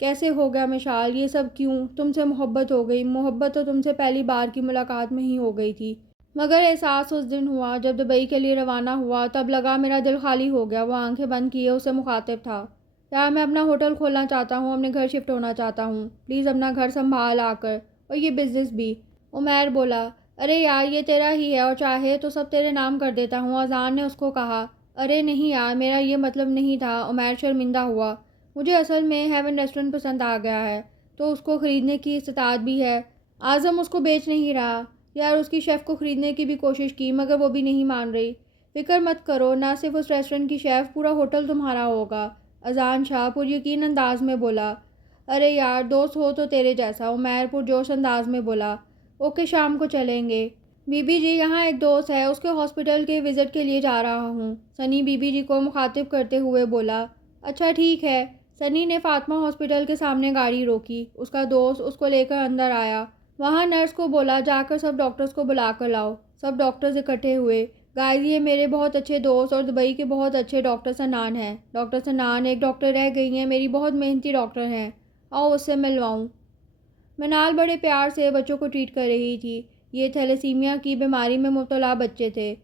کیسے ہو گیا مشال، یہ سب کیوں؟ تم سے محبت ہو گئی، محبت تو تم سے پہلی بار کی ملاقات میں ہی ہو گئی تھی، مگر احساس اس دن ہوا جب دبئی کے لیے روانہ ہوا، تب لگا میرا دل خالی ہو گیا۔ وہ آنکھیں بند کیے اسے مخاطب تھا۔ یار میں اپنا ہوٹل کھولنا چاہتا ہوں، اپنے گھر شفٹ ہونا چاہتا ہوں، پلیز اپنا گھر سنبھال آ کر، اور یہ بزنس بھی۔ عمیر بولا۔ ارے یار یہ تیرا ہی ہے اور چاہے تو سب تیرے نام کر دیتا ہوں، اذان نے اس کو کہا۔ ارے نہیں یار، میرا یہ مطلب نہیں تھا، عمیر شرمندہ ہوا۔ مجھے اصل میں ہیون ریسٹورنٹ پسند آ گیا ہے، تو اس کو خریدنے کی استطاعت بھی ہے۔ اعظم اس کو بیچ نہیں رہا۔ یار اس کی شیف کو خریدنے کی بھی کوشش کی مگر وہ بھی نہیں مان رہی۔ فکر مت کرو، نہ صرف اس ریسٹورنٹ کی شیف، پورا ہوٹل تمہارا ہوگا، اذان شاہ پر یقین انداز میں بولا۔ ارے یار دوست ہو تو تیرے جیسا، عمیر پرجوش انداز میں بولا۔ اوکے شام کو چلیں گے۔ بی بی جی یہاں ایک دوست ہے، اس کے ہاسپٹل کے وزٹ کے لیے جا رہا ہوں، سنی بی بی جی کو مخاطب کرتے ہوئے بولا۔ اچھا ٹھیک ہے۔ سنی نے فاطمہ ہاسپٹل کے سامنے گاڑی روکی۔ اس کا دوست اس کو لے کر اندر آیا۔ وہاں نرس کو بولا جا کر سب ڈاکٹرز کو بلا کر لاؤ۔ سب ڈاکٹرز اکٹھے ہوئے۔ گائز یہ میرے بہت اچھے دوست اور دبئی کے بہت اچھے ڈاکٹر سنان ہیں۔ ڈاکٹر سنان ایک ڈاکٹر رہ گئی ہیں، میری بہت محنتی ڈاکٹر ہیں، آؤ اس سے ملواؤں۔ منال بڑے پیار سے بچوں کو ٹریٹ کر رہی تھی۔ یہ تھیلیسیمیا کی بیماری میں مبتلا بچے تھے۔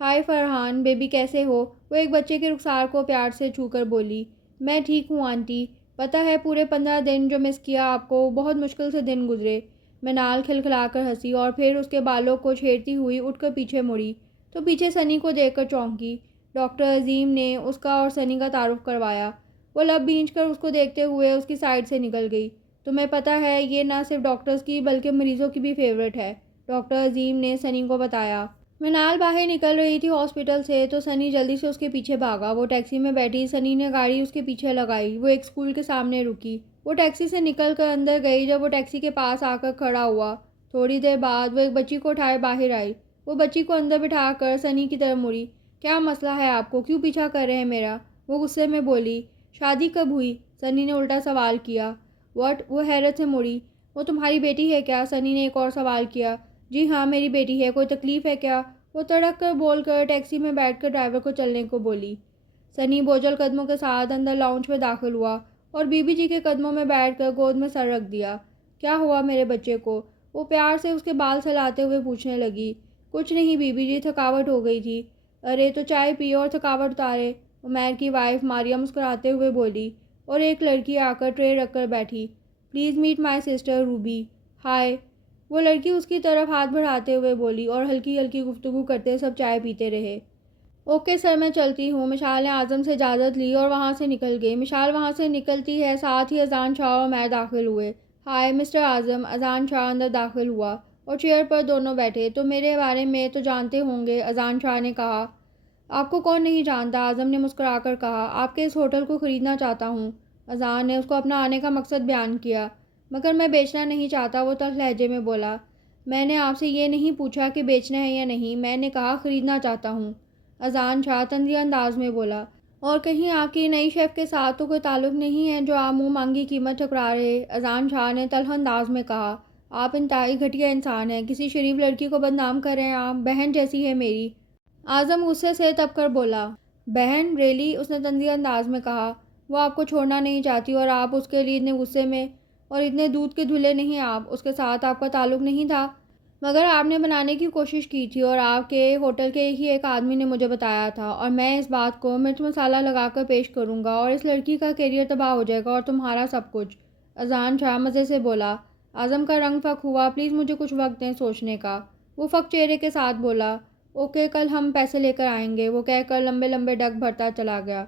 ہائے فرحان بیبی کیسے ہو؟ وہ ایک بچے کے رخسار کو پیار سے چھو کر بولی۔ میں ٹھیک ہوں آنٹی، پتہ ہے پورے 15 دن جو مس کیا آپ کو، بہت مشکل سے دن گزرے۔ منال کھلکھلا کر ہنسی اور پھر اس کے بالوں کو چھیڑتی ہوئی اٹھ کر پیچھے مڑی تو پیچھے سنی کو دیکھ کر چونکی۔ ڈاکٹر عظیم نے اس کا اور سنی کا تعارف کروایا۔ وہ لب بھینچ کر اس کو دیکھتے ہوئے اس کی سائڈ سے نکل گئی۔ تمہیں پتہ ہے یہ نہ صرف ڈاکٹرز کی بلکہ مریضوں کی بھی فیورٹ ہے، ڈاکٹر عظیم نے سنی کو بتایا۔ منال باہر نکل رہی تھی ہاسپٹل سے تو سنی جلدی سے اس کے پیچھے بھاگا۔ وہ ٹیکسی میں بیٹھی، سنی نے گاڑی اس کے پیچھے لگائی۔ وہ ایک اسکول کے سامنے رکی۔ وہ ٹیکسی سے نکل کر اندر گئی۔ جب وہ ٹیکسی کے پاس آ کر کھڑا ہوا، تھوڑی دیر بعد وہ ایک بچی کو اٹھائے باہر آئی۔ وہ بچی کو اندر بٹھا کر سنی کی طرف مڑی۔ کیا مسئلہ ہے آپ کو، کیوں پیچھا کر رہے ہیں میرا؟ وہ غصے میں بولی۔ شادی کب ہوئی؟ سنی نے الٹا سوال کیا۔ واٹ؟ وہ حیرت سے مڑی۔ وہ تمہاری بیٹی ہے کیا؟ سنی نے ایک اور سوال کیا۔ جی ہاں میری بیٹی ہے، کوئی تکلیف ہے کیا؟ وہ تڑک کر بول کر ٹیکسی میں بیٹھ کر ڈرائیور کو چلنے کو بولی۔ سنی بوجھل قدموں کے ساتھ اندر لاؤنج میں داخل ہوا اور بی بی جی کے قدموں میں بیٹھ کر گود میں سر رکھ دیا۔ کیا ہوا میرے بچے کو؟ وہ پیار سے اس کے بال سہلاتے ہوئے پوچھنے لگی۔ کچھ نہیں بی بی جی، تھکاوٹ ہو گئی تھی۔ ارے تو چائے پیو اور تھکاوٹ اتارے، عمیر کی وائف ماریا مسکراتے ہوئے بولی، اور ایک لڑکی آ کر ٹرے رکھ کر بیٹھی۔ Please meet my sister Ruby. Hi, وہ لڑکی اس کی طرف ہاتھ بڑھاتے ہوئے بولی، اور ہلکی ہلکی گفتگو کرتے سب چائے پیتے رہے۔ اوکے سر، میں چلتی ہوں۔ مشال نے اعظم سے اجازت لی اور وہاں سے نکل گئی۔ مشال وہاں سے نکلتی ہے ساتھ ہی اذان شاہ اور عمیر داخل ہوئے۔ ہائے مسٹر اعظم، اذان شاہ اندر داخل ہوا اور چیئر پر دونوں بیٹھے۔ تو میرے بارے میں تو جانتے ہوں گے، اذان شاہ نے کہا۔ آپ کو کون نہیں جانتا، اعظم نے مسکرا کر کہا۔ آپ کے اس ہوٹل کو خریدنا چاہتا ہوں۔ اذان نے اس کو اپنا آنے کا مقصد بیان کیا۔ مگر میں بیچنا نہیں چاہتا، وہ تلخ لہجے میں بولا۔ میں نے آپ سے یہ نہیں پوچھا کہ بیچنا ہے یا نہیں، میں نے کہا خریدنا چاہتا ہوں، اذان شاہ طنزیہ انداز میں بولا۔ اور کہیں آپ کی نئی شیف کے ساتھ تو کوئی تعلق نہیں ہے جو آپ منہ مانگی قیمت ٹھکرا رہے، اذان شاہ نے تلخ انداز میں کہا۔ آپ انتہائی گھٹیا انسان ہیں، کسی شریف لڑکی کو بدنام کر رہے ہیں آپ، بہن جیسی ہے میری۔ اعظم غصے سے تپ کر بولا۔ بہن؟ ریلی؟ اس نے طنزیہ انداز میں کہا۔ وہ آپ کو چھوڑنا نہیں چاہتی اور آپ اس کے لیے اتنے غصے میں، اور اتنے دودھ کے دھلے نہیں آپ، اس کے ساتھ آپ کا تعلق نہیں تھا۔ مگر آپ نے بنانے کی کوشش کی تھی اور آپ کے ہوٹل کے ہی ایک آدمی نے مجھے بتایا تھا، اور میں اس بات کو مرچ مسالہ لگا کر پیش کروں گا اور اس لڑکی کا کیریئر تباہ ہو جائے گا اور تمہارا سب کچھ، اذان شاہ مزے سے بولا۔ اعظم کا رنگ فک ہوا۔ پلیز مجھے کچھ وقت دیں سوچنے کا، وہ فک چہرے کے ساتھ بولا۔ اوکے، کل ہم پیسے لے کر آئیں گے، وہ کہہ کر لمبے لمبے ڈگ بھرتا چلا گیا۔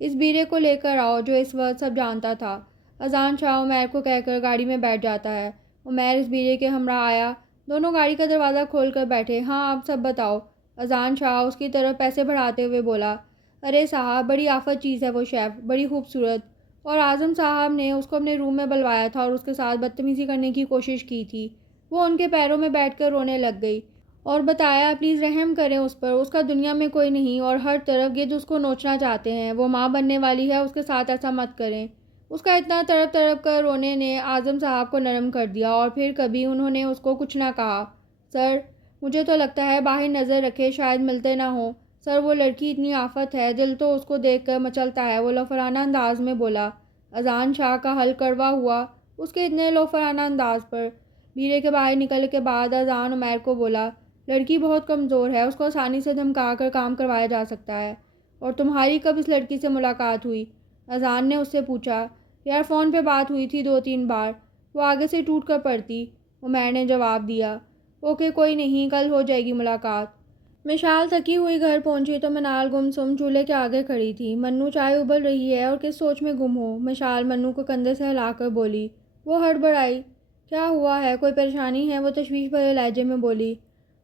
اس بیرے کو لے کر آؤ جو اس وقت سب جانتا تھا، اذان شاہ عمیر کو کہہ کر گاڑی میں بیٹھ جاتا ہے۔ عمیر اس بیرے کے ہمراہ آیا۔ دونوں گاڑی کا دروازہ کھول کر بیٹھے۔ ہاں آپ سب بتاؤ، اذان شاہ اس کی طرف پیسے بڑھاتے ہوئے بولا۔ ارے صاحب، بڑی آفت چیز ہے وہ شیف، بڑی خوبصورت، اور اعظم صاحب نے اس کو اپنے روم میں بلوایا تھا اور اس کے ساتھ بدتمیزی کرنے کی کوشش کی تھی۔ وہ ان کے پیروں میں بیٹھ کر رونے لگ گئی اور بتایا پلیز رحم کریں اس پر، اس کا دنیا میں کوئی نہیں اور ہر طرف یہ اس کو نوچنا چاہتے ہیں، وہ ماں بننے والی ہے، اس کے ساتھ ایسا مت کریں۔ اس کا اتنا تڑپ تڑپ کر رونے نے اعظم صاحب کو نرم کر دیا اور پھر کبھی انہوں نے اس کو کچھ نہ کہا۔ سر، مجھے تو لگتا ہے باہر نظر رکھے شاید ملتے نہ ہوں۔ سر، وہ لڑکی اتنی آفت ہے، دل تو اس کو دیکھ کر مچلتا ہے، وہ لوفرانہ انداز میں بولا۔ اذان شاہ کا حل کڑوا ہوا اس کے اتنے لوفرانہ انداز پر۔ بیرے کے باہر نکلنے کے بعد اذان عمیر کو بولا، لڑکی بہت کمزور ہے، اس کو آسانی سے دھمکا کر کام کروایا جا سکتا ہے۔ اور تمہاری کب اس لڑکی سے ملاقات ہوئی؟ اذان نے اس سے پوچھا۔ یار فون پہ بات ہوئی تھی 2-3 بار، وہ آگے سے ٹوٹ کر پڑتی، عمیر نے جواب دیا۔ اوکے کوئی نہیں، کل ہو جائے گی ملاقات۔ مشال تھکی ہوئی گھر پہنچی تو منال گمسم چولہے کے آگے کھڑی تھی۔ منو چائے ابل رہی ہے اور کس سوچ میں گم ہو، مشال منو کو کندھے سے ہلا کر بولی۔ وہ ہڑبڑائی۔ کیا ہوا ہے، کوئی پریشانی ہے؟ وہ تشویش بھرے لہجے میں بولی۔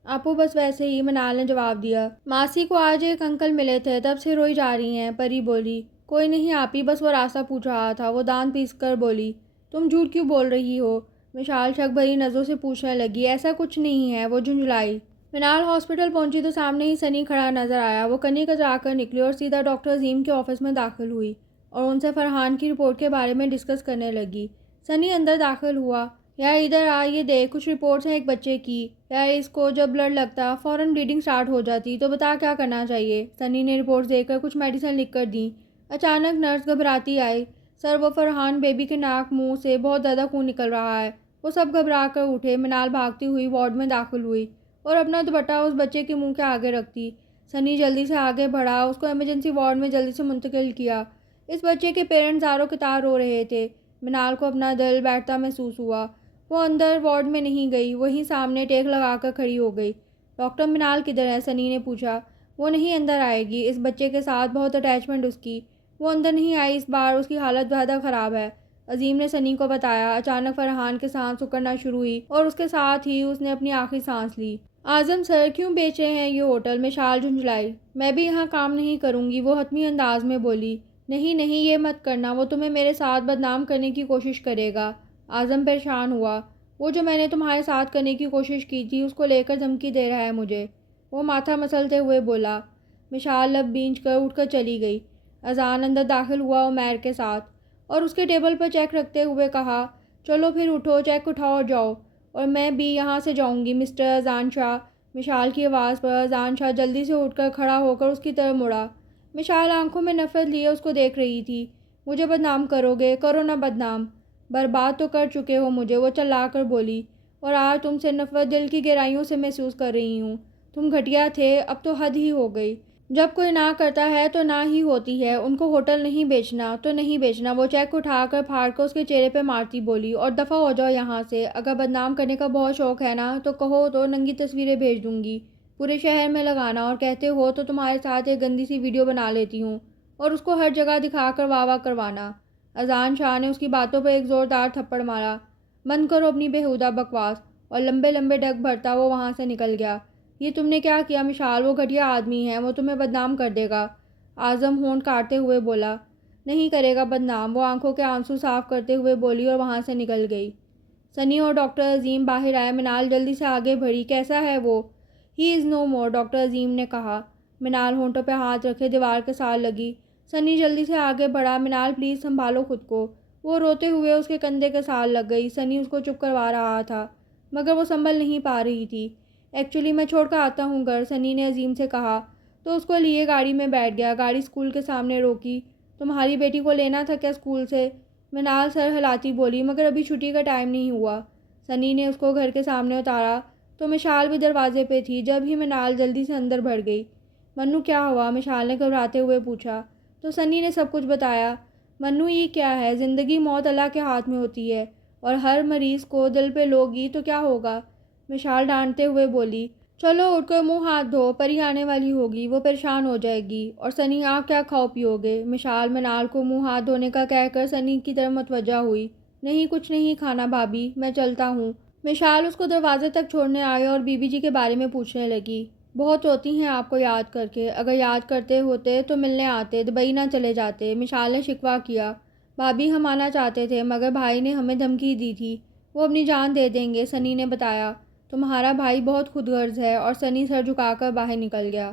آپو بس ویسے ہی، منال نے جواب دیا۔ ماسی کو آج ایک انکل ملے تھے، تب سے روئی جا رہی ہیں، پری بولی۔ کوئی نہیں آپی، بس وہ راستہ پوچھ رہا تھا، وہ دانت پیس کر بولی۔ تم جھوٹ کیوں بول رہی ہو؟ مشال شک بھری نظروں سے پوچھنے لگی۔ ایسا کچھ نہیں ہے، وہ جھنجھلائی۔ منال ہاسپٹل پہنچی تو سامنے ہی سنی کھڑا نظر آیا۔ وہ کنی کترا کر نکلی اور سیدھا ڈاکٹر عظیم کے آفس میں داخل ہوئی اور ان سے فرحان کی رپورٹ کے بارے میں ڈسکس کرنے لگی۔ سنی اندر داخل ہوا۔ یار ادھر آ، یہ دیکھ، کچھ رپورٹس ہیں ایک بچے کی۔ یار اس کو جب بلڈ لگتا فوراً بلیڈنگ سٹارٹ ہو جاتی، تو بتا کیا کرنا چاہیے؟ سنی نے رپورٹس دیکھ کر کچھ میڈیسن لکھ کر دیں۔ اچانک نرس گھبراتی آئی۔ سر، وہ فرحان بیبی کے ناک منہ سے بہت زیادہ خون نکل رہا ہے۔ وہ سب گھبرا کر اٹھے۔ منال بھاگتی ہوئی وارڈ میں داخل ہوئی اور اپنا دوپٹہ اس بچے کے منہ کے آگے رکھتی۔ سنی جلدی سے آگے بڑھا، اس کو ایمرجنسی وارڈ میں جلدی سے منتقل کیا۔ اس بچے کے پیرنٹس زاروں قطار رو رہے تھے۔ منال کو اپنا دل بیٹھتا محسوس ہوا۔ وہ اندر وارڈ میں نہیں گئی، وہیں سامنے ٹیک لگا کر کھڑی ہو گئی۔ ڈاکٹر منال کدھر ہے؟ سنی نے پوچھا۔ وہ نہیں اندر آئے گی، اس بچے کے ساتھ بہت اٹیچمنٹ اس کی، وہ اندر نہیں آئی اس بار، اس کی حالت زیادہ خراب ہے، عظیم نے سنی کو بتایا۔ اچانک فرحان کے سانس اکڑنا شروع ہوئی اور اس کے ساتھ ہی اس نے اپنی آخری سانس لی۔ اعظم سر، کیوں بیچ رہے ہیں یہ ہوٹل؟ میں شال جھنجھلائی۔ میں بھی یہاں کام نہیں کروں گی، وہ حتمی انداز میں بولی۔ نہیں نہیں، یہ مت کرنا، وہ تمہیں میرے ساتھ بدنام کرنے کی کوشش کرے گا۔ اعظم پریشان ہوا۔ وہ جو میں نے تمہارے ساتھ کرنے کی کوشش کی تھی، اس کو لے کر دھمکی دے رہا ہے مجھے، وہ ماتھا مسلتے ہوئے بولا۔ مشال لب بھینچ کر اٹھ کر چلی گئی۔ اذان اندر داخل ہوا عمیر کے ساتھ اور اس کے ٹیبل پر چیک رکھتے ہوئے کہا، چلو پھر اٹھو، چیک اٹھاؤ اور جاؤ، اور میں بھی یہاں سے جاؤں گی مسٹر اذان شاہ۔ مشال کی آواز پر اذان شاہ جلدی سے اٹھ کر کھڑا ہو کر اس کی طرف مڑا۔ مشال آنکھوں میں نفرت لیے اس کو دیکھ رہی تھی۔ مجھے بدنام کرو گے؟ کرو نہ بدنام، برباد تو کر چکے ہو مجھے، وہ چلا کر بولی۔ اور آج تم سے نفرت دل کی گہرائیوں سے محسوس کر رہی ہوں۔ تم گھٹیا تھے، اب تو حد ہی ہو گئی۔ جب کوئی نہ کرتا ہے تو نہ ہی ہوتی ہے۔ ان کو ہوٹل نہیں بیچنا تو نہیں بیچنا، وہ چیک اٹھا کر پھاڑ کر اس کے چہرے پہ مارتی بولی، اور دفع ہو جاؤ یہاں سے۔ اگر بدنام کرنے کا بہت شوق ہے نا تو کہو تو ننگی تصویریں بھیج دوں گی، پورے شہر میں لگانا، اور کہتے ہو تو تمہارے ساتھ ایک گندی سی ویڈیو بنا لیتی ہوں اور اس کو ہر جگہ دکھا کر واہ واہ کروانا۔ اذان شاہ نے اس کی باتوں پر ایک زوردار تھپڑ مارا۔ بند کرو اپنی بیہودہ بکواس، اور لمبے لمبے ڈگ بھرتا وہ وہاں سے نکل گیا۔ یہ تم نے کیا کیا مشال؟ وہ گھٹیا آدمی ہے، وہ تمہیں بدنام کر دے گا، اعظم ہونٹ کاٹتے ہوئے بولا۔ نہیں کرے گا بدنام، وہ آنکھوں کے آنسو صاف کرتے ہوئے بولی اور وہاں سے نکل گئی۔ سنی اور ڈاکٹر عظیم باہر آئے۔ منال جلدی سے آگے بڑھی۔ کیسا ہے وہ؟ ہی از نو مور، ڈاکٹر عظیم نے کہا۔ منال ہونٹوں پہ ہاتھ رکھے دیوار کے ساتھ لگی۔ سنی جلدی سے آگے بڑھا۔ منال پلیز سنبھالو خود کو۔ وہ روتے ہوئے اس کے کندھے کے ساتھ لگ گئی۔ سنی اس کو چپ کروا رہا تھا مگر وہ سنبھل نہیں پا رہی تھی۔ ایکچولی میں چھوڑ کر آتا ہوں گھر، سنی نے عظیم سے کہا تو اس کو لیے گاڑی میں بیٹھ گیا۔ گاڑی اسکول کے سامنے روکی۔ تمہاری بیٹی کو لینا تھا کیا اسکول سے؟ منال سر ہلاتی بولی، مگر ابھی چھٹی کا ٹائم نہیں ہوا۔ سنی نے اس کو گھر کے سامنے اتارا تو مشال بھی دروازے پہ تھی۔ جب ہی منال جلدی سے اندر بڑھ گئی۔ منو کیا ہوا؟ مشال نے گھبراتے ہوئے پوچھا تو سنی نے سب کچھ بتایا۔ منو یہ کیا ہے؟ زندگی موت اللہ کے ہاتھ میں ہوتی ہے، اور ہر مریض کو دل پہ لوگی تو کیا ہوگا؟ مشال ڈانٹتے ہوئے بولی۔ چلو اٹھ کر منہ ہاتھ دھو، پری آنے والی ہوگی، وہ پریشان ہو جائے گی۔ اور سنی آپ کیا کھاؤ پیو گے؟ مشال منال کو منہ ہاتھ دھونے کا کہہ کر سنی کی طرف متوجہ ہوئی۔ نہیں کچھ نہیں کھانا بھابھی، میں چلتا ہوں۔ مشال اس کو دروازے تک چھوڑنے آئی اور بی بی جی کے بارے میں پوچھنے لگی۔ بہت روتی ہیں آپ کو یاد کر کے، اگر یاد کرتے ہوتے تو ملنے آتے، دبئی نہ چلے جاتے، مشال نے شکوہ کیا۔ بھابھی ہم آنا چاہتے تھے مگر بھائی نے ہمیں دھمکی دی تھی، وہ اپنی جان دے دیں گے، سنی نے بتایا۔ تمہارا بھائی بہت خود غرض ہے، اور سنی سر جھکا کر باہر نکل گیا۔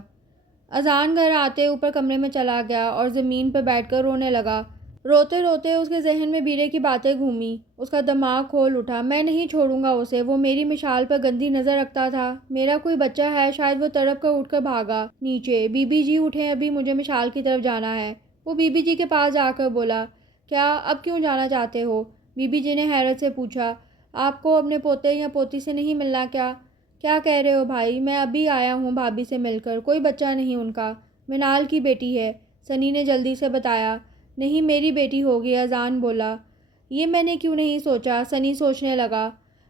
اذان گھر آتے اوپر کمرے میں چلا گیا اور زمین پر بیٹھ کر رونے لگا۔ روتے روتے اس کے ذہن میں بیرے کی باتیں گھومیں۔ اس کا دماغ کھول اٹھا۔ میں نہیں چھوڑوں گا اسے، وہ میری مشال پر گندی نظر رکھتا تھا۔ میرا کوئی بچہ ہے، شاید وہ تڑپ کر اٹھ کر بھاگا نیچے۔ بی بی جی اٹھیں، ابھی مجھے مشال کی طرف جانا ہے۔ وہ بی بی جی کے پاس جا کر بولا۔ کیا اب کیوں جانا چاہتے ہو؟ بی بی جی نے حیرت سے پوچھا۔ آپ کو اپنے پوتے یا پوتی سے نہیں ملنا کیا؟ کیا کہہ رہے ہو بھائی؟ میں ابھی آیا ہوں بھابھی سے مل کر، کوئی بچہ نہیں ان کا، منال کی بیٹی ہے، سنی نے جلدی سے بتایا۔ نہیں میری بیٹی ہوگی، اذان بولا۔ یہ میں نے کیوں نہیں سوچا، سنی سوچنے لگا۔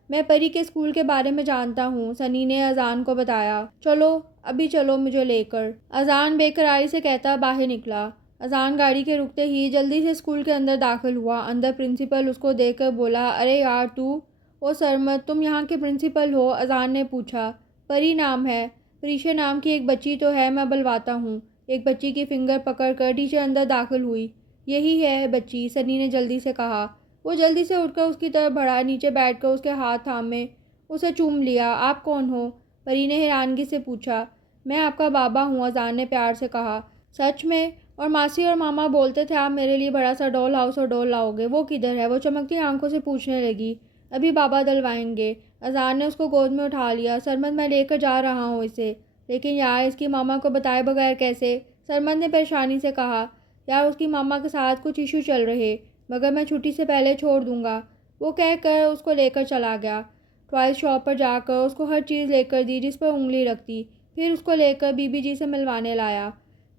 میں پری کے اسکول کے بارے میں جانتا ہوں، سنی نے اذان کو بتایا۔ چلو ابھی چلو مجھے لے کر، اذان بے قراری سے کہتا باہر نکلا۔ اذان گاڑی کے رکتے ہی جلدی سے اسکول کے اندر داخل ہوا۔ اندر پرنسپل اس کو دیکھ کر بولا، ارے یار تو، او سرمد تم یہاں کے پرنسپل ہو؟ اذان نے پوچھا۔ پری نام ہے، پریشا نام کی ایک بچی تو ہے، میں بلواتا ہوں۔ ایک بچی کی فنگر پکڑ کر ٹیچر اندر داخل ہوئی۔ یہی ہے بچی، سنی نے جلدی سے کہا۔ وہ جلدی سے اٹھ کر اس کی طرف بڑھا، نیچے بیٹھ کر اس کے ہاتھ تھامے اسے چوم لیا۔ آپ کون ہو؟ پری نے حیرانگی سے پوچھا۔ میں آپ کا بابا ہوں، اذان نے پیار سے کہا۔ سچ میں؟ اور ماسی اور ماما بولتے تھے آپ میرے لیے بڑا سا ڈول ہاؤس اور ڈول لاؤ گے، وہ کدھر ہے؟ وہ چمکتی آنکھوں سے پوچھنے لگی۔ ابھی بابا دلوائیں گے۔ اذان نے اس کو گود میں اٹھا لیا۔ سرمد میں لے کر جا رہا ہوں اسے، لیکن یار اس کی ماما کو بتائے بغیر کیسے؟ سرمد نے پریشانی سے کہا۔ یار اس کی ماما کے ساتھ کچھ ایشو چل رہے، مگر میں چھٹی سے پہلے چھوڑ دوں گا، وہ کہہ کر اس کو لے کر چلا گیا۔ ٹوائز شاپ پر جا کر اس کو ہر چیز لے کر دی جس پر انگلی رکھتی، پھر اس کو لے کر بی بی جی سے ملوانے لایا۔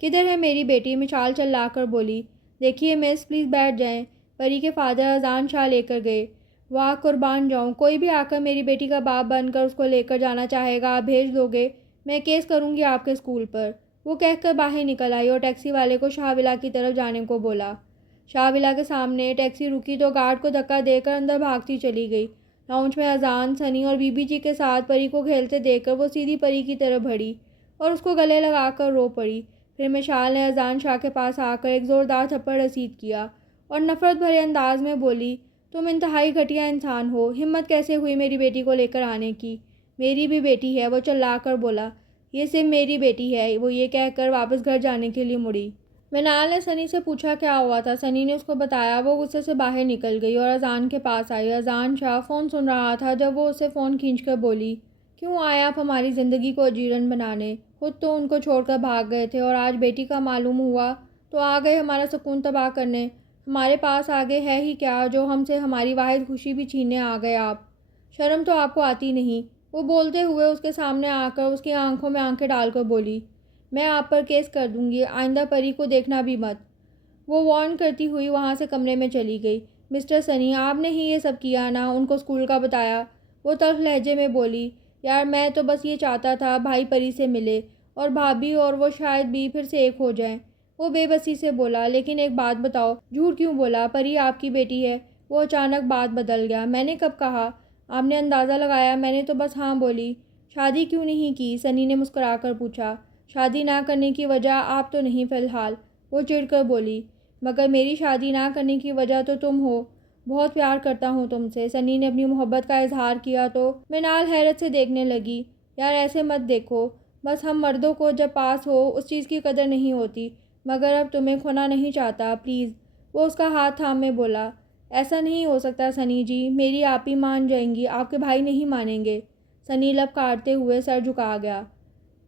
کدھر ہے میری بیٹی؟ مشال چلا کر بولی۔ دیکھیے مس پلیز بیٹھ جائیں، پری کے فادر اذان شاہ لے کر گئے۔ واہ قربان جاؤں، کوئی بھی آ کر میری بیٹی کا باپ بن کر اس کو لے کر جانا چاہے گا، آپ بھیج دو گے؟ میں کیس کروں گی آپ کے اسکول پر، وہ کہہ کر باہر نکل آئی اور ٹیکسی والے کو شاہ ولا کی طرف جانے کو بولا۔ شاہ ولا کے سامنے ٹیکسی رکی تو گارڈ کو دھکا دے کر اندر بھاگتی چلی گئی۔ لاؤنج میں اذان، سنی اور بی بی جی کے ساتھ پری کو کھیلتے دیکھ کر وہ سیدھی پری کی طرف بڑھی اور اس کو گلے لگا کر رو پڑی۔ پھر مشال نے اذان شاہ کے پاس آ کر ایک زوردار تھپڑ رسید کیا اور نفرت بھرے انداز میں بولی، تم انتہائی گھٹیا انسان ہو، ہمت کیسے ہوئی میری بیٹی کو لے کر آنے کی؟ میری بھی بیٹی ہے، وہ چلا کر بولا۔ یہ صرف میری بیٹی ہے، وہ یہ کہہ کر واپس گھر جانے کے لیے مڑی۔ منال نے سنی سے پوچھا کیا ہوا تھا۔ سنی نے اس کو بتایا۔ وہ غصے سے باہر نکل گئی اور اذان کے پاس آئی۔ اذان شاہ فون سن رہا تھا جب وہ اسے فون کھینچ کر بولی، کیوں آئے آپ ہماری زندگی کو اجیرن بنانے؟ خود تو ان کو چھوڑ کر بھاگ گئے تھے اور آج بیٹی کا معلوم ہوا تو آ گئے ہمارا سکون تباہ کرنے۔ ہمارے پاس آگے ہے ہی کیا جو ہم سے ہماری واحد خوشی بھی چھیننے آ گئے آپ؟ شرم تو آپ کو آتی نہیں؟ وہ بولتے ہوئے اس کے سامنے آ کر اس کی آنکھوں میں آنکھیں ڈال کر بولی، میں آپ پر کیس کر دوں گی، آئندہ پری کو دیکھنا بھی مت۔ وہ وارن کرتی ہوئی وہاں سے کمرے میں چلی گئی۔ مسٹر سنی، آپ نے ہی یہ سب کیا نا، ان کو اسکول کا بتایا؟ وہ تلخ لہجے میں بولی، یار میں تو بس یہ چاہتا تھا بھائی پری سے ملے اور بھابھی اور وہ شاید بھی پھر سے ایک ہو جائیں۔ وہ بے بسی سے بولا، لیکن ایک بات بتاؤ، جھوٹ کیوں بولا؟ پری آپ کی بیٹی ہے۔ وہ اچانک بات بدل گیا، میں نے کب کہا؟ آپ نے اندازہ لگایا، میں نے تو بس ہاں بولی۔ شادی کیوں نہیں کی؟ سنی نے مسکرا کر پوچھا۔ شادی نہ کرنے کی وجہ آپ تو نہیں فی الحال، وہ چڑ کر بولی، مگر میری شادی نہ کرنے کی وجہ تو تم ہو۔ بہت پیار کرتا ہوں تم سے۔ سنی نے اپنی محبت کا اظہار کیا تو منال حیرت سے دیکھنے لگی۔ یار ایسے مت دیکھو، بس ہم مردوں کو جب پاس ہو اس چیز کی قدر نہیں ہوتی، مگر اب تمہیں کھونا نہیں چاہتا، پلیز۔ وہ اس کا ہاتھ تھامے بولا، ایسا نہیں ہو سکتا سنی جی، میری آپ ہی مان جائیں گی، آپ کے بھائی نہیں مانیں گے۔ سنی لب کاٹتے ہوئے سر جھکا گیا۔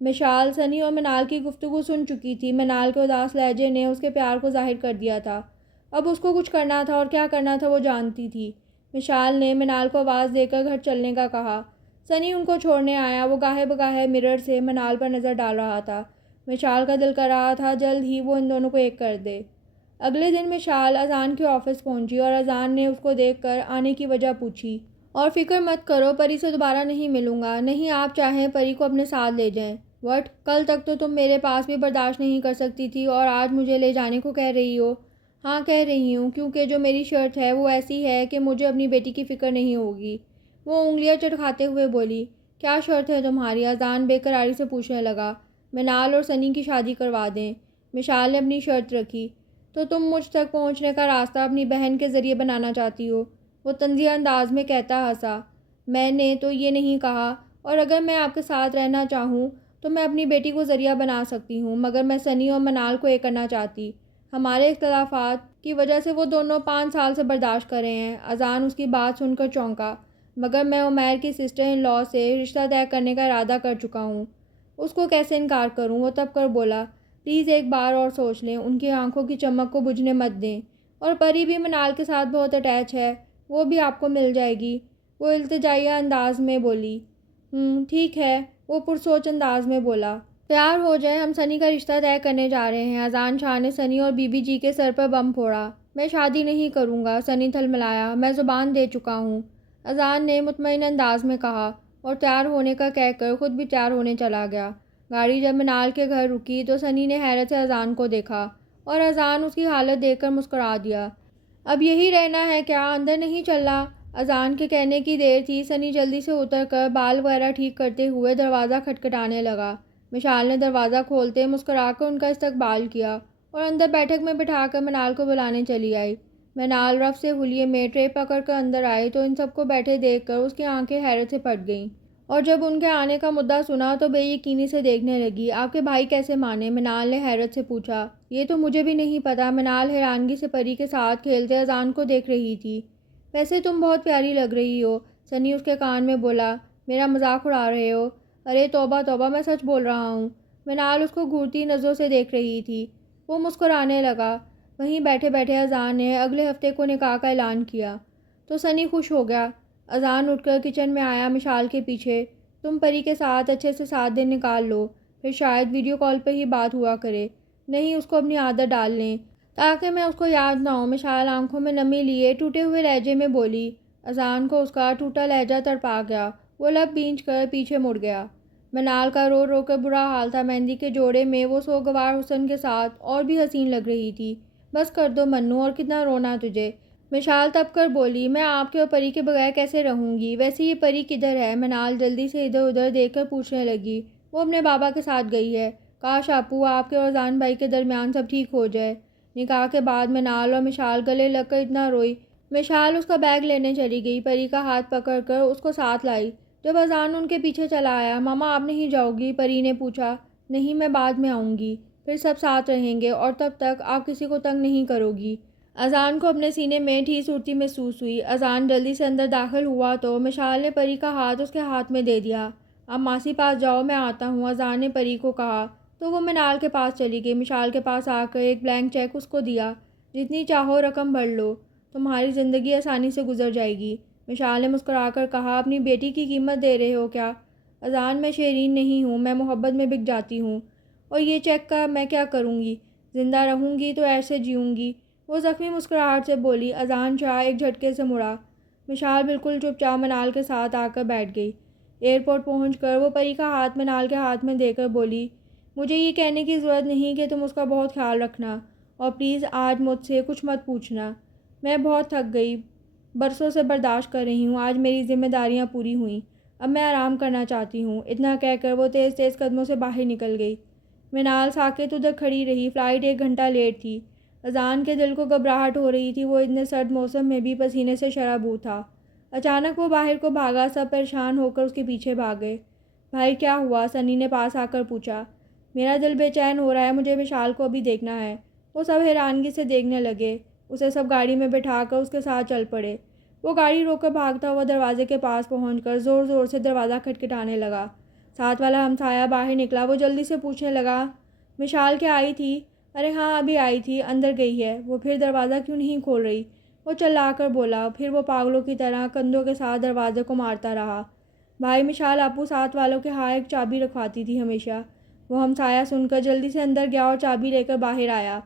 مشال سنی اور منال کی گفتگو سن چکی تھی۔ منال کے اداس لہجے نے اس کے پیار کو ظاہر کر دیا تھا۔ اب اس کو کچھ کرنا تھا اور کیا کرنا تھا وہ جانتی تھی۔ مشال نے منال کو آواز دے کر گھر چلنے کا کہا۔ سنی ان کو چھوڑنے آیا۔ وہ گاہے بگاہے مرر سے منال پر نظر ڈال رہا تھا۔ مشال کا دل کر رہا تھا جلد ہی وہ ان دونوں کو ایک کر دے۔ اگلے دن مشال اذان کے آفس پہنچی اور اذان نے اس کو دیکھ کر آنے کی وجہ پوچھی۔ اور فکر مت کرو، پری سے دوبارہ نہیں ملوں گا۔ نہیں آپ چاہیں پری کو اپنے ساتھ لے جائیں۔ وٹ؟ کل تک تو تم میرے پاس بھی برداشت نہیں کر سکتی تھی اور آج مجھے لے جانے کو کہہ رہی ہو؟ ہاں کہہ رہی ہوں، کیونکہ جو میری شرط ہے وہ ایسی ہے کہ مجھے اپنی بیٹی کی فکر نہیں ہوگی۔ وہ انگلیاں چٹکاتے ہوئے بولی، کیا شرط ہے تمہاری؟ اذان بے قراری سے پوچھنے لگا۔ منال اور سنی کی شادی کروا دیں۔ مشال نے اپنی شرط رکھی۔ تو تم مجھ تک پہنچنے کا راستہ اپنی بہن کے ذریعے بنانا چاہتی ہو؟ وہ طنزیہ انداز میں کہتا ہنسا۔ میں نے تو یہ نہیں کہا، اور اگر میں آپ کے ساتھ رہنا چاہوں تو میں اپنی بیٹی کو ذریعہ بنا سکتی ہوں، مگر میں سنی اور منال کو ایک کرنا چاہتی۔ ہمارے اختلافات کی وجہ سے وہ دونوں 5 سال سے برداشت کر رہے ہیں۔ اذان اس کی بات سن کر چونکا۔ مگر میں عمیر کی سسٹر ان لاء سے رشتہ طے کرنے کا ارادہ کر چکا ہوں، اس کو کیسے انکار کروں؟ وہ تب کر بولا، پلیز ایک بار اور سوچ لیں، ان کی آنکھوں کی چمک کو بجھنے مت دیں۔ اور پری بھی منال کے ساتھ بہت اٹیچ ہے، وہ بھی آپ کو مل جائے گی۔ وہ التجائیہ انداز میں بولی۔ ٹھیک ہے، وہ پرسوچ انداز میں بولا۔ تیار ہو جائے، ہم سنی کا رشتہ طے کرنے جا رہے ہیں۔ اذان شاہ نے سنی اور بی بی جی کے سر پر بم پھوڑا۔ میں شادی نہیں کروں گا، سنی تھلملایا، میں زبان دے چکا ہوں، اذان نے مطمئن انداز میں کہا، اور تیار ہونے کا کہہ کر خود بھی تیار ہونے چلا گیا۔ گاڑی جب منال کے گھر رکی تو سنی نے حیرت سے اذان کو دیکھا اور اذان اس کی حالت دیکھ کر مسکرا دیا۔ اب یہی رہنا ہے کیا؟ اندر نہیں چلنا؟ اذان کے کہنے کی دیر تھی، سنی جلدی سے اتر کر بال وغیرہ ٹھیک کرتے ہوئے دروازہ کھٹکھٹانے لگا۔ مشال نے دروازہ کھولتے مسکرا کر ان کا استقبال کیا اور اندر بیٹھک میں بٹھا کر منال کو بلانے چلی آئی۔ منال رف سے حلیے میں ٹرے پکڑ کر اندر آئی تو ان سب کو بیٹھے دیکھ کر اس کی آنکھیں حیرت سے پھٹ گئیں، اور جب ان کے آنے کا مدعا سنا تو بے یقینی سے دیکھنے لگی۔ آپ کے بھائی کیسے مانے؟ منال نے حیرت سے پوچھا۔ یہ تو مجھے بھی نہیں پتا۔ منال حیرانگی سے پری کے ساتھ کھیلتے اذان کو دیکھ رہی تھی۔ ویسے تم بہت پیاری لگ رہی ہو، سنی اس کے کان میں بولا۔ میرا مذاق اڑا رہے ہو؟ ارے توبہ توبہ، میں سچ بول رہا ہوں۔ منال اس کو گھورتی نظروں سے دیکھ رہی تھی۔ وہ مسکرانے لگا۔ وہیں بیٹھے بیٹھے اذان نے اگلے ہفتے کو نکاح کا اعلان کیا تو سنی خوش ہو گیا۔ اذان اٹھ کر کچن میں آیا مشال کے پیچھے۔ تم پری کے ساتھ اچھے سے 7 دن نکال لو، پھر شاید ویڈیو کال پہ ہی بات ہوا کرے۔ نہیں، اس کو اپنی عادت ڈال لیں تاکہ میں اس کو یاد نہ ہوں۔ مشال آنکھوں میں نمی لیے ٹوٹے ہوئے لہجے میں بولی۔ اذان کو اس کا ٹوٹا لہجہ تڑپا گیا۔ وہ لب بھینچ کر پیچھے مڑ گیا۔ منال کا رو رو کر برا حال تھا۔ مہندی کے جوڑے میں وہ سوگوار حسن کے ساتھ اور بھی حسین لگ رہی تھی۔ بس کر دو منو، اور کتنا رونا تجھے؟ مشال تب کر بولی، میں آپ کے اور پری کے بغیر کیسے رہوں گی؟ ویسے یہ پری کدھر ہے؟ منال جلدی سے ادھر ادھر دیکھ کر پوچھنے لگی۔ وہ اپنے بابا کے ساتھ گئی ہے۔ کاش آپو، آپ کے اور اذان بھائی کے درمیان سب ٹھیک ہو جائے۔ نکاح کے بعد منال اور مشال گلے لگ کر اتنا روئی۔ مشال اس کا بیگ لینے چلی گئی، پری کا ہاتھ پکڑ کر اس کو ساتھ لائی۔ جب اذان ان کے پیچھے چلا آیا، ماما آپ نہیں جاؤ گی؟ پری نے پوچھا۔ نہیں، میں بعد میں آؤں گی۔ پھر سب ساتھ رہیں گے اور تب تک آپ کسی کو تنگ نہیں کرو گی۔ اذان کو اپنے سینے میں ٹھیس اڑتی محسوس ہوئی۔ اذان جلدی سے اندر داخل ہوا تو مشال نے پری کا ہاتھ اس کے ہاتھ میں دے دیا۔ اب ماسی پاس جاؤ، میں آتا ہوں، اذان نے پری کو کہا تو وہ منال کے پاس چلی گئی۔ مشال کے پاس آ کر ایک بلینک چیک اس کو دیا۔ جتنی چاہو رقم بھر لو، تمہاری زندگی آسانی سے گزر جائے گی۔ مشال نے مسکرا کر کہا، اپنی بیٹی کی قیمت دے رہے ہو کیا؟ اذان، میں شیرین نہیں ہوں، میں محبت میں بک جاتی ہوں، اور یہ چیک کا میں کیا کروں گی؟ زندہ رہوں گی تو ایسے جیوں گی، وہ زخمی مسکراہٹ سے بولی۔ اذان شاہ ایک جھٹکے سے مڑا۔ مشال بالکل چپ چاپ منال کے ساتھ آ کر بیٹھ گئی۔ ایئرپورٹ پہنچ کر وہ پری کا ہاتھ منال کے ہاتھ میں دے کر بولی، مجھے یہ کہنے کی ضرورت نہیں کہ تم اس کا بہت خیال رکھنا، اور پلیز آج مجھ سے کچھ مت پوچھنا، میں بہت تھک گئی، برسوں سے برداشت کر رہی ہوں، آج میری ذمہ داریاں پوری ہوئیں، اب میں آرام کرنا چاہتی ہوں۔ اتنا کہہ کر وہ تیز تیز قدموں سے باہر نکل گئی۔ منال ساکت ادھر کھڑی رہی۔ فلائٹ 1 گھنٹہ لیٹ تھی۔ اذان کے دل کو گھبراہٹ ہو رہی تھی، وہ اتنے سرد موسم میں بھی پسینے سے شرابور تھا۔ اچانک وہ باہر کو بھاگا، سب پریشان ہو کر اس کے پیچھے بھاگے۔ بھائی کیا ہوا؟ سنی نے پاس آ کر پوچھا۔ میرا دل بے چین ہو رہا ہے، مجھے مشال کو ابھی دیکھنا ہے۔ وہ سب حیرانگی سے دیکھنے لگے۔ اسے سب گاڑی میں بٹھا کر اس کے ساتھ چل پڑے۔ وہ گاڑی روک کر بھاگتا ہوا دروازے کے پاس پہنچ کر زور زور سے دروازہ کھٹکھٹانے لگا۔ ساتھ والا ہمسایہ باہر نکلا۔ وہ جلدی سے پوچھنے لگا، مشال کیا آئی تھی؟ ارے ہاں ابھی آئی تھی، اندر گئی ہے۔ وہ پھر دروازہ کیوں نہیں کھول رہی؟ وہ چلا کر بولا۔ پھر وہ پاگلوں کی طرح کندھوں کے ساتھ دروازے کو مارتا رہا۔ بھائی مشال آپو ساتھ والوں کے ہاں ایک چابی رکھواتی تھی ہمیشہ۔ وہ ہمسایہ سن کر جلدی سے اندر گیا اور چابی لے کر باہر آیا۔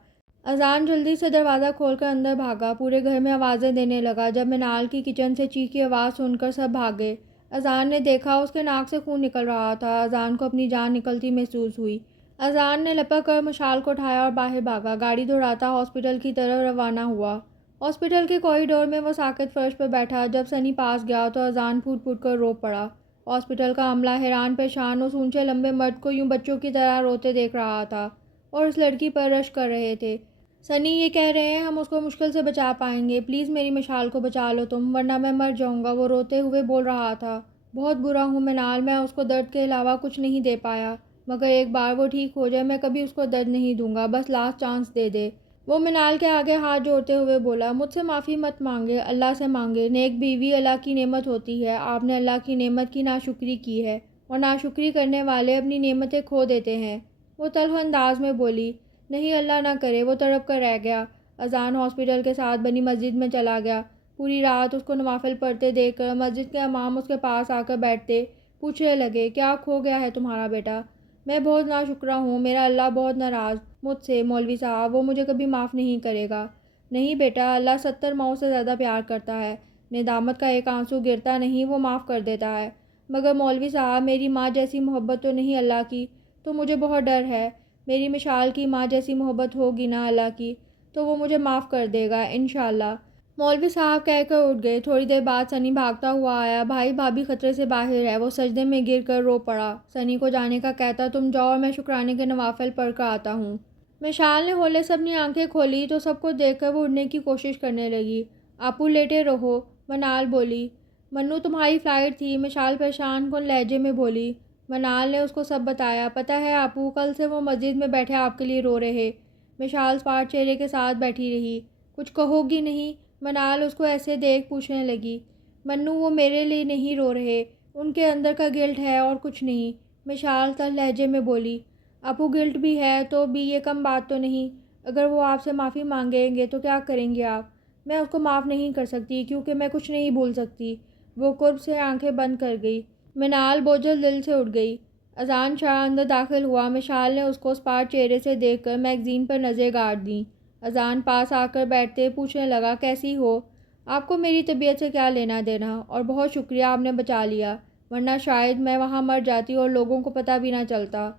اذان جلدی سے دروازہ کھول کر اندر بھاگا۔ پورے گھر میں آوازیں دینے لگا۔ جب منال کی کچن سے چیخ کی آواز سن کر سب بھاگے۔ اذان نے دیکھا اس کے ناک سے خون نکل رہا تھا۔ اذان کو اپنی جان نکلتی محسوس ہوئی۔ اذان نے لپک کر مشال کو اٹھایا اور باہر بھاگا۔ گاڑی دوڑاتا ہاسپٹل کی طرف روانہ ہوا۔ ہاسپٹل کے کوریڈور میں وہ ساکت فرش پر بیٹھا۔ جب سنی پاس گیا تو اذان پھوٹ پھوٹ کر رو پڑا۔ ہاسپٹل کا عملہ حیران پریشان اس اونچے لمبے مرد کو یوں بچوں کی طرح روتے دیکھ رہا تھا اور اس لڑکی پر رشک کر رہے تھے۔ سنی یہ کہہ رہے ہیں ہم اس کو مشکل سے بچا پائیں گے، پلیز میری مشال کو بچا لو تم، ورنہ میں مر جاؤں گا، وہ روتے ہوئے بول رہا تھا۔ بہت برا ہوں منال، میں اس کو درد کے علاوہ کچھ نہیں دے پایا، مگر ایک بار وہ ٹھیک ہو جائے میں کبھی اس کو درد نہیں دوں گا، بس لاسٹ چانس دے دے۔ وہ منال کے آگے ہاتھ جوڑتے ہوئے بولا، مجھ سے معافی مت مانگے، اللہ سے مانگے، نیک بیوی اللہ کی نعمت ہوتی ہے، آپ نے اللہ کی نعمت کی ناشکری کی ہے، اور ناشکری کرنے والے اپنی نعمتیں کھو دیتے ہیں۔ وہ تلخ انداز میں بولی، نہیں اللہ نہ کرے۔ وہ تڑپ کر رہ گیا۔ اذان ہاسپٹل کے ساتھ بنی مسجد میں چلا گیا۔ پوری رات اس کو نوافل پڑھتے دیکھ کر مسجد کے امام اس کے پاس آ کر بیٹھتے، پوچھنے لگے، کیا کھو گیا ہے تمہارا بیٹا؟ میں بہت ناشکرہ ہوں، میرا اللہ بہت ناراض مجھ سے مولوی صاحب، وہ مجھے کبھی معاف نہیں کرے گا۔ نہیں بیٹا، اللہ 70 ماؤں سے زیادہ پیار کرتا ہے، ندامت کا ایک آنسو گرتا نہیں، وہ معاف کر دیتا ہے، مگر مولوی صاحب میری ماں جیسی محبت تو نہیں اللہ کی، تو مجھے بہت ڈر ہے، میری مشال کی ماں جیسی محبت ہوگی نا اللہ کی تو وہ مجھے معاف کر دے گا انشاءاللہ۔ مولوی صاحب کہہ کر اٹھ گئے۔ تھوڑی دیر بعد سنی بھاگتا ہوا آیا۔ بھائی بھابھی خطرے سے باہر ہے۔ وہ سجدے میں گر کر رو پڑا۔ سنی کو جانے کا کہتا، تم جاؤ اور میں شکرانے کے نوافل پڑھ کر آتا ہوں۔ مشال نے ہولے سے اپنی آنکھیں کھولی تو سب کو دیکھ کر وہ اٹھنے کی کوشش کرنے لگی۔ آپو لیٹے رہو، منال بولی۔ منو تمہاری فلائٹ تھی، مشال پریشان کن لہجے میں بولی۔ منال نے اس کو سب بتایا۔ پتہ ہے آپو، کل سے وہ مسجد میں بیٹھے آپ کے لیے رو رہے۔ مشال سپاٹ چہرے کے ساتھ بیٹھی رہی۔ کچھ کہو گی نہیں؟ منال اس کو ایسے دیکھ پوچھنے لگی۔ منو وہ میرے لیے نہیں رو رہے، ان کے اندر کا گلٹ ہے اور کچھ نہیں، مشال تلخ لہجے میں بولی۔ آپو گلٹ بھی ہے تو بھی یہ کم بات تو نہیں، اگر وہ آپ سے معافی مانگیں گے تو کیا کریں گے آپ؟ میں اس کو معاف نہیں کر سکتی کیونکہ میں کچھ نہیں بھول سکتی۔ وہ قرب سے آنکھیں بند کر گئی۔ منال بوجھل دل سے اٹھ گئی۔ اذان شاہ اندر داخل ہوا۔ مشال نے اس کو سپاٹ چہرے سے دیکھ کر میگزین پر نظریں گاڑ دیں۔ اذان پاس آ کر بیٹھتے پوچھنے لگا، کیسی ہو؟ آپ کو میری طبیعت سے کیا لینا دینا، اور بہت شکریہ آپ نے بچا لیا، ورنہ شاید میں وہاں مر جاتی اور لوگوں کو پتہ بھی نہ چلتا۔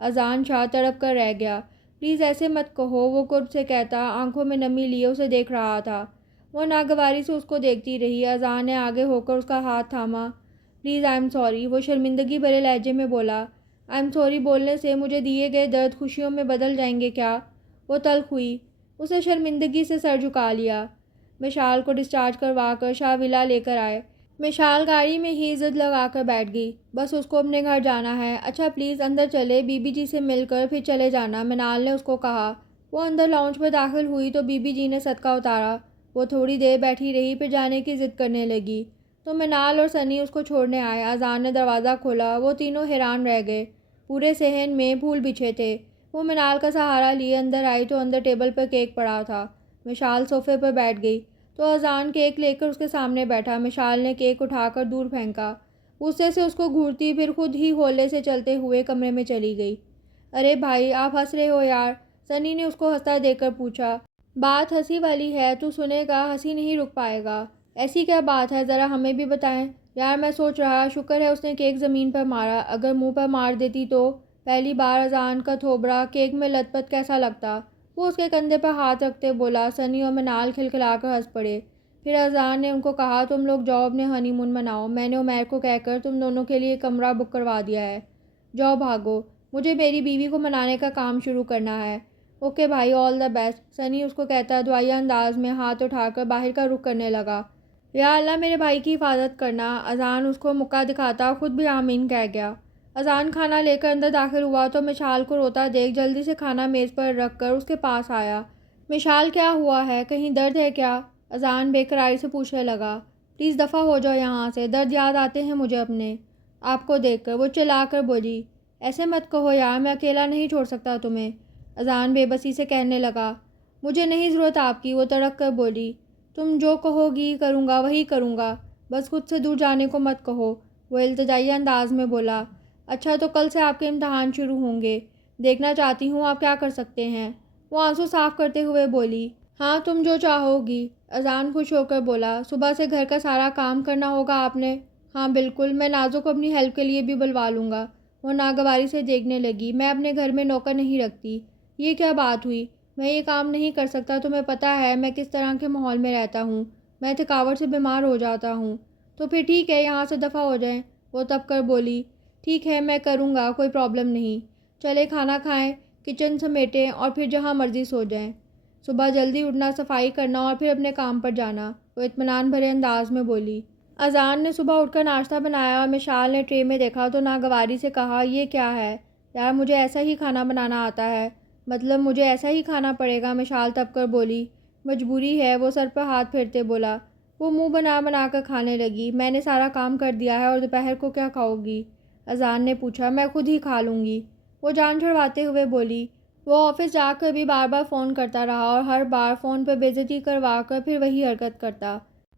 اذان شاہ تڑپ کر رہ گیا۔ پلیز ایسے مت کہو، وہ قرب سے کہتا، آنکھوں میں نمی لیے اسے دیکھ رہا تھا۔ وہ ناگواری سے اس کو دیکھتی رہی۔ اذان نے آگے ہو کر اس کا ہاتھ تھاما۔ پلیز آئی ایم سوری، وہ شرمندگی بھرے لہجے میں بولا۔ آئی ایم سوری بولنے سے مجھے دیے گئے درد خوشیوں میں بدل جائیں گے کیا؟ وہ تلخ ہوئی۔ اسے شرمندگی سے سر جھکا لیا۔ مشال کو ڈسچارج کروا کر شاہ ولا لے کر آئے۔ مشال گاڑی میں ہی ضد لگا کر بیٹھ گئی۔ بس اس کو اپنے گھر جانا ہے۔ اچھا پلیز اندر چلے، بی بی جی سے مل کر پھر چلے جانا، منال نے اس کو کہا۔ وہ اندر لاؤنج میں داخل ہوئی تو بی بی جی نے صدقہ اتارا۔ وہ تھوڑی دیر بیٹھی رہی پھر جانے کی ضد کرنے لگی تو منال اور سنی اس کو چھوڑنے آئے۔ اذان نے دروازہ کھولا، وہ تینوں حیران رہ گئے۔ پورے صحن میں پھول بچھے تھے۔ وہ منال کا سہارا لیے اندر آئی تو اندر ٹیبل پر کیک پڑا تھا۔ مشال صوفے پر بیٹھ گئی تو اذان کیک لے کر اس کے سامنے بیٹھا۔ مشال نے کیک اٹھا کر دور پھینکا۔ غصے سے اس کو گھورتی پھر خود ہی ہولے سے چلتے ہوئے کمرے میں چلی گئی۔ ارے بھائی آپ ہنس رہے ہو یار، سنی نے اس کو ہنستا دیکھ کر پوچھا۔ بات ہنسی والی ہے، تو سنے گا، ہنسی نہیں رک پائے گا۔ ایسی کیا بات ہے، ذرا ہمیں بھی بتائیں۔ یار میں سوچ رہا، شکر ہے اس نے کیک زمین پر مارا، اگر منہ پر مار دیتی تو پہلی بار اذان کا تھوبڑا کیک میں لت پت کیسا لگتا۔ وہ اس کے کندھے پر ہاتھ رکھتے بولا۔ سنی اور منال کھلکھلا کر ہنس پڑے۔ پھر اذان نے ان کو کہا تم لوگ جاؤ اپنے ہنی مون مناؤ، میں نے عمیر کو کہہ کر تم دونوں کے لیے کمرہ بک کروا دیا ہے، جاؤ بھاگو، مجھے میری بیوی کو منانے کا کام شروع کرنا ہے۔ اوکے بھائی، آل دا بیسٹ، سنی اس کو کہتا دعائیہ انداز میں ہاتھ اٹھا کر باہر کا رخ کرنے لگا۔ یا اللہ میرے بھائی کی حفاظت کرنا، اذان اس کو مکہ دکھاتا خود بھی آمین کہہ گیا۔ اذان کھانا لے کر اندر داخل ہوا تو مشال کو روتا دیکھ جلدی سے کھانا میز پر رکھ کر اس کے پاس آیا۔ مشال کیا ہوا ہے، کہیں درد ہے کیا؟ اذان بے قراری سے پوچھنے لگا۔ پلیز دفع ہو جاؤ یہاں سے، درد یاد آتے ہیں مجھے اپنے آپ کو دیکھ کر، وہ چلا کر بولی۔ ایسے مت کہو یار، میں اکیلا نہیں چھوڑ سکتا تمہیں، اذان بے بسی سے کہنے لگا۔ مجھے نہیں ضرورت آپ کی، وہ تڑک کر بولی۔ تم جو کہو گی کروں گا، وہی کروں گا، بس خود سے دور جانے کو مت کہو، وہ التجائی انداز میں بولا۔ اچھا تو کل سے آپ کے امتحان شروع ہوں گے، دیکھنا چاہتی ہوں آپ کیا کر سکتے ہیں، وہ آنسو صاف کرتے ہوئے بولی۔ ہاں تم جو چاہو گی، اذان خوش ہو کر بولا۔ صبح سے گھر کا سارا کام کرنا ہوگا آپ نے؟ ہاں بالکل، میں نازو کو اپنی ہیلپ کے لیے بھی بلوا لوں گا، وہ ناگواری سے دیکھنے لگی۔ میں اپنے گھر میں نوکر نہیں رکھتی۔ یہ کیا بات ہوئی، میں یہ کام نہیں کر سکتا، تمہیں پتہ ہے میں کس طرح کے ماحول میں رہتا ہوں، میں تھکاوٹ سے بیمار ہو جاتا ہوں۔ تو پھر ٹھیک ہے، یہاں سے دفع ہو جائیں، وہ تب کر بولی۔ ٹھیک ہے میں کروں گا، کوئی پرابلم نہیں، چلے کھانا کھائیں، کچن سمیٹیں اور پھر جہاں مرضی سو جائیں، صبح جلدی اٹھنا، صفائی کرنا اور پھر اپنے کام پر جانا، وہ اطمینان بھرے انداز میں بولی۔ اذان نے صبح اٹھ کر ناشتہ بنایا اور مشال نے ٹرے میں دیکھا تو ناگواری سے کہا یہ کیا ہے یار، مجھے ایسا ہی کھانا بنانا آتا ہے، مطلب مجھے ایسا ہی کھانا پڑے گا، مشال تب کر بولی۔ مجبوری ہے، وہ سر پر ہاتھ پھیرتے بولا۔ وہ منہ بنا بنا کر کھانے لگی۔ میں نے سارا کام کر دیا ہے اور دوپہر کو کیا کھاؤ گی، اذان نے پوچھا۔ میں خود ہی کھا لوں گی، وہ جان چھڑواتے ہوئے بولی۔ وہ آفس جا کر بھی بار بار فون کرتا رہا اور ہر بار فون پر بے عزتی کروا کر پھر وہی حرکت کرتا۔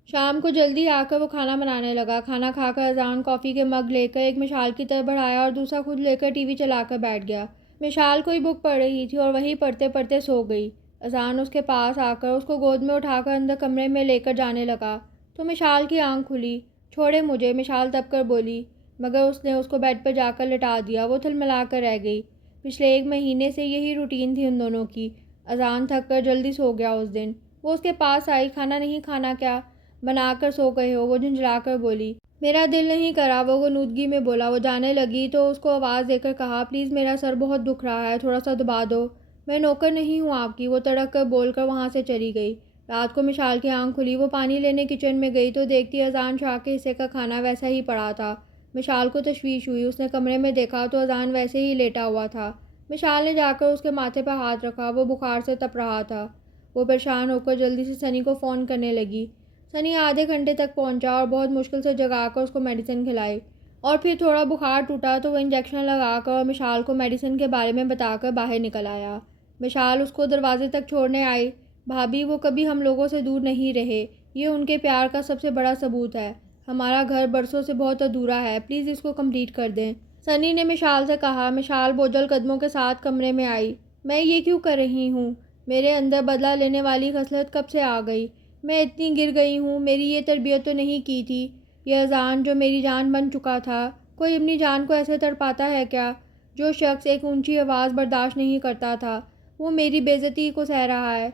شام کو جلدی آ کر وہ کھانا بنانے لگا۔ کھانا کھا کر اذان کافی کے مگ لے کر ایک مشال کی طرف بڑھایا اور دوسرا خود لے کر ٹی وی چلا کر بیٹھ گیا۔ مشال کوئی بک پڑھ رہی تھی اور وہی پڑھتے پڑھتے سو گئی۔ اذان اس کے پاس آ کر اس کو گود میں اٹھا کر اندر کمرے میں لے کر جانے لگا تو مشال کی آنکھ کھلی۔ چھوڑے مجھے، مشال تب کر بولی، مگر اس نے اس کو بیڈ پر جا کر لٹا دیا۔ وہ تھلملا کر رہ گئی۔ پچھلے 1 مہینے سے یہی روٹین تھی ان دونوں کی۔ اذان تھک کر جلدی سو گیا اس دن۔ وہ اس کے پاس آئی۔ کھانا نہیں کھانا کیا، بنا کر سو گئے ہو، وہ جھنجھلا کر بولی۔ میرا دل نہیں کرا، وہ غنودگی میں بولا۔ وہ جانے لگی تو اس کو آواز دے کر کہا پلیز میرا سر بہت دکھ رہا ہے، تھوڑا سا دبا دو، میں نوکر نہیں ہوں آپ کی، وہ تڑک کر بول کر وہاں سے چلی گئی۔ رات کو مشال کی آنکھ کھلی، وہ پانی لینے کچن میں گئی تو دیکھتی اذان شاہ کے حصے کا کھانا ویسا ہی پڑا تھا۔ مشال کو تشویش ہوئی، اس نے کمرے میں دیکھا تو اذان ویسے ہی لیٹا ہوا تھا۔ مشال نے جا کر اس کے ماتھے پر ہاتھ رکھا، وہ بخار سے تپ رہا تھا۔ وہ پریشان ہو کر جلدی سے سنی کو فون کرنے لگی۔ سنی آدھے گھنٹے تک پہنچا اور بہت مشکل سے جگا کر اس کو میڈیسن کھلائی اور پھر تھوڑا بخار ٹوٹا تو وہ انجیکشن لگا کر اور مشال کو میڈیسن کے بارے میں بتا کر باہر نکل آیا۔ مشال اس کو دروازے تک چھوڑنے آئی۔ بھابھی وہ کبھی ہم لوگوں سے دور نہیں رہے، یہ ان کے پیار کا سب سے بڑا ثبوت ہے، ہمارا گھر برسوں سے بہت ادھورا ہے، پلیز اس کو کمپلیٹ کر دیں، سنی نے مشال سے کہا۔ مشال بوجھل قدموں کے ساتھ کمرے میں آئی۔ میں یہ کیوں کر رہی ہوں، میرے اندر بدلہ لینے والی خصلت کب سے آ گئی، میں اتنی گر گئی ہوں، میری یہ تربیت تو نہیں کی تھی، یہ اذان جو میری جان بن چکا تھا، کوئی اپنی جان کو ایسے تڑپاتا ہے کیا؟ جو شخص ایک اونچی آواز برداشت نہیں کرتا تھا وہ میری بے عزتی کو سہ رہا ہے،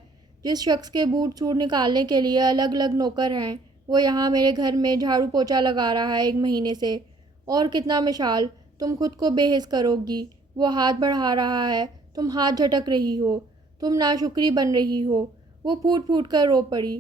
جس شخص کے بوٹ سوٹ نکالنے کے لیے الگ الگ نوکر ہیں وہ یہاں میرے گھر میں جھاڑو پوچھا لگا رہا ہے 1 مہینے سے، اور کتنا مشال تم خود کو بے حس کرو گی، وہ ہاتھ بڑھا رہا ہے، تم ہاتھ جھٹک رہی ہو، تم ناشکری بن رہی ہو، وہ پھوٹ پھوٹ کر رو پڑی۔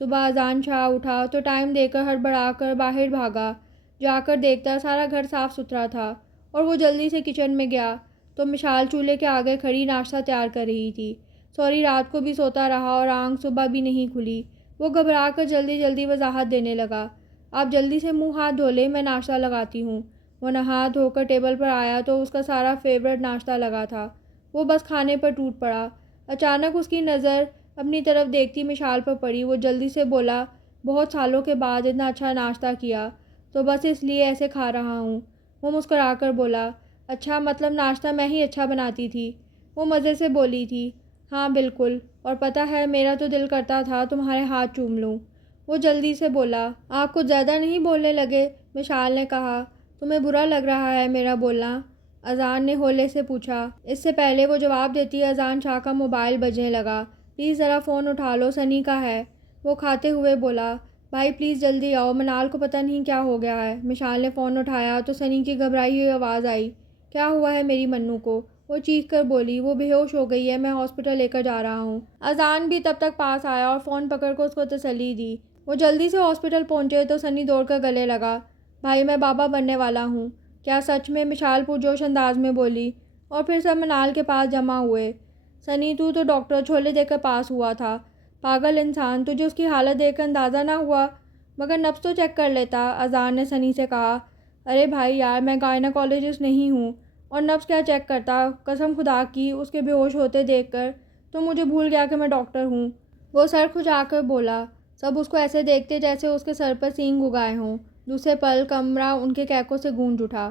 صبح اذان شاہ اٹھا تو ٹائم دے کر ہڑبڑا کر باہر بھاگا۔ جا کر دیکھتا سارا گھر صاف ستھرا تھا اور وہ جلدی سے کچن میں گیا تو مشال چولہے کے آگے کھڑی ناشتہ تیار کر رہی تھی۔ سوری رات کو بھی سوتا رہا اور آنکھ صبح بھی نہیں کھلی۔ وہ گھبرا کر جلدی جلدی وضاحت دینے لگا، آپ جلدی سے منہ ہاتھ دھو لیں، میں ناشتہ لگاتی ہوں۔ وہ نہا دھو کر ٹیبل پر آیا تو اس کا سارا فیورٹ ناشتہ لگا تھا۔ وہ بس کھانے پر ٹوٹ پڑا۔ اچانک اس کی نظر اپنی طرف دیکھتی مشال پر پڑی۔ وہ جلدی سے بولا، بہت سالوں کے بعد اتنا اچھا ناشتہ کیا تو بس اس لیے ایسے کھا رہا ہوں۔ وہ مسکرا کر بولا، اچھا مطلب ناشتہ میں ہی اچھا بناتی تھی؟ وہ مزے سے بولی تھی، ہاں بالکل، اور پتہ ہے میرا تو دل کرتا تھا تمہارے ہاتھ چوم لوں۔ وہ جلدی سے بولا، آپ کچھ زیادہ نہیں بولنے لگے؟ مشال نے کہا، تمہیں برا لگ رہا ہے میرا بولنا؟ اذان نے ہولے سے پوچھا۔ اس سے پہلے وہ جواب دیتی اذان شاہ کا موبائل بجنے لگا۔ پلیز ذرا فون اٹھا لو، سنی کا ہے۔ وہ کھاتے ہوئے بولا، بھائی پلیز جلدی آؤ، منال کو پتہ نہیں کیا ہو گیا ہے۔ مشال نے فون اٹھایا تو سنی کی گھبرائی ہوئی آواز آئی، کیا ہوا ہے میری منو کو؟ وہ چیخ کر بولی، وہ بے ہوش ہو گئی ہے، میں ہاسپٹل لے کر جا رہا ہوں۔ اذان بھی تب تک پاس آیا اور فون پکڑ کر اس کو تسلی دی۔ وہ جلدی سے ہاسپٹل پہنچے تو سنی دوڑ کر گلے لگا، بھائی میں بابا بننے والا ہوں۔ کیا سچ میں؟ مشال پرجوش انداز میں بولی، اور پھر سب منال کے پاس جمع ہوئے۔ سنی تو ڈاکٹر چھولے دے کر پاس ہوا تھا، پاگل انسان، تجھے اس کی حالت دیکھ کر اندازہ نہ ہوا؟ مگر نبض تو چیک کر لیتا، اذان نے سنی سے کہا۔ ارے بھائی یار، میں گائناکالوجسٹ نہیں ہوں، اور نبض کیا چیک کرتا، قسم خدا کی اس کے بے ہوش ہوتے دیکھ کر تو مجھے بھول گیا کہ میں ڈاکٹر ہوں۔ وہ سر کھجا کر بولا۔ سب اس کو ایسے دیکھتے جیسے اس کے سر پر سینگ اگائے ہوں۔ دوسرے پل کمرہ ان کے کہکوں سے گونج اٹھا۔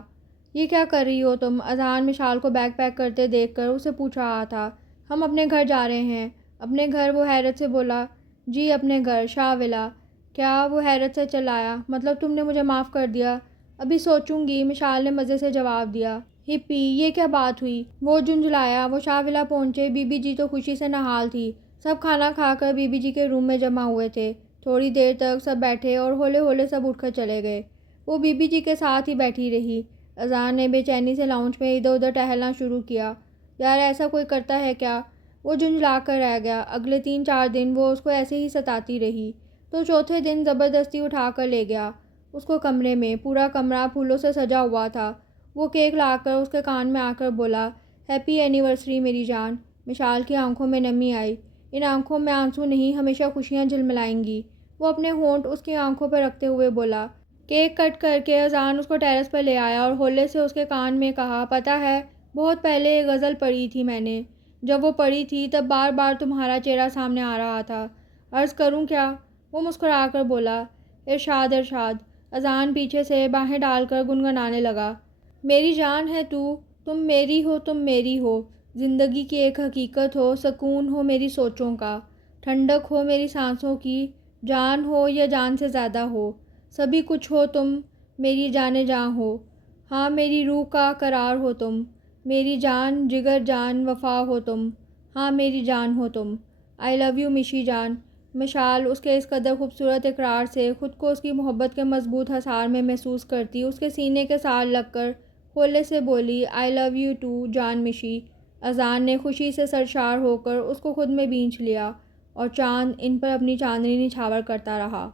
یہ کیا کر رہی ہو تم؟ اذان مشال کو بیگ پیک کرتے دیکھ کر اسے پوچھ رہا تھا۔ ہم اپنے گھر جا رہے ہیں۔ اپنے گھر؟ وہ حیرت سے بولا۔ جی اپنے گھر، شاہ ولا۔ کیا؟ وہ حیرت سے چلایا، مطلب تم نے مجھے معاف کر دیا؟ ابھی سوچوں گی، مشال نے مزے سے جواب دیا۔ ہپی، یہ کیا بات ہوئی؟ وہ جھنجھلایا۔ وہ شاہ ولا پہنچے، بی بی جی تو خوشی سے نہال تھی۔ سب کھانا کھا کر بی بی جی کے روم میں جمع ہوئے تھے۔ تھوڑی دیر تک سب بیٹھے اور ہولے ہولے سب اٹھ کر چلے گئے۔ وہ بی بی جی کے ساتھ ہی بیٹھی رہی۔ اذان نے بے چینی سے لاؤنج میں ادھر ادھر ٹہلنا شروع کیا۔ یار ایسا کوئی کرتا ہے کیا؟ وہ جھنجھلا کر رہ گیا۔ اگلے 3-4 دن وہ اس کو ایسے ہی ستاتی رہی، تو چوتھے دن زبردستی اٹھا کر لے گیا اس کو کمرے میں۔ پورا کمرہ پھولوں سے سجا ہوا تھا۔ وہ کیک لا کر اس کے کان میں آ کر بولا، ہیپی اینیورسری میری جان۔ مشال کی آنکھوں میں نمی آئی۔ ان آنکھوں میں آنسو نہیں، ہمیشہ خوشیاں جھلملائیں گی۔ وہ اپنے ہونٹ اس کی آنکھوں پر رکھتے ہوئے بولا۔ کیک کٹ کر کے اذان اس کو ٹیرس پر لے آیا اور ہولے سے اس کے کان میں کہا، پتہ ہے بہت پہلے ایک غزل پڑھی تھی میں نے، جب وہ پڑھی تھی تب بار بار تمہارا چہرہ سامنے آ رہا تھا۔ عرض کروں کیا؟ وہ مسکرا کر بولا، ارشاد ارشاد۔ اذان پیچھے سے باہیں ڈال کر گنگنانے لگا، میری جان ہے تو، تم میری ہو، تم میری ہو، زندگی کی ایک حقیقت ہو، سکون ہو میری سوچوں کا، ٹھنڈک ہو میری سانسوں کی، جان ہو یا جان سے زیادہ ہو، سبھی کچھ ہو تم، میری جان جاں ہو، ہاں میری روح کا قرار ہو تم، میری جان جگر جان وفا ہو تم، ہاں میری جان ہو تم، آئی لو یو مشی جان۔ مشال اس کے اس قدر خوبصورت اقرار سے خود کو اس کی محبت کے مضبوط حصار میں محسوس کرتی اس کے سینے کے ساتھ لگ کر ہولے سے بولی، آئی لو یو ٹو جان مشی۔ اذان نے خوشی سے سرشار ہو کر اس کو خود میں بینچ لیا اور چاند ان پر اپنی چاندنی نچھاور کرتا رہا۔